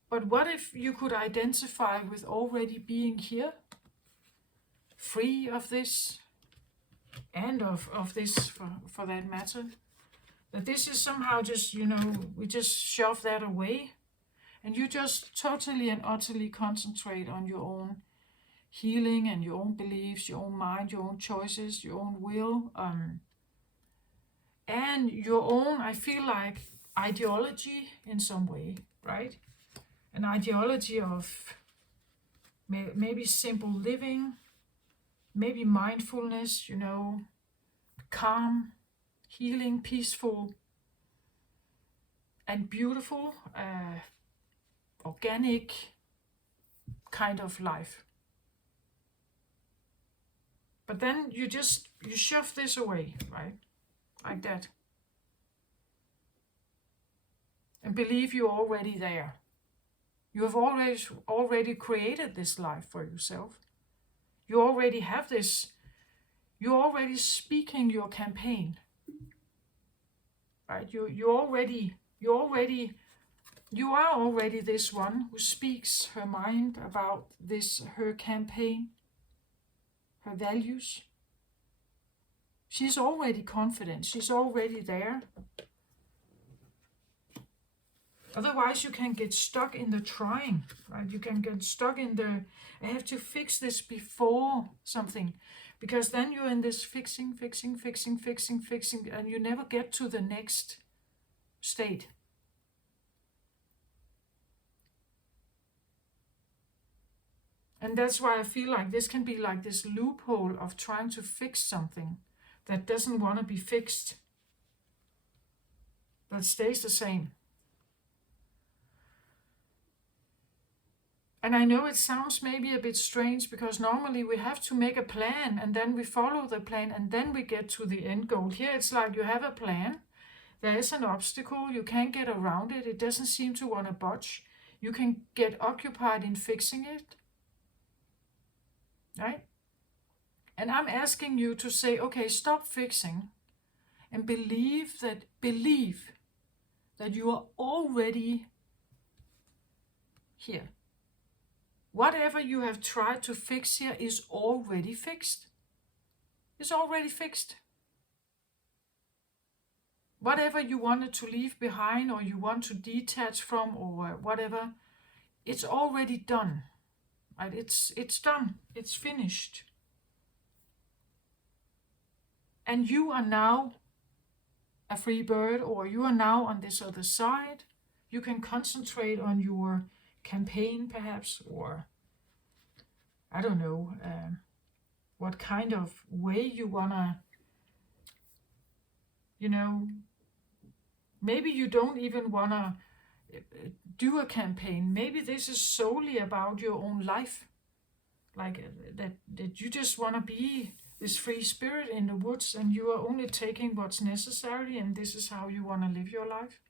But what if you could identify with already being here, free of this, and of this for that matter? That this is somehow just, we just shove that away. And you just totally and utterly concentrate on your own healing and your own beliefs, your own mind, your own choices, your own will. And your own, I feel like, ideology in some way, right? An ideology of maybe simple living, maybe mindfulness, calm, healing, peaceful, and beautiful, organic kind of life. But then you shove this away, right? Like that. And believe you're already there. You have already created this life for yourself. You already have this. You're already speaking your campaign. Right? You are already this one who speaks her mind about her campaign, her values. She's already confident. She's already there. Otherwise, you can get stuck in the trying, right? You can get stuck in I have to fix this before something. Because then you're in this fixing, and you never get to the next state. And that's why I feel like this can be like this loophole of trying to fix something that doesn't want to be fixed, that stays the same. And I know it sounds maybe a bit strange because normally we have to make a plan and then we follow the plan and then we get to the end goal. Here it's like you have a plan, there is an obstacle, you can't get around it, it doesn't seem to want to budge. You can get occupied in fixing it, right? And I'm asking you to say, okay, stop fixing and believe that you are already here. Whatever you have tried to fix here is already fixed. It's already fixed. Whatever you wanted to leave behind or you want to detach from or whatever, it's already done. Right? It's done. It's finished. And you are now a free bird, or you are now on this other side. You can concentrate on your campaign perhaps, or I don't know, what kind of way you wanna, maybe you don't even wanna do a campaign. Maybe this is solely about your own life, like that you just wanna be this free spirit in the woods, and you are only taking what's necessary, and this is how you wanna live your life.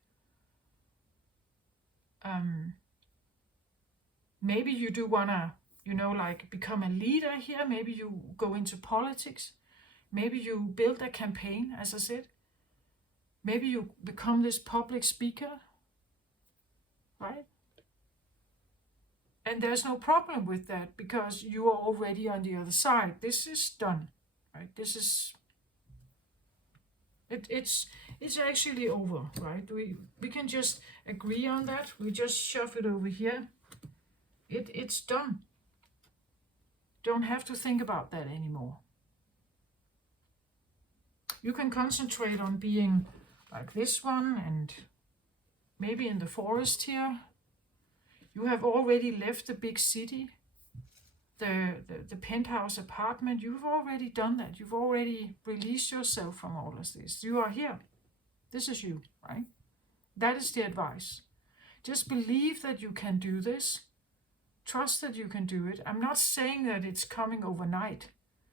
Maybe you do wanna, like become a leader here. Maybe you go into politics. Maybe you build a campaign, as I said. Maybe you become this public speaker, right? And there's no problem with that, because you are already on the other side. This is done, right? This is it's actually over, right? We can just agree on that. We just shove it over here. It's done. Don't have to think about that anymore. You can concentrate on being like this one, and maybe in the forest here. You have already left the big city, the penthouse apartment. You've already done that. You've already released yourself from all of this. You are here. This is you, right? That is the advice. Just believe that you can do this. Trust that you can do it. I'm not saying that it's coming overnight.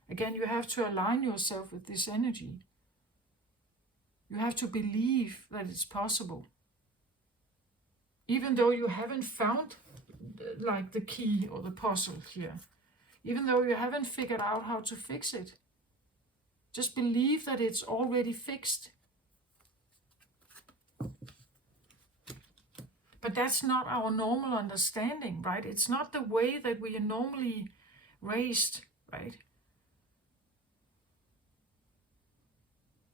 Again, you have to align yourself with this energy. You have to believe that it's possible. Even though you haven't found like the key or the puzzle here. Even though you haven't figured out how to fix it. Just believe that it's already fixed. But that's not our normal understanding, right? It's not the way that we are normally raised, right?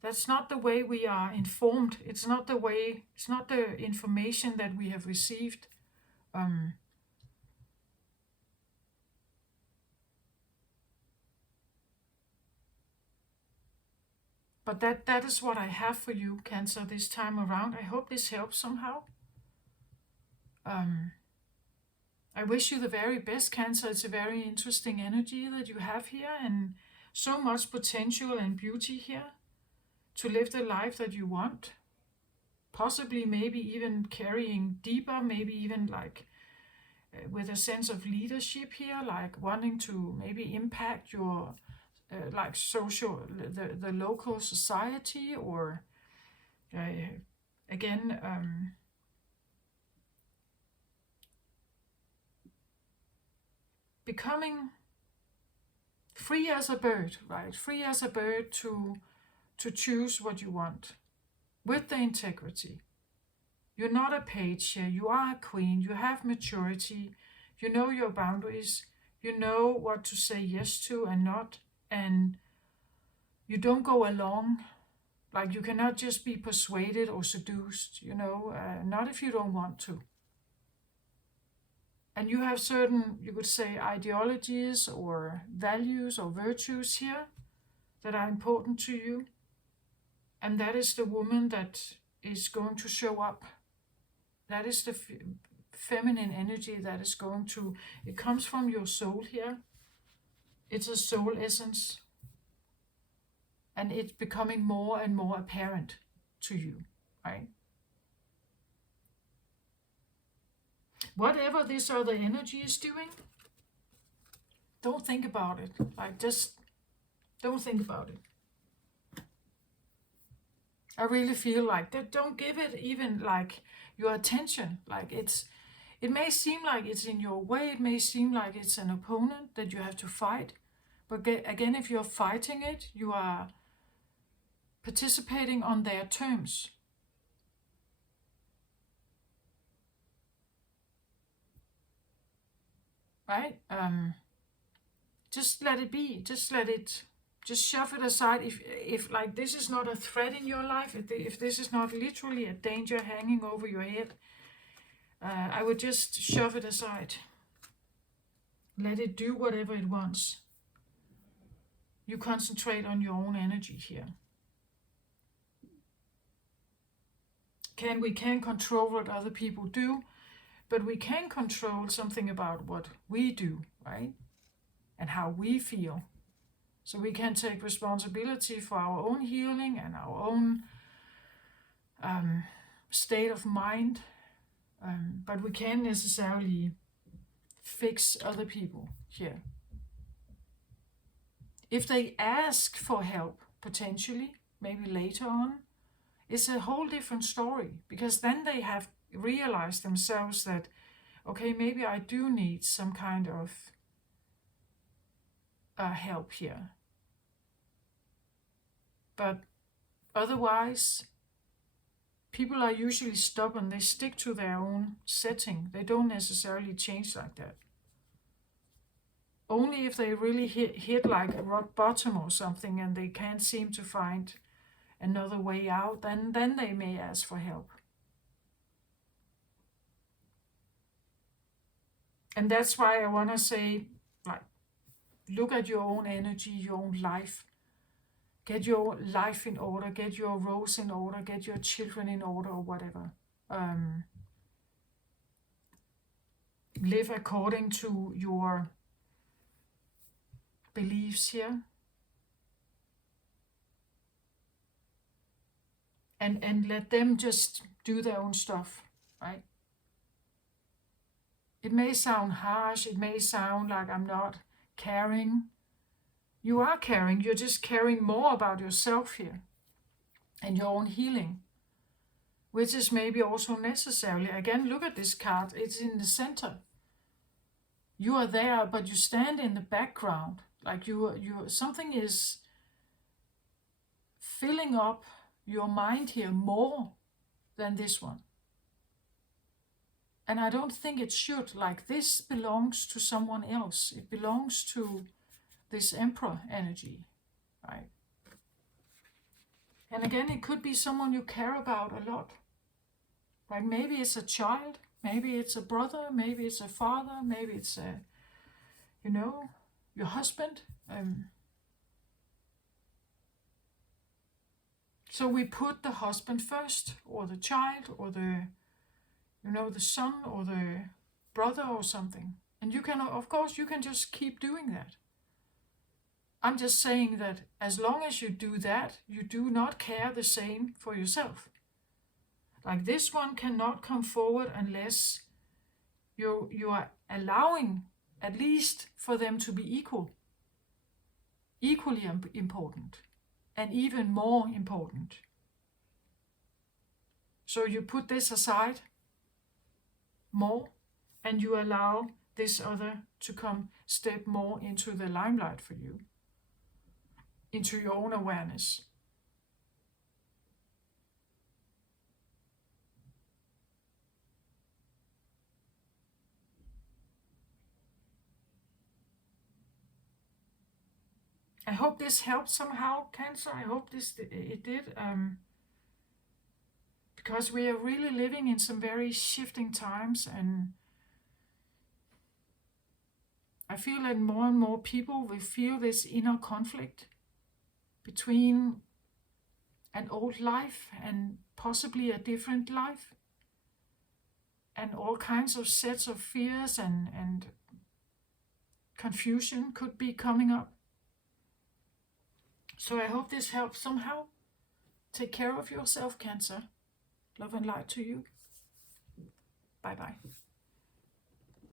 That's not the way we are informed. It's not the information that we have received. But that is what I have for you, Cancer, this time around. I hope this helps somehow. I wish you the very best, Cancer. It's a very interesting energy that you have here, and so much potential and beauty here to live the life that you want. Possibly maybe even carrying deeper, maybe even like with a sense of leadership here, like wanting to maybe impact your like social, the local society, or again, becoming free as a bird, right? Free as a bird to choose what you want with the integrity. You're not a page here. You are a queen. You have maturity. You know your boundaries. You know what to say yes to and not. And you don't go along. Like, you cannot just be persuaded or seduced, not if you don't want to. And you have certain, you could say, ideologies or values or virtues here that are important to you. And that is the woman that is going to show up. That is the feminine energy that is going to, it comes from your soul here. It's a soul essence. And it's becoming more and more apparent to you, right? Whatever this other energy is doing, don't think about it. Like, just don't think about it. I really feel like that. Don't give it even like your attention. Like, it may seem like it's in your way. It may seem like it's an opponent that you have to fight. But again, if you're fighting it, you are participating on their terms. Right? Just let it be. Just shove it aside. If like this is not a threat in your life, if this is not literally a danger hanging over your head, I would just shove it aside. Let it do whatever it wants. you concentrate on your own energy here. We can't control what other people do, but we can control something about what we do, right? And how we feel. So we can take responsibility for our own healing and our own state of mind, but we can't necessarily fix other people here. If they ask for help, potentially, maybe later on, it's a whole different story, because then they have realized themselves that, okay, maybe I do need some kind of help here. But otherwise, people are usually stubborn. They stick to their own setting. They don't necessarily change like that. Only if they really hit like a rock bottom or something and they can't seem to find another way out, then they may ask for help. And that's why I want to say, like, look at your own energy, your own life. Get your life in order, get your roles in order, get your children in order, or whatever. Live according to your beliefs here. And let them just do their own stuff, right? It may sound harsh, it may sound like I'm not caring. You are caring, you're just caring more about yourself here and your own healing, which is maybe also necessary. Again, look at this card, it's in the center. You are there, but you stand in the background, like something is filling up your mind here more than this one. And I don't think it should. Like, this belongs to someone else. It belongs to this Emperor energy, right? And again, it could be someone you care about a lot. Like, maybe it's a child, maybe it's a brother, maybe it's a father, maybe it's your husband. So we put the husband first, or the child, or the son, or the brother, or something. And you can, of course, you can just keep doing that. I'm just saying that as long as you do that, you do not care the same for yourself. Like, this one cannot come forward unless you are allowing at least for them to be equally important, and even more important. So you put this aside more, and you allow this other to come step more into the limelight for you, into your own awareness. I hope this helped somehow, Cancer. I hope it did. Because we are really living in some very shifting times, and I feel that more and more people will feel this inner conflict between an old life and possibly a different life, and all kinds of sets of fears and confusion could be coming up. So I hope this helps somehow. Take care of yourself, Cancer. Love and light to you. Bye-bye.